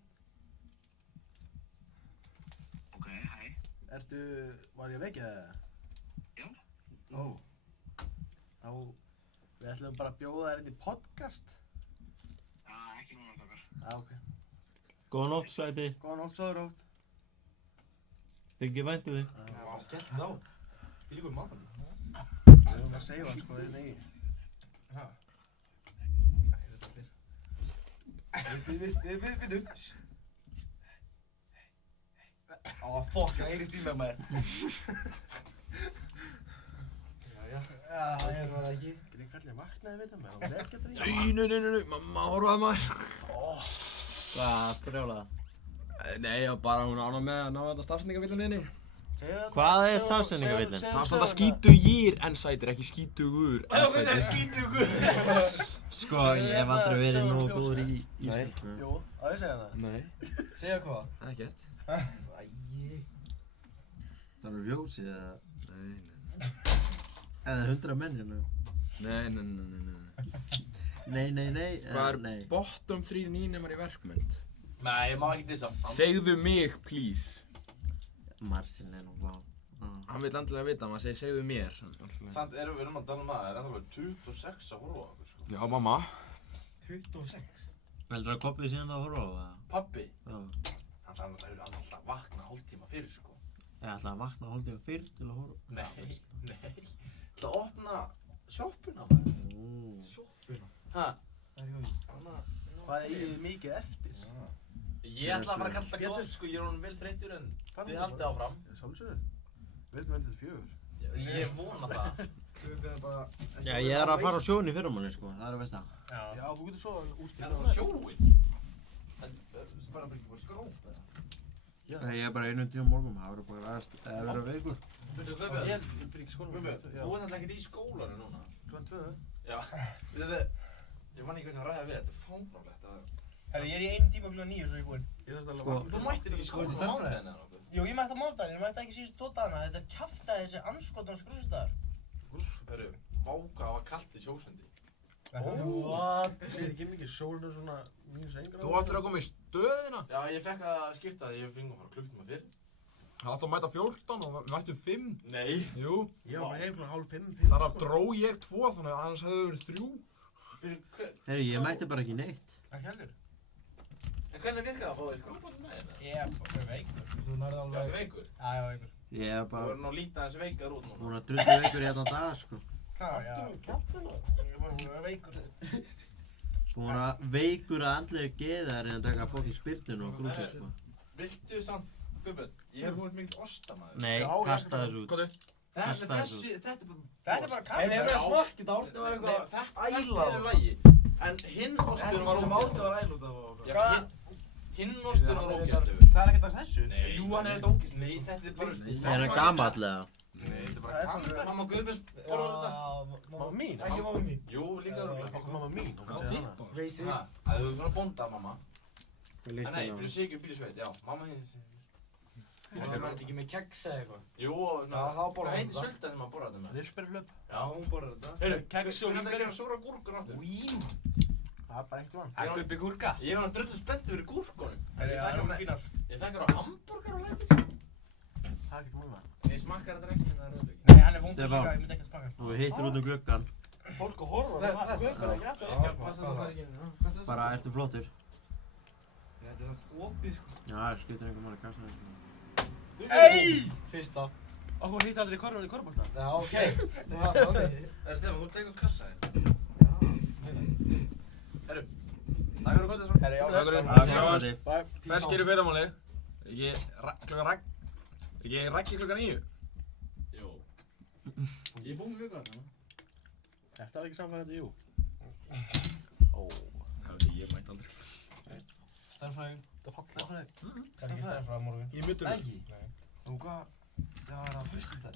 Ok, hæ. Var ég veik eða? Já. Ó. Þá, við ætlum bara að bjóða þér inn í podcast. Já, ekki núna okkar. Já, ok. Góða nótt, Sæti. Góða nótt, sofðu rótt. Þykir væntu þig. Það var skellt á. Fylgur maður. Við höfum að segja hann sko, við negi. Hæ? Við. Á, fokk, það heyrist í mig maður. Já, það er bara ekki. Getur ég kallið að vaknaði við það með? Hann vekja þetta í. Nei, mamma horfaði maður. Hvað, brjóla? Nei, já, bara hún ánað með að ná þetta stafsendingavillunni. Hvað er stafsendingavillin? Það er svona skítugýr ensætir, ekki skítugur ensætir. Skítugur. Sko, ég hef aldrei verið nógu góður í íslensku. Jú, á ég segja það? Nei. Segja hvað? Ekkert. Æi. Það er fjósið eða? Nei. Eða 100 menn hérna? Nei. Nei. Hvað er bottom 3 nýnemar í verkmynd? Nei, ég má ekki dissa. Segðu mig, please. Marcin er nú vá. Hann vill endilega vita, maður segir segðu mér. Samt erum við að tala um það, það er ennþá 26 að horfa á okkur, sko. Já, mamma. 26? Heldur að Kobbi síðan það að horfa á það? Pabbi? Já. Hann alltaf vakna hálftíma fyrir, sko. Ég ætla að vakna hálftíma fyrr til að horfa. Nei. Það ætla að opna sjoppuna, maður. Sjoppuna? Hæ? Hvað er þið mikið eftir? Ég ætla að fara að kalla það gott, sko, ég er honum vel þreyttur en þið haldið áfram. Sjálfsögur. Við vel til 4. Ég vona það. Já, ég er að fara á sjóinn í fyrramáli, sko, það er að veist það. Já, þú getur svo útskýrt. Er það á sjóinn? Það bara ekki bara skróf, eða? Ég er bara 1 tíma morgun, það verður bara að vera veikur. Ég byrja ekki skóla. Þú ert alltaf ekkert í skólanum núna. Klukkan 2. Já. Ég man ekki hvernig að ræða við, þetta er fáránlegt að... Herru, ég er í 1 tíma klukkan 9 svo ég er búinn. Þú mættir ekki í skóla á mánudaginn eða nokkuð? Jú, ég mætti á mánudaginn, ég mætti ekki síðustu 2 dagana. Þetta er kjaftaði þessi andskotans grússtaðar. Herru, váka á að kallt í sjósundi. What? Það er ekki mikið sólinu svona -1 gráður. Þú ættir að koma í stöðina. Já, ég fekk að skipta það, ég fengi að fara klukktíma fyrr. Það átti að mæta 14 og við mættum 5. Nei. Jú. Ég var heim klukkan 4:30. Þar af dró ég 2 þannig að annars hefði verið 3. Herri, ég mætti bara ekki neitt. Ekki heldur. En hvernig virkaði það að fá því skróparinn með hérna? Ég er veikur. Þú nærði alveg... Ertu veikur? Já, ég er veikur. Ég er Þú bara verður nú lítið aðeins veikar út núna. búinn að drullu veikur í þetta dag, sko. Já. Ég er bara búinn að vera veikur. Búinn að veikur að andlega geða er en að taka fólk í spyrtinu og grúsið, sko. Viltu samt, Guðbjörn, ég hef búinn mikill ostamæður. Nei, kasta þessu út. Kasta þessu út. Þetta er bara kaffi. En ef við smakkið á, þetta var eitthvað Þetta er í lagi. En hinn osturinn var ógæslegur. var æl út af Hinn osturinn var ógæslegur. Það er ekkert að þessu? Jú, hann er þetta ógæslegur. Nei, þetta er bara... Er hann gamall eða? Nei, þetta er bara gammal. Mamma Guðbjörns borðar þetta. Mamma mín? Ekki mamma mín. Jú, líka örugglega. Okkur mamma mín? Racist. Það er svona bónda, mamma. Nei, fyrir sig ekki bílisveit, já. Mamma hinn. Það er ekki með keks eða eitthvað. Jú, hvað heitir sulta sem maður borðar þetta með? Risperflöp. Já, hún borðar þetta. Heyrðu, kexi og Hvernig gera súra gúrkur áttur? Vín. Það er bara eitt vann. Það er Gubbi gúrka. Ég er hann drullu spenntur fyrir gúrkunum. Það er fínar. Ég fekk á hamburger og lætis. Það er ekkert mál það. Ég smakkar þetta ekki en það er rauðvík. Nei, hann er vondur Stefán. líka, ég myndi ekki að smaka. Og við hittir út um gluggan. Fólk að horfa. Það er ekki aftur. Passa það ekki inn. Bara, ertu flottur? Þetta er samt opið sko. Já, það skiptir einhver máli að kasta þessu. Ey! Fyrsta. Okkur hitt aldrei korfum í korfbólta. Já, ok. Það er þannig. Stefán, þú tekur kassa þér. Herru, takk fyrir kvöldið svo. Herru, já. Sjáumst. Ferskir í fyrramáli. Ekki rækki klukkan 9. Jú. Ég er búinn með vöku þarna. Þetta var ekki samfærandi, jú. Ég mætti aldrei. Stærðfræðing. Það er fallið. Það er ekki stærð frá morgun. Í myndunum? Ekki? Nei. Nú hvað? Já, er það föstudag?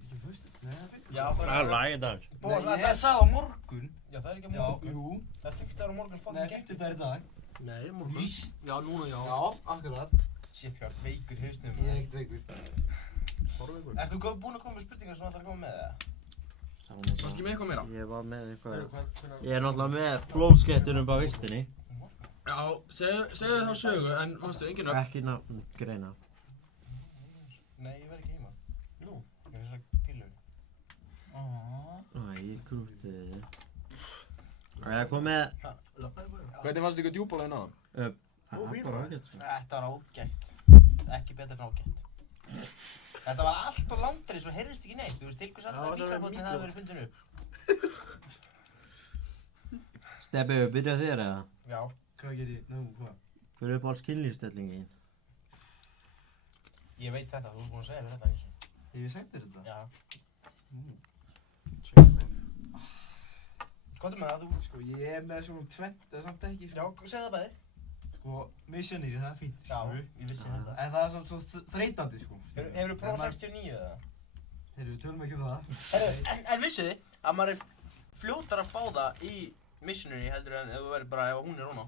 Ekki föstudag? Nei, það er Já, Það er lagið dag. Bóðs, Nei, það ég er sagði á morgun. Já, það er ekki á morgun. Jú. Það er ekki á morgun, Nei, fucking gegn. 50 dagar í dag. Nei, morgun. Víst. Já, núna já. Já, akkurat. Shit, hvað er veikur í hausnum. Ég er ekkert veikur. Horveikur. Ert þú búinn að koma með spurningar sem þú ætlar að koma með það? Varstu með eitthvað meira? Ég var með eitthvað. Ég er náttúrulega með flóskettunum á vistinni. Já, segðu þá sögu, en manstu engin nöfn. Ekki nafn greina. Nei, ég verð ekki heima. Nú? Ég er þess að tilhöfni. Æ, krútið. Það er komið... Hvernig fannst ykkur djúbólaðin á það? Það er bara ágætt sko. Þetta var ágætt. Ekki betur en ágætt. Þetta var allt á langri, svo heyrðist ekki neitt. Þú veist, til hvers að mikrofóninn hafi verið fundin upp. Stebbi, byrja þér eða? Já. Hvað ger ég? Nú, hvað? Hver er uppáhalds kynlífsstellingin? Ég veit þetta, þú ert búinn að segja mér þetta eins og. Hef ég sagt þér þetta? Já. Komdu með það, þú. Sko, ég er með svona tvennt, eða samt ekki, Já, segð það bæði. Sko, missionary, það er fínt, Já, ég vissi þetta. En það er samt svo þreytandi, sko. Hefurðu prófað 69 eða? Heyrðu, við tölum ekki það. En vissu þið að maður er fljótar að fá það í missionary heldur en ef þú verður bara ef hún er ofan á?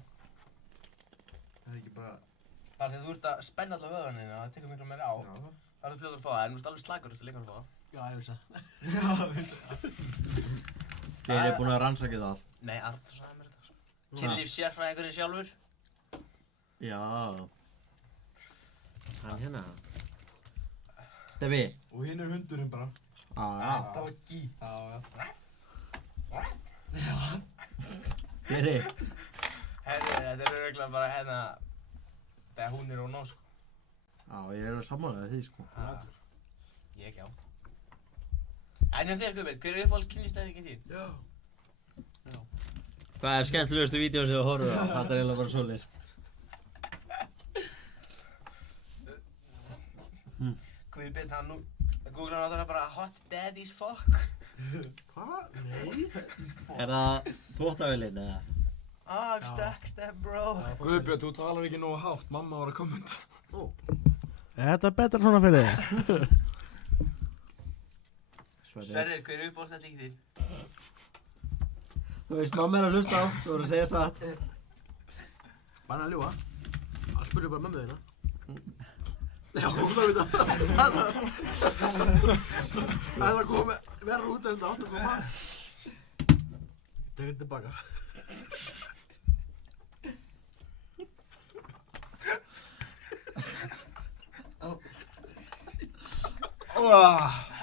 Það er ekki bara... Bara þegar þú ert að spenna alla vöðvanina, það tekur miklu meira á. Já. Það er fljótar að fá það, en þú ert alveg slagur eftir leikur að fá það. Já, ég vissi það. Já, vissi það. Þið eru búin að rannsaka það? Nei, Arnur sagði mér þetta. Kynlífssérfræðingurinn sjálfur. Já. Hann hérna. Steffi. Og hinn er hundurinn bara. Já. Það var gí. Já. Heri. Herri, þetta er örugglega bara hérna þegar hún er ofan á, sko. Já, ég er að sammála því, sko. Ég ekki á. En hjá þér, Guðbjörn, hver er uppáhalds kynlífsstæðingin þín? Já. Hvað er skemmtilegustu vídeó sem þú horfir á? Það er eiginlega bara svoleiðis. Guðbjörn, hann nú googlar náttúrulega bara hot daddy's fuck. Hvað? Nei. Er það þvóttavélin eða? I'm stuck, step bro. Guðbjörn, þú talar ekki nógu hátt, mamma var að kommenta. Þetta er betra svona fyrir þig. Sverrir, hver er uppáhaldsstæðingin þín? Þú veist, mamma er að hlusta á, þú voru að segja satt. Banna að ljúga. Allt spurði bara mömmu þína. Já, hún var við það. Það kom verður út en þetta átt að koma. Tekur tilbaka.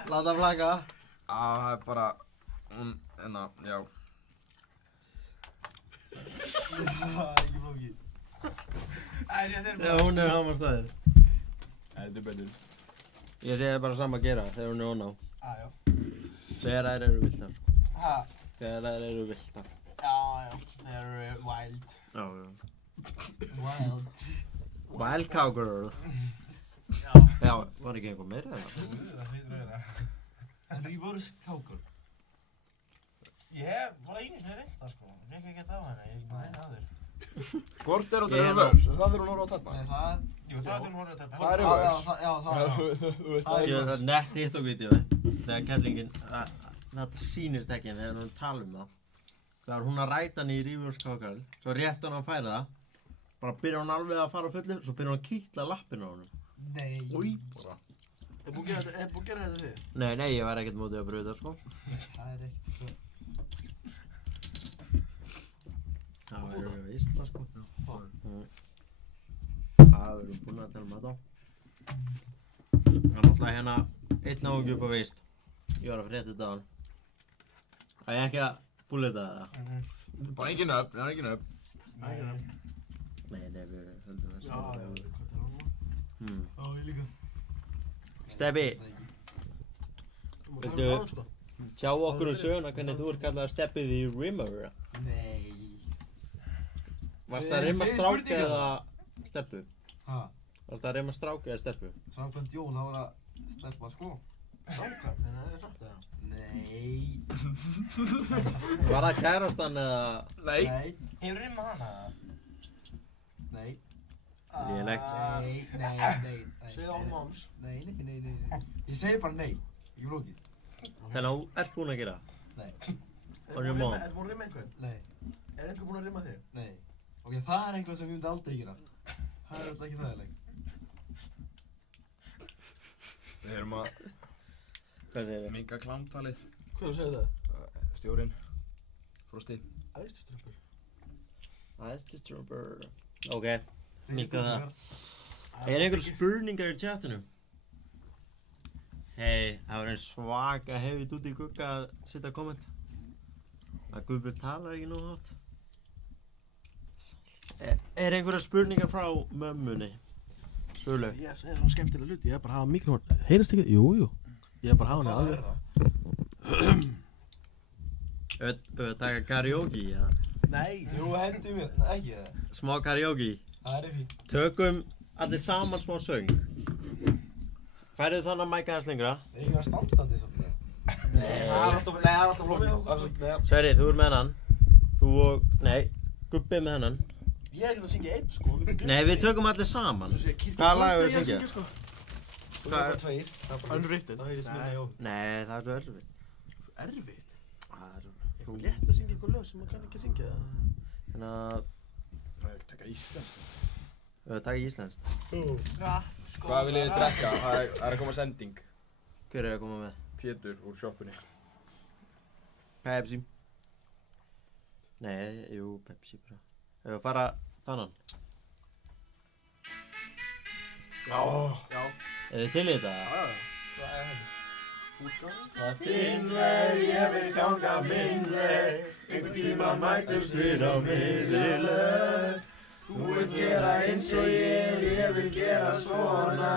Láta flaka. Já, það er bara, já. Ekki flókið. Þegar hún er hamarstæðir. Heldur betur. Ég segi bara sama að gera þegar hún er ofan á. Já. Þegar þær eru villtar, sko. Ha? Þegar þær eru villtar. Já, þeir eru wild. Já. Wild. Wild cowgirl. Já. Já, var ekki einhver meira eða? Það hlýtur að vera. En reverse cowgirl. Ég var einu sinni reynt það, sko. Ég fekk ekki það á henni, ég er ekki búinn að reyna aður. Hvort er þetta reverse? Er það þegar hún horfir á telpa? Nei, það... Jú, það er þegar hún horfir á telpa. Það er reverse? Já, það er Ég er nett TikTok-vídeói þegar kellingin, það sýnist ekki en þegar hún tala um það. Það er hún að ræta hann í reverse cowgirl, svo rétt hann að færa það, bara byrjar hún alveg að fara á fullu, svo byrjar hún að kitla lappina á honum. Nei. Új. Er búin að gera þetta þig? Nei, ég væri ekkert mótið að pröfa þetta, sko. Það er ekkert svo... Það verður veisla, sko. Það verður búin að tala um þetta. Það er náttúrulega hérna einn áhengi upp á veist. Ég var að frétta þetta á hann. Það er ekki að búlita það. Bara engin upp, það er engin upp. Nei, við höldum þessu. Já, ég líka. Stebbi, viltu sjá okkur söguna hvernig þú ert kallað Stebbið í Rimmer? Nei. Varst það að rimma strák eða stelpu? Ha? Varst það að rimma strák eða stelpu? Samkvæmt Jón, það var að stelpa, sko. Samkvæmt, en það er satt eða? Nei. Var það kærastan eða? Nei. Hefur rimmað hana? Nei. Lélegt. Nei. Segðu á moms. Nei. Ég segi bara nei. Ekki flókið. Þannig að þú ert búinn að gera? Nei. On your mom? Ertu búinn að rimma einhvern? Nei. Er einhver búinn að rimma þig? Nei. Ok, það er eitthvað sem ég myndi aldrei gera. Það er alltaf ekki þægilegt. Við erum að Hvað segir þið? minka klámtalið. Hver segir það? Stjórinn. Frosti. Æðstiströmpur. Æðstiströmpur. Ok, minka það. Er einhver spurningar í chatinu? Hei, það var einn svaka hefðið út í gugga að setja komment. Að Guðbjörn talar ekki nóg hátt. Er einhverja spurningar frá mömmunni? Svölu? Ég er svona skemmtilega hluti, ég er bara að hafa mikrofón. Heyrist ekki? Jú. Ég er bara að hafa hann alveg. Taka karaoke, eða? Nei. Jú, hendi mér. Ekki það. Smá karaoke. Það er fínt. Tökum allir saman smá söng. Færðu þannig að mæka hans lengra? Ég er ekki að standandi saman. Nei, það er alltaf flókið. Sverrir, þú er með hann. Þú og, nei, Gubbi með hennan. Ég er ekki að syngja einn, sko. Nei, við tökum allir saman. Hvaða lag er að syngja? Það er bara tveir. Unwritten. Það heyrðist minna í óvinn. Nei, það er svo erfitt. Svo erfitt? Það er eitthvað létt að syngja eitthvað lög sem maður kann ekki að syngja það. Þannig að... Það er ekki að taka íslenskt. Taka íslenskt. Hvað viljið þið drekka? Það er að koma sending. Hver er að koma með? Pétur úr sjoppunni. Pepsi. Nei, jú, Pepsi bara. Hefur að fara þannan? Já. Er þið til í þetta? Já. Hvað er þetta? Útgáðan? Að þinn veg, ég vil ganga minn veg. Einhvern tíma mætumst við á miðri lög. Þú vilt gera eins og ég vil gera svona.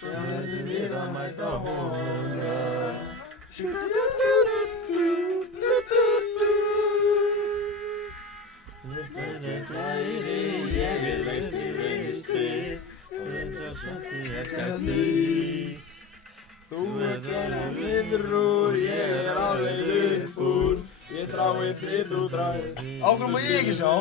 Svo verðum við að mæta honum. Ég vil veistri, og reyndar samt ég elskar þig. Þú ert þennan viðrúr, ég alveg upp úr. Ég drái frið, þú dræðir. Ákveð má ég ekki sjá.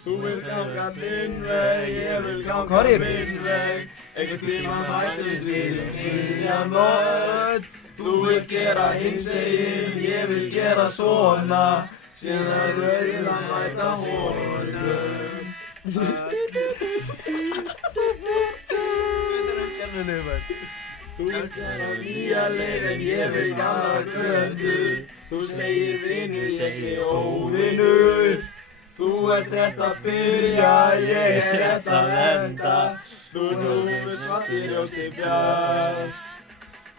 Þú vilt ganga þinn veg, ég vil ganga minn veg. Einhvern tíma mætumst við miðjan nótt. Þú vilt gera hinsegin, ég vil gera svona. Síðan verðum að mæta honum. Þú vilt gera nýja leið en ég vil gamla götur. Þú segir vinur, ég sé óvinur. Þú ert rétt að byrja, ég er rétt að enda. Þú tófur svartir ljósi bjart.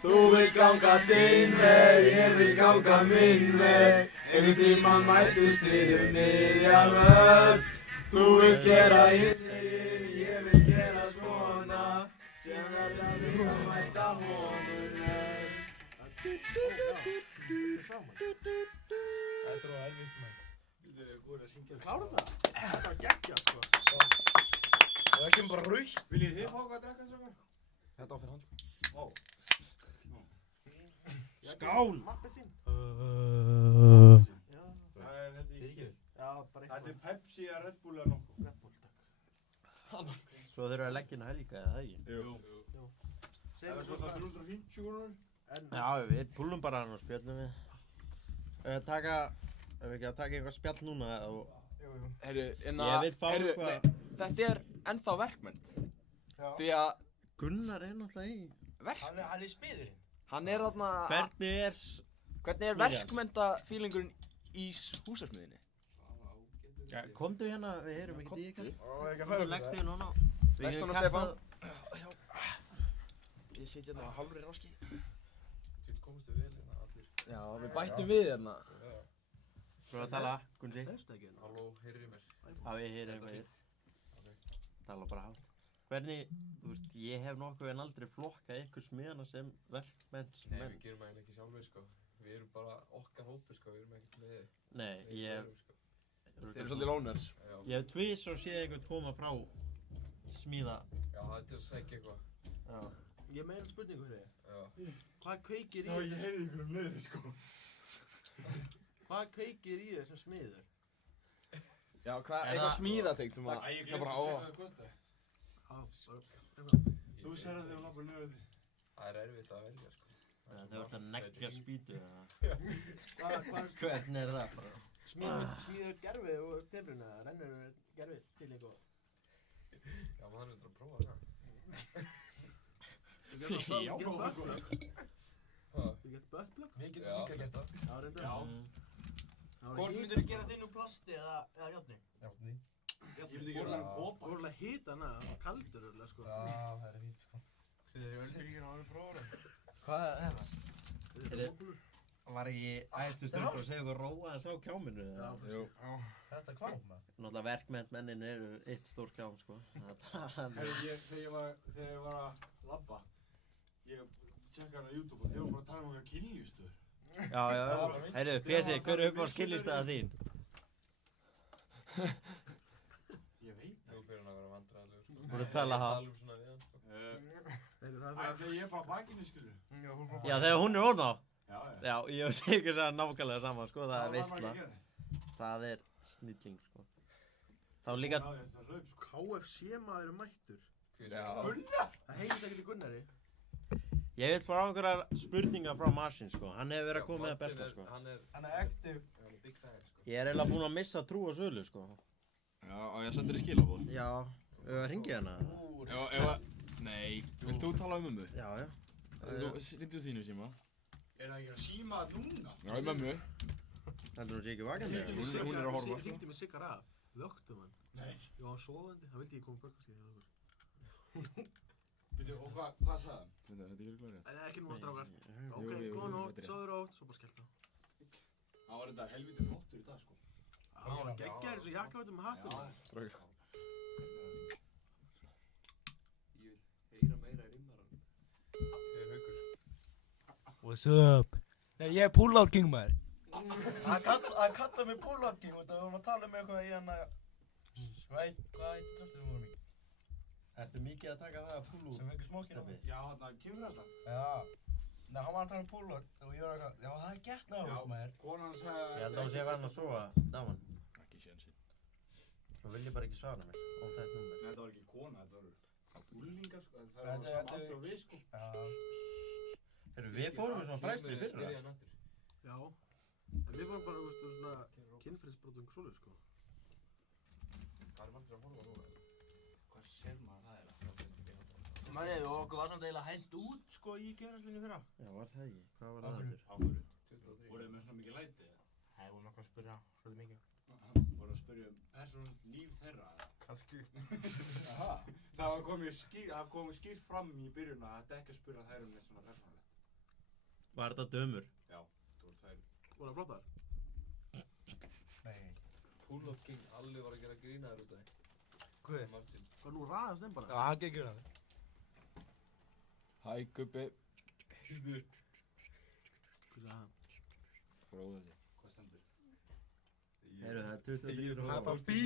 Þú vilt ganga þinn veg, ég vil ganga minn veg. Einhvern tíma mætumst við miðjan veg. Þú vilt gera hinsegin, ég vil gera svona. Síðan verðum við að mæta honum. Þetta var erfitt, mann. Þú er að syngja. Klárum það? Þetta var geggjað, sko. Og það kemur bara rautt. Viljið þið fá hvað að drekka, strákar? Þetta var fyrir hann, sko. Skál! Mappi sín. Já. Það er þetta ekki. Já, bara eitthvað. Þetta er Pepsi að Red Bull að nokkuð. Red Bull, takk. Svo þeir eru að leggja inn á helga, eða það ekki? Jú. Það er svona 350 krónur. Já, við púlum bara hann og spjallum við. Ef við ekki að taka eitthvað spjall núna og... Heyrðu, Ég vil fá eitthvað... Þetta er ennþá verkmynd. Já. Því að... Gunnar er náttúrulega í... Verkmynd? Hann er smiðurinn. Hann er þarna... Hvernig er Hvernig er verkmyndafílingurinn í húsasmiðinni? Ja, komdu hérna, við heyrum ekki því ykkar. Ekki að færa Leggst þig núna. Leggst hún á Stefán. Ég sitja hérna á hálfri raski. Þú komstu vel hérna allir. Já, við bættum við hérna. Prófa að tala, Gunsi. Halló, heyrðu mér. Já, við heyrum eitthvað hitt. Tala bara hátt. Hvernig, þú veist, ég hef nokkuð en aldrei flokkað ykkur smiðana sem verkmennsmenn. Nei, við gerum það ekki sjálfur, sko. Við erum bara okkar hópur, sko. Við erum ekkert með... Nei, ég... Þeir eru svolítið lóners. Ég hef tvisvar séð einhvern koma frá smíða. Já, það er til að segja eitthvað. Já. Ég meina spurningu fyrir þig. Já. Hvað kveikir í Já, ég heyrði ykkur niður, sko. Hvað kveikir í þessum smiður? Já, eitthvað smíðatengt sem að... Æ, ég glemdi að segja hvað það kostaði. Þú sér að þið var náttúrulega niður því. Það er erfitt að velja, sko. Það vart að negla spýtu, eða? Hvað? Hvernig er það bara? Smíður gerfi og tefluna, rennur gerfi til eitthvað. Já, maður er að prófa það. Þú getur buttplug. Þú getur buttplug? Við getum líka gert það. Já, reyndar. Já. Hvort myndirðu gera þinn úr plasti eða járni? Járni. Ég myndi gera það úr kópa. Þú vorulega hita hana, það var kaldur örugglega, sko. Já, það er fínt, sko. Þið eru ölþekkingar á hann prófara. Hvað er það? Var ekki æðstu stund að segja eitthvað róa en sá kjáminu? Já, jú. Þetta hvað? Náttúrulega verkmennin eru eitt stór kjám, sko. Herri, þegar ég var að labba, ég tjekka hann á YouTube og þeir voru bara að tala um okkar kynlífstöður. Já. Heyrðu, Pési, hver er uppáhalds kynlífstöða þín? Ég veit það. Þú fyrir hann að vera vandræðalegur, sko. Voru að tala það? Tala um svona við hann, sko. Þegar ég er bara bakinni, skilur. Já, þegar hún er orðná? Já. Já, ég hef sikkert að nákvæmlega saman, sko, það er veistla. Það er snilling, sko. Þá líka... KFC maður mættur. Já. Gunnar? Það heyrðist ekkert í Gunnari. Ég vil fá einhverjar spurningar frá Marcin, sko. Hann hefur verið að koma með það besta, sko. Hann er active. Hann er big fan, sko. Ég er eiginlega búinn að missa trú á Svölu, sko. Já, og ég sendir þér skilaboð. Já, hringi hana. Nei, vilt þú tala um mömmu? Já. Ringdu þínu síma. Er það ekki að síma núna? Já, í mömmu. Heldur hún sé ekki vakandi? Hún er að horfa, sko. Hringdi mig Siggar af. Vöktum hann. Nei. Ég var sofandi, hann vildi ekki koma börgast Býtu, og hvað sagði hann? Þetta er ekki glórið. En ekki núna strákar. Ok, góða nótt, sofðu rótt, svo bara skellt á. Það var þetta helviti flottur í dag, sko. Það var geggjaður þessu jakkavættum með hattum. Strákar. Ég vil heyra meira í rimmarann. Ég er Haukur. What's up? Nei, ég er pull-out king maður. Hann kallar mig pull-out king út af að við vorum að tala um eitthvað í hann að... Svein, hvað heitir kallið við vorum í? Ertu mikið að taka það að pull-out? Sem fengur smókina. Já, hann að kynfræðslan. Já. Nei, hann var að tala um pull-out og ég var eitthvað, já það er gett náður maður. Konan sagði... Ég held að hún sé farin að sofa, daman. Ekki sénsinn. Hún vilja bara ekki svara mér, om þetta númer. Nei, þetta var ekki kona, þetta var úlingar, sko. Það var saman aldrei og við, sko. Já. Heyrðu, við fórum í svona fræsli í fyrra. Já. En við vorum bara, þú veist, svona kynferðisbrotum svoleið, sko. Hvað er vantur að horfa núna? Hvað sér maður það er að? Nei, og okkur var samt eiginlega hent út, sko, í kjörnarslunni fyrra. Já, var það ekki? Hvað var það aftur? Áhverju? 23. Voruð þið með svona mikið læti, eða? Nei, við vorum okkar að spyrja svolítið mikið. Voruð að spyrja um persónulegt líf þeirra, eða? Kannski. Aha. Það komið skýrt fram í byrjun að þetta ekki að spyrja þær um neitt svona persónulegt. Var þetta dömur? Já, það voru þær. Voru það flottar? Nei. Pull-out king, Alli var að gera grínaður út af þig. Hvað? Martin. Hvað nú ræðast þeim bara? Já, hann geggjur það. Hæ, gubbi. Hýrður. Hvað sagði hann? Fróði. Hvað stendur? Heyrðu, það er 23 Það er bara bí.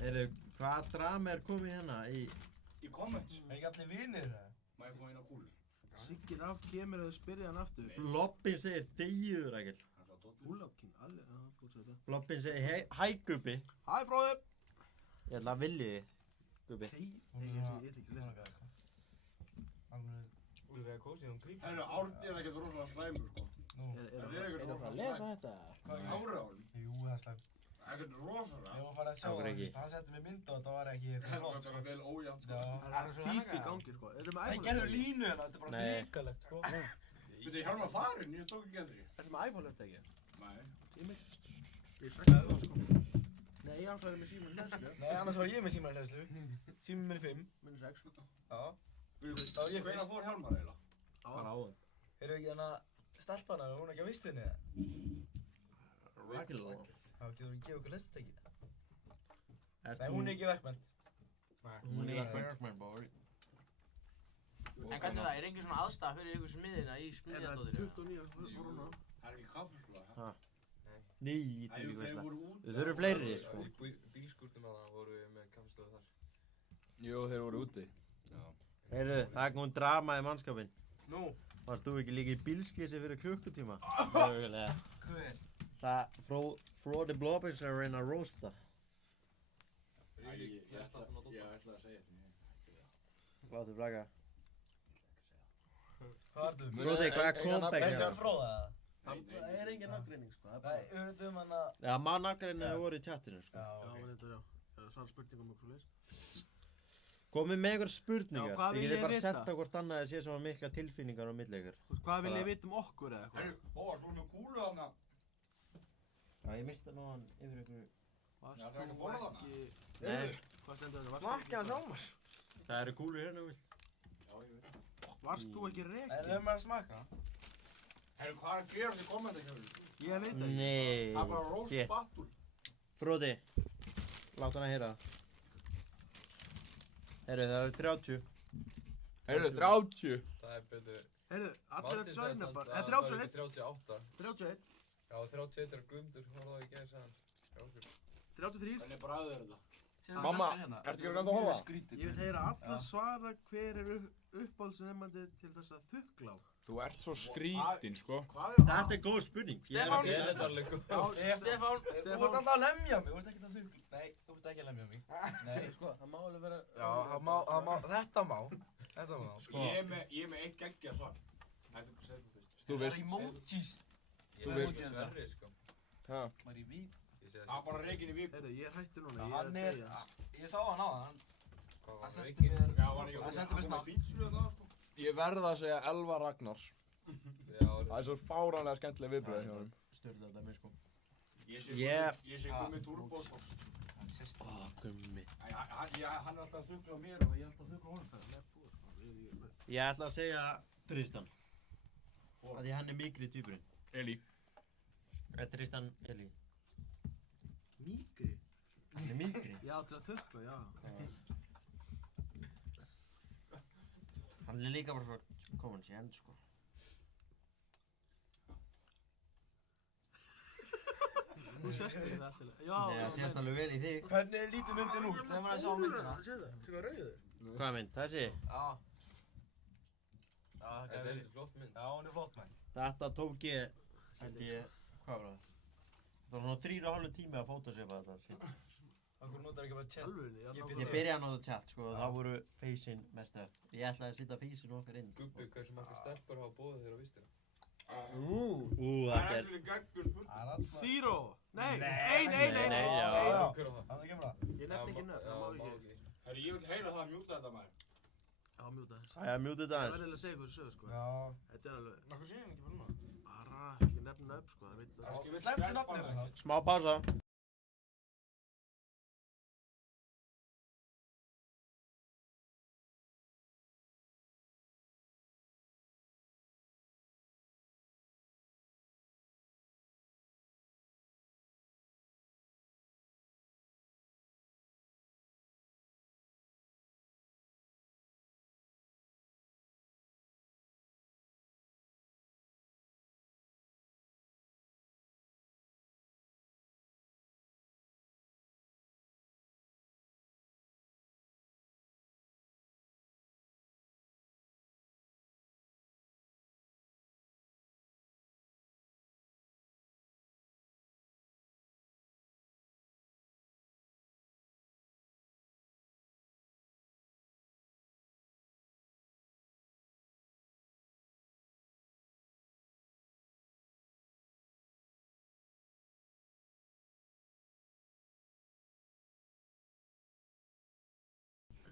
Heyrðu, hvað drama er komið hérna í... Í comments. Er ekki allir vinir það? Má ég fá eina kúlu? Siggi Raff kemur eða spyrja hann aftur. Lobbin segir þegið, Rækil. Pull-out king, allir, já, búið að segja þetta. Lobbin segir hæ, gubbi. Hæ, Fróði! Ég ætla að vilja þig, gubbi. Ég ekki lesa. Úlfið að kósið, hún grípar. Herru, Árni er ekkert rosalega slæmur, sko. Er það að lesa þetta? Hvað er árið á hann? Jú, það er slæmt. Ekkert rosalega. Ég var að fara að sjá það, hann setti mig mynd og það var ekki eitthvað flott, Það var vel ójafn, sko. Það er bíf í gangi, sko. Það gerðu línu hérna, þetta er bara hrikalegt, sko. Veitu, ég hjálpa farin, ég tók ekki eftir því. Ertu með iPhone eftir ekki? Nei. Ég fætti það, sko. Nei, ég anklaði með síminn hlæslu. Nei, annars var ég með síminn hlæslu. Síminn minn er 5. Minn er 6. Já. Þá var ég Hvenær fyrst. fór Hjálmar eiginlega? Bara á það. Eru ekki hérna stelpana, er hún ekki á vistinni? Rækil. Já, getur hún gefið okkur listutæki? Ert Nei, hún er ekki verkmenn. Hún er verkmenn, boy. En hvernig það, er engin svona aðstæða fyrir ykkur smiðina í smiðjadóðir? 29 ára. Það er ekki kaffeslúða, Ha? Ný, þetta er Æ, ekki þeir veistla. voru úti. Þau þurfu fleiri, sko. Í bílskúrnum að það voru við með kaffestöðu þar. Jú, þeir voru úti. Já. Heyrðu, það er komið drama í mannskapinn. Nú? Varst þú ekki líka í bílslýsi fyrir klukkutíma? Mögulega. Hver? Það, Fróði Blóbins er að reyna að roasta. Ég ætlaði að segja þetta. Láttu flagga. Hvað ertu? Fróði, hvað er comeback Er hérna? það Fróða það? Það er engin nafngreining, sko. Nei, auðvitað hann að... Já, maður nafngreinu hefur voru í chatinu, sko. Já, Já, ok. þetta er já. Svara spurningum og svo leys. Komið með einhver spurningar. Já, hvað Þið vil getið ég bara vita? sett á hvort annað að sé svona mikla tilfinningar á milli ykkur. Hvað vil ég vita um okkur eða eitthvað? Herru, Bóas, voru með kúlu þarna. Já, ég misti nú hann yfir ykkur. Já, það er ekki að borða þarna. Nei, Hvað stendur þetta? Smakka það sámar. það eru kúlur hérna, vill. Já, ég veit. Varst þú ekki rekin? Er það maður að smakka? Herru, hvað er að gera þessi kommentarkjörnum? Ég veit ekki. Nei, Það er bara roast shit. battle. Fróði, láta hann að heyra það. Heyrðu, það eru 30. Heyrðu, 30. Það er betur. Heyrðu, allir að joina bara. Það 31. 38. 31. Já, 31 er Guðmundur, hún var það í gerð, sagði hann. 33. Hvernig bragður þetta? Mamma, ertu ekki að horfa? Ég vil heyra alla svara hver uppáhaldsnemandi til þess að þukla á. Þú ert svo skrítinn, sko. Þetta góð spurning. Stefán! Stefán, þú ert alltaf að lemja mig, þú ert ekki að þukla. Nei, þú ert ekki að lemja mig. Nei, sko, það má alveg vera... Já, þetta má. Sko, ég er með eitt geggja svar. Nei, þú segir þú fyrst. Þú veist. Það er emojis. Þú veist. Sverri, sko. Hæ? Maður í vík. Það var bara reikin í viku. Heyrðu, ég hætti núna, Hann ég ég sá hann á það, hann sendi mér snabbt. Ég verð að segja Elvar Ragnar. Það er svo fáránlega skemmtileg viðbröð hjá honum. Störðu þetta mér, sko. Ég sé Gummi Turbos. Gummi. Hann er alltaf að þukla á mér og ég er alltaf að þukla á honum. Ég ætla að segja Tristan. Af því hann er mýkri týpurinn. Eli. Tristan Eli. Mýkri? Hann er mýkri. Já, til að þukla, já. Hann er líka bara svo komin sér end, sko. Þú sést þig það alltaf. Já, það sést alveg vel í þig. Hvernig lítur myndin út þegar maður sjá myndina? Sér það, sér hvað rauður. Hvaða mynd? Þessi? Já. Þetta er flott mynd. Já, hún er flott mynd. Þetta tók ég, held ég, hvað var það? Það var svona 3,5 tími að photoshopa þetta. Akkur notar ekki bara chat? Ég byrjaði að nota chat, sko, og þá voru face-in mest upp. Ég ætlaði að setja face-in okkar inn. Gubbi, hversu margir stelpur hafa bóðið þér á vistina? Það er... Zero! Nei! Já. Þannig kemur það. Ég nefn ekki nöfn, það má ekki. Herri, ég vil heyra það að mjúta þetta maður. Já, mjúta þess. Já, mjúta þetta Það aðeins. er vel að segja hvað þú sögðu, sko. Já. Þetta er alveg... Nákvæm séum ekki bara núna? Bara, ekki nefn nöfn, sko, það veit það. Við sleppum nafnir það. Smá pása.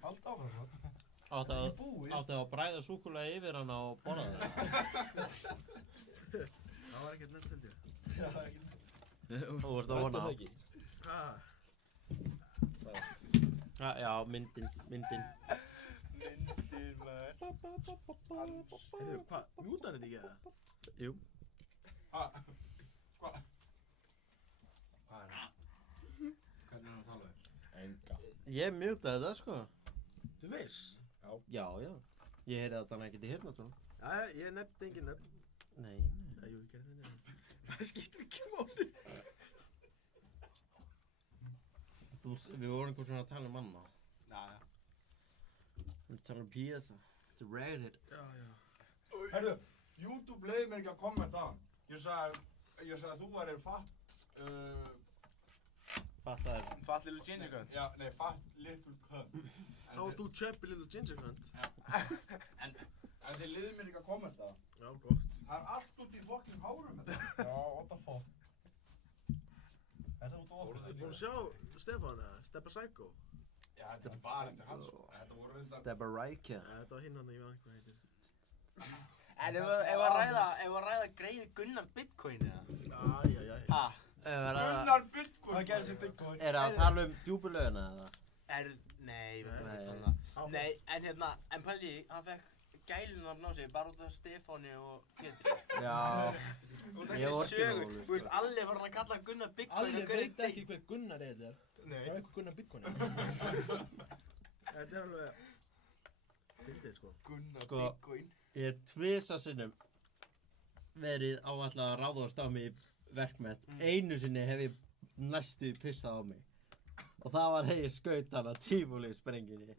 Allt áfram. Áttu að bræða súkkulaði yfir hann og borða það? Það var ekkert nefnt, held ég. Það var ekkert nefnt. Þú varst að vona á. Já, myndin. Myndir, maður. Heyrðu, hvað, mjútar þetta ekki eða? Jú. Hvað? Hvað er það? Hvernig er það að tala þér? Enga. Ég mjútaði þetta, sko. Þú veist? Já. Ég heyrði að það ekkert í hirnatónum. Já, ég nefndi engin nöfn. Nei. Jú, ég gerði þetta. Það skiptir ekki máli. Við vorum einhvern svona að tala um mamma. Já. Við tala um P.S. Þetta er Reddit. Já. Herðu, YouTube leiði mér ekki að kommenta á hann. Ég sagði að þú væri Fat little ginger cunt. Já, nei, fat little cunt. Þá er þú chubby little ginger cunt. En þið leiði mér ekki að kommenta. Já, gott. Það er allt út í fucking hárum þetta. Já, what the fuck. Er það út á okkur? Þú er búinn að sjá Stefán eða? Steppa Psycho? Já, þetta er bara eftir hans. Þetta voru við það. Steppa Rækja. Þetta var hinn hann, ég veit ekki hvað heitir. En ef að ræða greið Gunnar Bitcoin eða? Já. Gunnar Bitcoin! Hvað gerði sem Bitcoin? Er það að tala um djúpulögina eða? Nei, við erum ekki að tala. Nei, en pældi, hann fekk gælunafn á sig bara út af Stefáni og Pétri. Já. Ég orki nú. Þú veist, Alli var hann að kalla Gunnar Bitcoin. Alli veit ekki hver Gunnar er. Nei. Það er ekki Gunnar Bitcoin. Þetta er alveg... Fyndið, sko. Gunnar Bitcoin. Ég er tvisa sinnum verið áallega að ráðast á mig í verkmenn. Einu sinni hef ég næstu pissað á mig. Og það var þegar ég skaut hana tífúli-sprengjunni.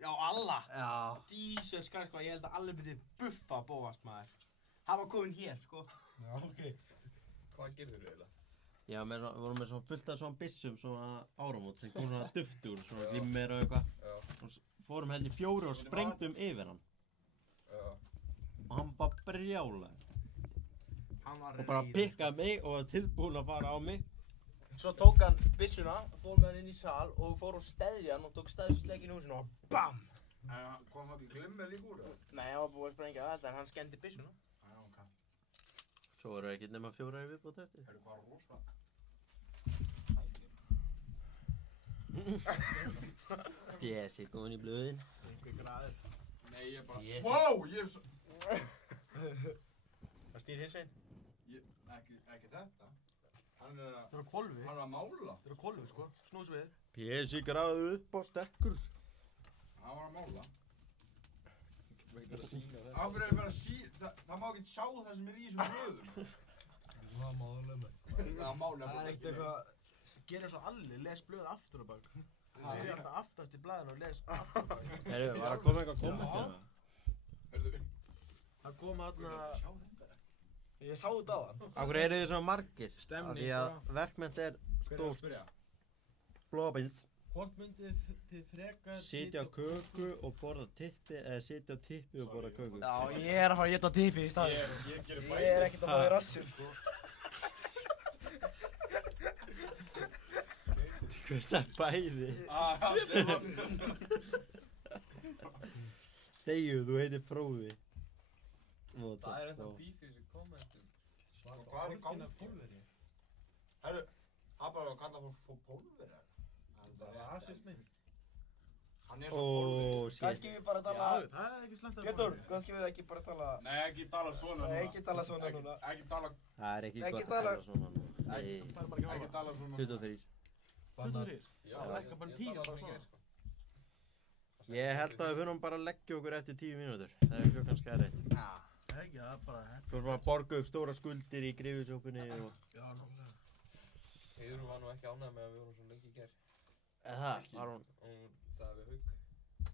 Já, alla. Já. Jesus Christ, sko, ég held að allir myndi buffa Bóas, maður. Hann var komin hér, sko. Já, ok. Hvað gerður þau eiginlega? Já, við vorum með svona fullt af svona byssum, svona áramót, sem kom svona duft úr, svona glimmer og eitthvað. Já. Og fórum held í 4 og sprengdum yfir hann. Já. Og hann bara brjálaði. Hann var Og bara pikkaði mig og var tilbúinn að fara á mig. Svo tók hann byssuna, fór með hann inn í sal og fór og steðja hann og tók stæðsleikinn í húsinu og BAM! Kom það ekki glimmer líka úr það? Nei, hann var búið að sprengja þetta en hann skemmdi byssuna. Já, ok. Svo voru ekki nema 4 í viðbót eftir. Heyrðu, hvað rosa? Pési, góðin í blöðin. Einhver graður. Nei, ég bara... Yes. Wow, ég er svo... Það stýr hins einn. Ekki þetta. Hann er að... Það eru hvolfi. Hann er að mála. Það eru hvolfi, sko. Snús við. Pési graði upp á stekkur. Hann var að mála. Þú ekki verið að sína þetta. Áhverju er bara að sína... Það má ekki sjá það sem er í þessum blöðum. Það má alveg með. Það mála Það er ekkert eitthvað... Gerir svo allir, les blöð aftur á bak. Það er alltaf aftast í blaðinu og les aftur á bak. Herru, var að koma eitthvað komment hérna? Heyrðu. Það kom þarna... Ég sá þetta á hann. Af hverju eru þið svona margir? Stemning Af því að verkmennt er stórt. Blóðabins. Hvort myndið þið frekar... Sitja á köku og borða tippi, eða sitja á tippi og borða köku. Já, ég er að fara að geta á tippi í staðinn. Ég gerir Ég er ekkert að fá í rassinn, sko. Hvað sagði bæði? Þegju, þú heitir Fróði. Það er ennþá bíf í þessu kommentum. Hvað er gangið? Herru, hann bara að kalla fólk pólveri. Það er rasismi. Hann er svo pólveri. Kannski við bara tala... Já, það er ekki slæmt að Pétur, kannski við ekki bara tala... Nei, ekki tala svona núna. Nei, ekki tala svona núna. Ekki tala... Það er ekki Ekki gott að tala- tala svona nú. Nei, Ekki tala svona. 23. 23? Já, Það lækkar bara 10 bara svona. Ég held að við fyrir bara að leggja okkur eftir 10 mínútur. Það er klukkan skæri. Já. Ekki, það er bara... Svo erum við að borga upp stóra skuldir í grifisjókunni og... Já, náttúrulega. Heiðrún var nú ekki ánægð með að við vorum svo lengi í gær. Eða það, var hún... Hún sagði við Hauk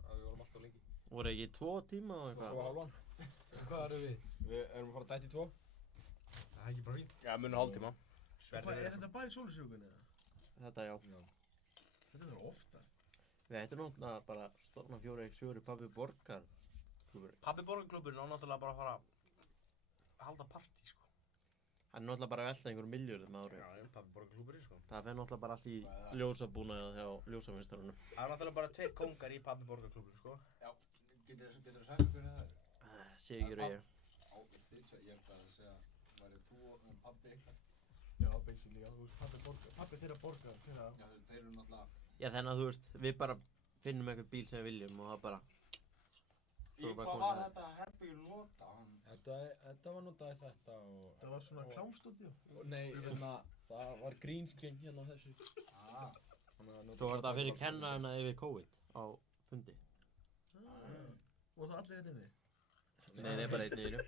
að við vorum alltaf lengi. Voru ekki 2 tíma og eitthvað? 2,5. Hvað eru við? Við erum að fara að dæta í 2. Það er ekki bara fínt. Já, munið hálftíma. Hvað, er þetta bara í sólusjókunni eða? Þetta já. Þetta er oftar. Við ættum náttúrulega bara stofna 4x4 Pabbi Borgar klúburinn. Pabbi Borgarklúburinn á náttúrulega bara að fara að halda partí, sko. Hann er náttúrulega bara að velta einhverjum milljörðum ári. Já, Pabbi Borgarklúburinn, sko. Það fer náttúrulega bara allt í ljósabúnaðið hjá ljósameistarunum. Það er náttúrulega bara 2 kóngar í Pabbi Borgarklúburinn, sko. Já, getur þú sagt hvernig það er? Sigur og ég. Á, ég held að segja, værið þú og pabbi eitthvað? Já, basically, já, þú veist, Pabbi þeirra borgar, þeirra... Já, þeir eru náttúrulega... Já, þannig að þú veist, við bara finnum einhvern bíl sem við viljum og það bara... Í hvað var þetta herbyggir nota? Þetta var notaði þetta og... Það var svona klámstúdíu? Nei, það var green screen hérna á þessu. Svo var þetta fyrir kennarana yfir COVID á fundi. Voru það allir hérna inni? Nei, bara einn í einu.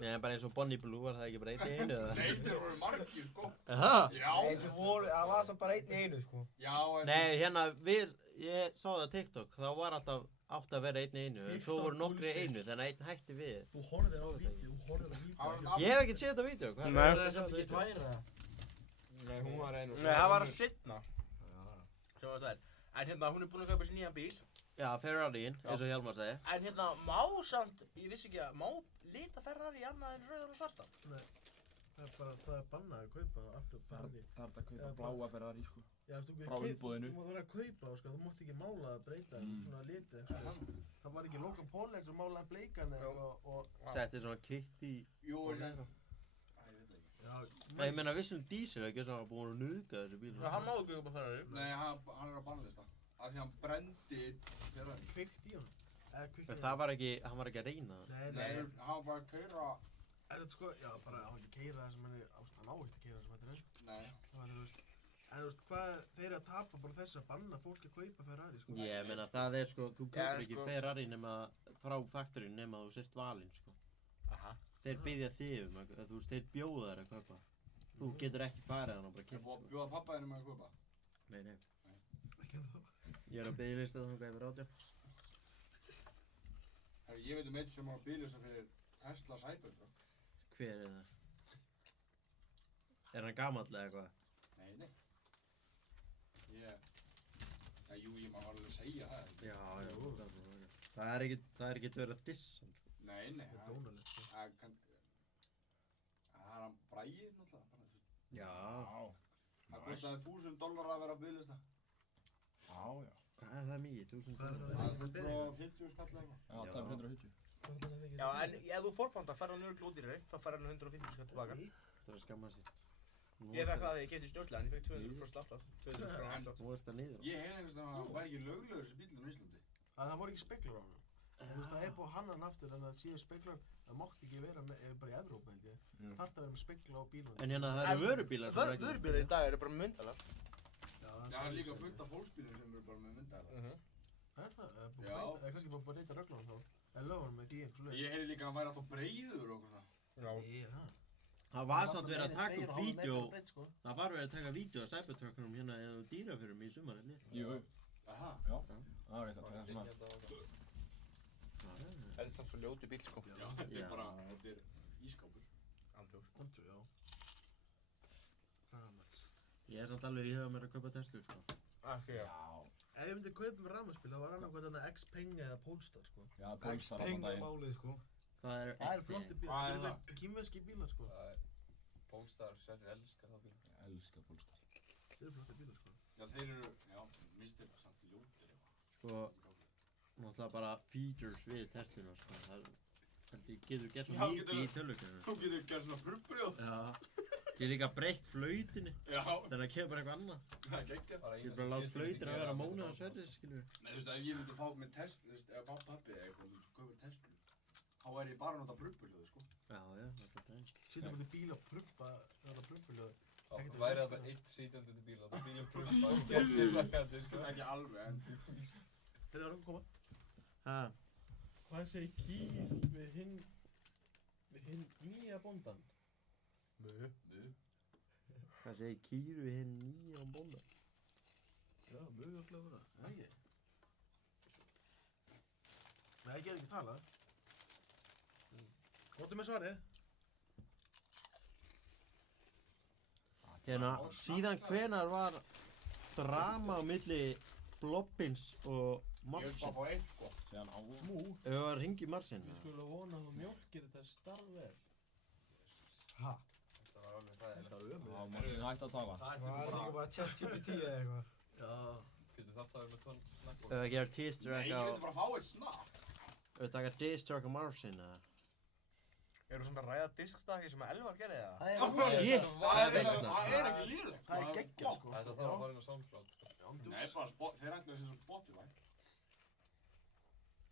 Nei, bara eins og Bonnie Blue, var það ekki bara einn í einu eða? Nei, þeir voru margir, sko. Það? Já. Það var það bara einn í einu, sko. Já, en... Nei, hérna, ég sá það á TikTok, þá var alltaf átt að vera einn í einu, en svo voru nokkri í einu, þannig að einn hætti við. Þú horfðir á vídeo, Ég hef ekkert séð þetta vídeo, hvað? Nei. Það er samt ekki 2 eða? Nei, hún var einu. Nei, það var að sitna. Svo var þetta en hérna, hún er búin að kaupa sér nýjan bíl. Já, Ferrariinn, eins og Hjalmar segi. En hérna, má samt, ég vissi ekki að, má lita Ferrari annað en rauðan og svartan? Nei, það er bannað að kaupa aftur Ferrari. Það er þetta að kaupa bláa Ferrari, sko. Já, þú frá umbúðinu. Þú mátt vera að kaupa, sko, þú mátt ekki mála að breyta svona liti, sko. Það var ekki Logan Paul sem málaði bleikan eitthvað og... Setti svona kitt í... Jú, Ég meina, vissum Diesel ekki sem var búin að nuðga þessu bíl. Hann má ekki kaupa Ferrari. Nei, hann er á bannlista. Af því hann brendi Ferrari. Kveikt í hann. En það var ekki, hann var ekki að reyna það. Nei, hann var að keyra... Þetta sko, já, bara hann ekki að keyra það sem hann er ást, hann á ekki að keyra það sem þetta er. Nei. Það var, þú veist, en þú veist, hvað þeir eru að tapa bara þess að banna fólki að kaupa Ferrari, sko. Ég meina, það er sko, þú kaupir ekki Ferrari nema frá faktorinn nema þú sért valinn, sko. Aha. Þeir biðja þig þú veist, þeir bjóða þér að kaupa. Þú getur ekki farið hann og bara Ég keypt, búið að bjóða pappa þennum að kaupa. Nei. Ekki ennþá. Ég er á biðlista þangað yfir 18. Herru, ég veit eitt sem á biðlista fyrir Tesla Cybertruck. Hver er það? Er hann gamall eða eitthvað? Nei. Jú, ég má alveg segja það. Já. Það er ekki verið að dissa hann, sko. Nei. Það er dónalegt, sko. Það er hann Bragi, náttúrulega. Já. Það kostaði $1000 að vera á biðlista. Já. Hvað er það mikið? 1000 Það er 150 skall eða eitthvað. Já, það er 150. Já, en ef þú forpanta færði hann örugglega út í þér, þá færði hann 150 skall tilbaka. Það er að skamma sig. Ég fekk það þegar ég keypti snjósleðan, ég fekk 200% afslátt, 200 krónur afslátt. Nú veist það niður. Ég heyrði einhvers veginn að það væri ekki löglegur þessi bílinn á Íslandi. Það voru ekki speglar á hann. Þú veist, það er búið að hanna hann aftur en það séu speglar, það mátti ekki vera bara í Evrópu held ég. Það þarf að vera með spegla á bílunum. En hérna það eru vörubílar sem ekki. Vörubílar í dag eru bara myndalar. Já, það er líka fullt af fólksbílum sem eru bara með myndalar. Er það? Já. Það er kannski bara að breyta reglunum þá. Eða lögunum ekki í einhversu leið. Ég heyrði líka að hann væri alltaf breiður og svona. Það var samt verið að taka upp vídeo. Það var verið að taka vídeo af Cybertruckunum hérna á Dýrafjörðum í sumar, eða? Jú. Aha. Já. Það var eitthvað að taka svona. Það er það svo ljótu bíl, sko. Já, þetta er bara, þetta er ískápur. Andrjóks, já. Ég er samt alveg í huga mér að kaupa Tesla, sko. Já. Ef ég myndi kaupa með rafmagnsbíl, þá var annarkvæmt þarna Xpeng eða Polestar, sko. Já, Polestar Xpeng er málið, sko. Hvað er Það er flotti bílar, það er kínverski bílar, sko. Polestar, Sverrir elskar það bíl. Ég elska Polestar. Það eru flotti bílar, sko. Já, þeir eru, mistir það samt ljótir eitthvað. Sko, náttúrulega bara features við Tesluna, sko. Það getur gert svo mikið í tölvökunum. Þú getur gert svona purpurjóð. Já. Ég líka breytt flautinni. Já. Þannig að kemur bara eitthvað annað. Það er geggjað. Ég er bara að láta flautina að vera mónuð á Sverris, skilur við. Nei, þú veist, ef ég myndi fá með Tesla, þú veist, ef pappi eða eitthvað, þú veist, kaupir Tesla, þá væri ég bara að nota prumpuljóði, sko. Já, það er það. Sýtum við bíl að prumpa, það er prumpuljóði. Það væri alltaf eitt sítjandi til bíl og það bílum prumpa og skemmtir lakandi, sko. Ekki alveg, en... Þetta var að koma. Hæ? Hvað segir Kýr við hinn nýja bóndan? Mu. Hvað segir Kýr við hinn nýja bóndan? Já, mögulega vera. Ægir. Nei, ég get ekki talað. Góttu með svarið. Hérna, síðan hvenar var drama á milli Blobbins og Marsin? Ég vil bara fá einn, sko. Síðan á. Nú. Ef við varum að ringa í Marsin. Við skulum vona að þú mjólkir þetta starfvel. Ha? Þetta var alveg hræðilegt. Þetta var ömur. Já, Martin hætti að tala. Það er líka bara ChatGPT eða eitthvað. Já. Getur þetta verið með tón snakkbók? Ef við gerum teaser Nei, ég á... vil bara fá einn snakk. Ef við taka teaser á Marsin, eða? Eru svona að ræða diskstaki sem Elvar gerði það? Það er veistla. Það er ekki lýðilegt. Það er geggjað, sko. Þetta þarf að fara inn á SoundCloud. Nei, bara þeir ætla að setja Spotify.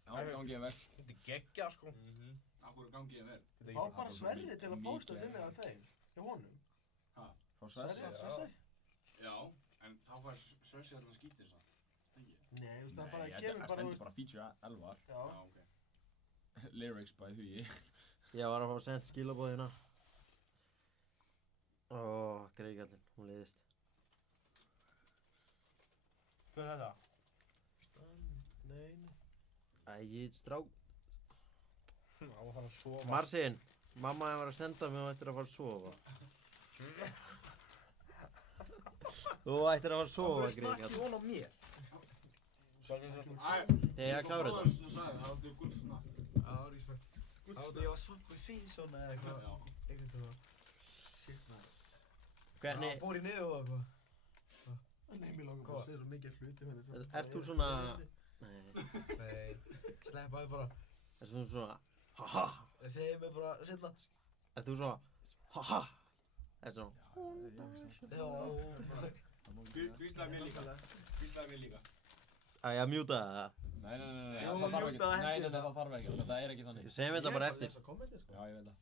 Já, gangið vel. Þetta er geggjað, sko. Akkur gangið vel. Fá bara Sverri til að pósta sinni að þeim. Hjá honum. Hæ? Frá Sverri? Já, en þá fær Sverri alltaf skítið þess að. Nei, það bara Nei, kemur það bara... stendur bara feature Elvar. Já. Ok. Lyrics by Hugi. Ég var að fá sent skilabóð hérna. Greiðgallinn, hún leiðist. Hvað er þetta? Nei. Ægir strák. Á að fara að sofa. Marsin, mamma hefur að senda mig og ættir að fara að sofa. Þú ættir að fara að sofa, Greiðgall. Snakkið von á mér. Þegar ég klára þetta. Það var gullsnakk. Já, respekt. Ég var svart með fín svona eða eitthvað. Einhvern veginn. Shit, man. Hvernig... Það bór í niður og eitthvað. Nei, mér langar bara að segja svo mikið hluti með þetta. Ert þú svona... Nei. Nei, sleppaði bara. Ert þú svona... Ha-ha. Það segir mér bara setna. Ert þú svona... Ha-ha. Ert svona... Já. Hvíslaði mér líka. Æ, að mjúta það. Nei, það þarf ekki. Nei, það þarf ekki. Það er ekki þannig. Segjum þetta bara eftir. Já, ég veit það.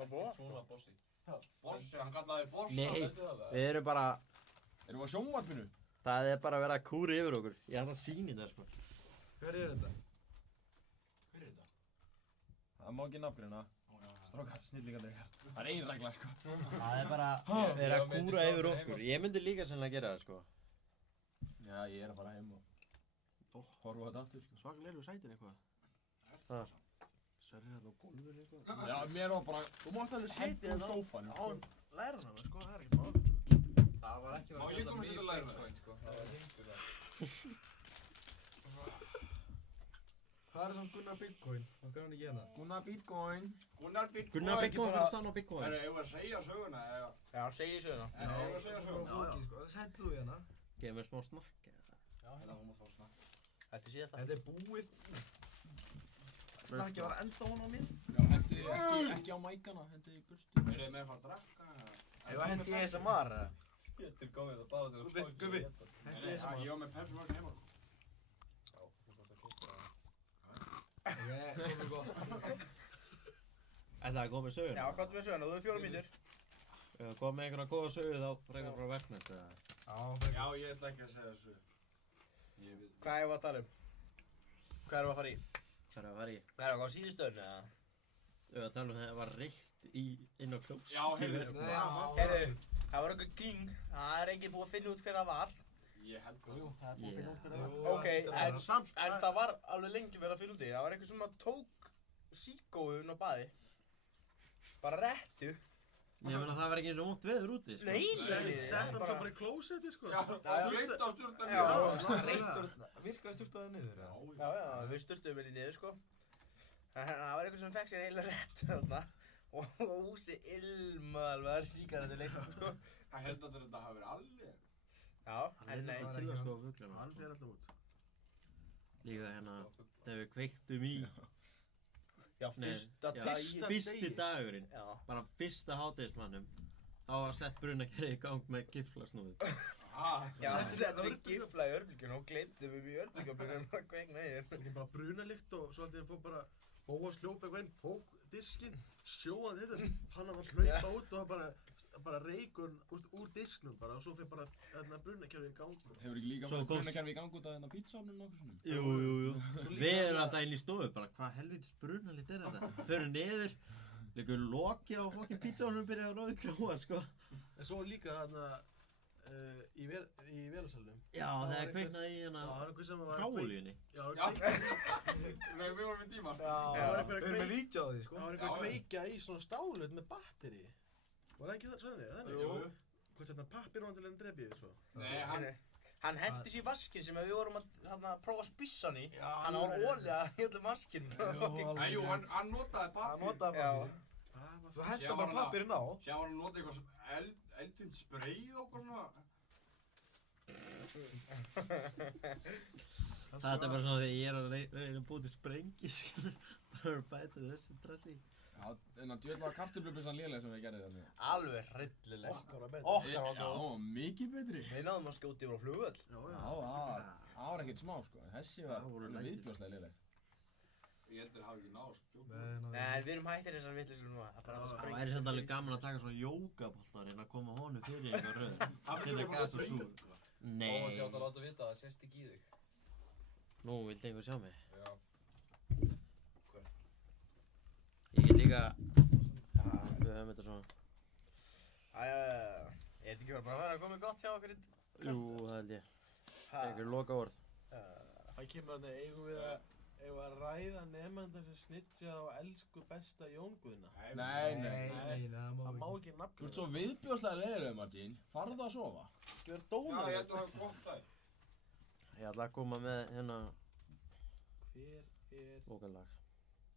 Svona bossi. Bossi, hann kallaði Bossi. Nei, við erum bara... Erum við á sjónvarpinu? Það er bara að vera að kúra yfir okkur. Ég ætla að sýna þetta, sko. Hver er þetta? Það má ekki nafngreina. strákar, snillingarnir. Það er ein regla, sko. Það er bara verið að kúra yfir okkur. Ég myndi líka sennilega gera það, sko. Já, ég er að fara heim og horfa á þetta aftur, sko. Svakalega sætir eitthvað. Það. Sörri hérna á gólfur eitthvað. Já, mér var bara... Þú mátt alveg setja á sófann, á lærarna, sko, það er ekkert mál. Það var ekki Má ég koma að setja lærarna? sko. Það var hingulega. Hvað er samt Gunnar Bitcoin? Hvað er hann ekki hérna? Gunnar Bitcoin. Gunnar Bitcoin fyrir sann á Bitcoin. Herru, eigum við að segja söguna, eða? Já, segi söguna. Eigum við að segja söguna? Já, sko, sendi þú hérna. Gefum við smá snakk, eða? Já, þú mátt fá snakk. Þetta er síðasta. Þetta er búið. Snakkið var enda hún á mér. Já, hendi ekki á mækana, hendi í burtu. Er þið með að fara að drakka? Ef að hendi ég ASMR, eða? Þetta er komið það bara til að fá Gubbi, hendi ASMR. Ég var með persónulega heima. Já, þú fórst að kippa það. Ok, komið gott. Ætlaði að koma með söguna? Já, hvað með söguna? Þú er 4 mínútur. Kom með einhverja góða sögu þá frekar frá verknett, eða? Já, ég ætla ekki að segja þessu. Hvað erum við að tala um? Hvað erum við að fara í? Hvað erum við að fara í? Hvað erum við á síðustöðunni, eða? Við erum að tala um það var reykt inn á klós. Já, heyrðu. Heyrðu, það var eitthvað king. Það er enginn búið að finna út hver það var. Ég held það. Það er búið að finna út hver það var. Ok, en það var alveg lengi verið að finna út í. Það var eitthvað sem tók síkóun á baði. Bara rettu. Ég meina það var ekki eins og mótt veður úti, sko. Nei. Sett hann svo bara í klósetti, sko. Já, styrta á styrta niður. Virkar að styrta það niður, Já, við styrtuðum vel í niður, sko. Það var eitthvað sem fekk sér heila rettu þarna. Og húsi ilmaði alveg sígarettu leikum, sko. Það held að þetta hafi verið alveg. Já, en nei. Hann er sko á fuglana. Hann fer alltaf út. Líka hérna, þegar við kveiktum í. Já, fyrsti dagurinn. Já. Bara fyrsta hádegismannum. Þá var sett brunakerri í gang með giflasnúðu. Já, settum við gifla í örbylgjuna og gleymdum við í örbylgjabyrjunum að kveikna í þér. Það kom bara brunalykt og svo alltaf fór bara Bóas hljópa eitthvað inn, tók diskinn, sjóðan þetta, hann að hlaupa út og bara reykur úr disknum bara og svo fyrir bara brunakerfi í gang. Hefur ekki líka bara brunakerfi í gang út af þennan pítsaofnum nokkuð svona? Jú. Við erum alltaf inn í stofu bara, hvað helvitis brunalykt er þetta? Förum niður, leikur loki á fokkin pítsaofnum og byrjaði að ráðkljóa, sko. En svo líka þarna í vélasalunum. Já, það kveiknaði í hérna hráolíunni. Já. Nei, við vorum í tíma. Það var einhver Við erum með lítið á því, sko. Það var einhver að kveikja í svona stálut með batteri. Var það ekki þannig? Jú. Hvað setna pappir á hann til að hann drepi þig svo? Nei, hann hendi sér í vaskinn sem við vorum að prófa að spissa hann í. Hann var olja í öllum vaskinn. Jú, hann notaði pappir. Þú henti bara pappirinn á. Sjá hann notaði eitthvað svona eldfimt spray og eitthvað svona. Þetta er bara svona þegar ég er að reyna að búið til sprengi, skilur. Bara að bæta þessi drasli. Já, en að djöðla kartöflubissan lélega sem við gerðum þannig. Alveg hryllileg. Okkar var betri. Já, mikið betri. Við náðum að skjóta yfir á flugvöll. Já, það var ekkert smá, sko. Þessi var viðbjóðslega léleg. Ég heldur að hafa ekki náð skjóta. Nei, við erum hættir þessar vitleysur núna. Það væri samt alveg gaman að taka svona jógabolta og reyna að koma honum fyrir eitthvað röð. Setja gas og súr. Nei. Og sjátt að láta vita að það sést ekki í þig. Nú, vildi einhver sjá mig? Já. Ég get líka... Já, við höfum þetta svona. Er þetta ekki bara að vera að koma gott hjá okkur? Jú, það held ég. Einhver loka orð. Það kemur þarna, eigum við að ræða nefndan sem snitjaði á elsku besta Jón Guðna? Nei, það má ekki nafna. Þú ert svo viðbjóðslega leiðileg, Martín. Farðu að sofa. Gjör dónar. Já, ég held að hafa gott það. Ég ætla að koma með hérna... Hver er... Bókalag.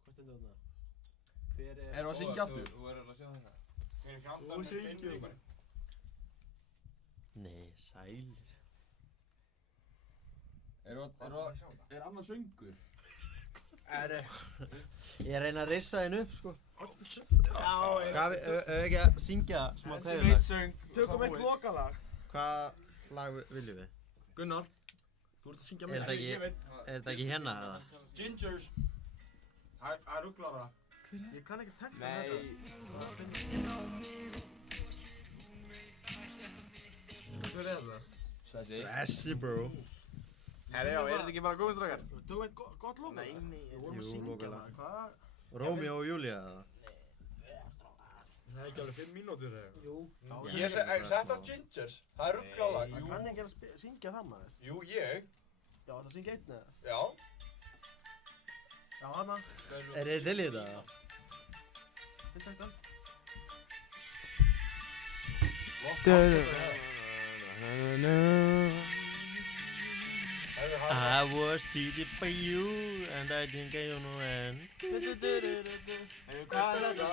Hvað stendur þarna? Hver er... Erum við að syngja aftur? Þú verður að sjá þetta. Hver er fjandar með steinvíkari? Nei, sælir. Er annar söngur? Ég reyna að rissa henn upp, sko. Hvað, ekki að syngja smá kveðulag? Tökum eitt lokalag. Hvað lag viljum við? Gunnar, þú ert að syngja með. Er þetta ekki hérna, eða? Gingers. Það er rugglara. Ég kann ekki texta með þetta. Hver er það? Svessi, bro. Herri, já, er þetta ekki bara góðið strákar? Tökum eitt gott lokalag. Nei. Við vorum að syngja það. Hvað? Rómeó og Júlía, eða? Það er ekki alveg 5 mínútur eða? Jú. Ég sett á Gingers, það er rugglálag. Það kann ekki að syngja það maður. Jú, ég. Já, það syngja einn eða? Já. Já, hana. Er þið til í þetta? Þetta eitthvað. I was cheated by you and I think I don't know when. Hvað er þetta?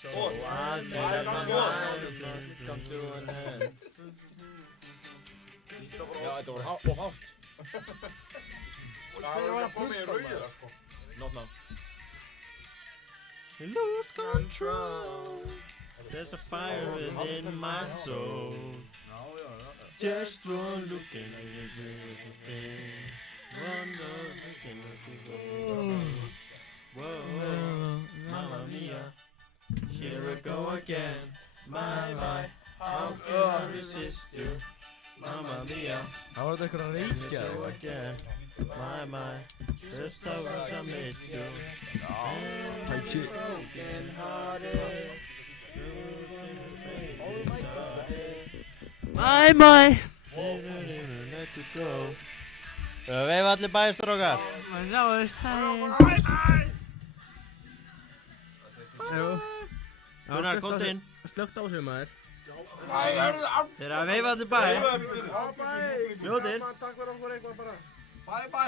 So I made up my mind and things come to an end. Já, þetta var of hátt. Það var að koma í rauðið sko. Not now. Lose control. There's a fire within my soul. Just one look and everything. One look and everything. Whoa, mamma mia. Here we go again. My, how can I resist you? Mamma mia. Það var þetta eitthvað að reykja. Here we go again. My, just how much I missed you. Tight shit. Broken hearted. My. Let's go. Veif allir bæjarstrákar. Maður sjáumst, hæ. Gunnar, komdu inn. Slögt á sig maður. Þeir að veifa allir bæ. Já, bæ. Fljótir. Takk fyrir okkur eitthvað bara. Bye bye.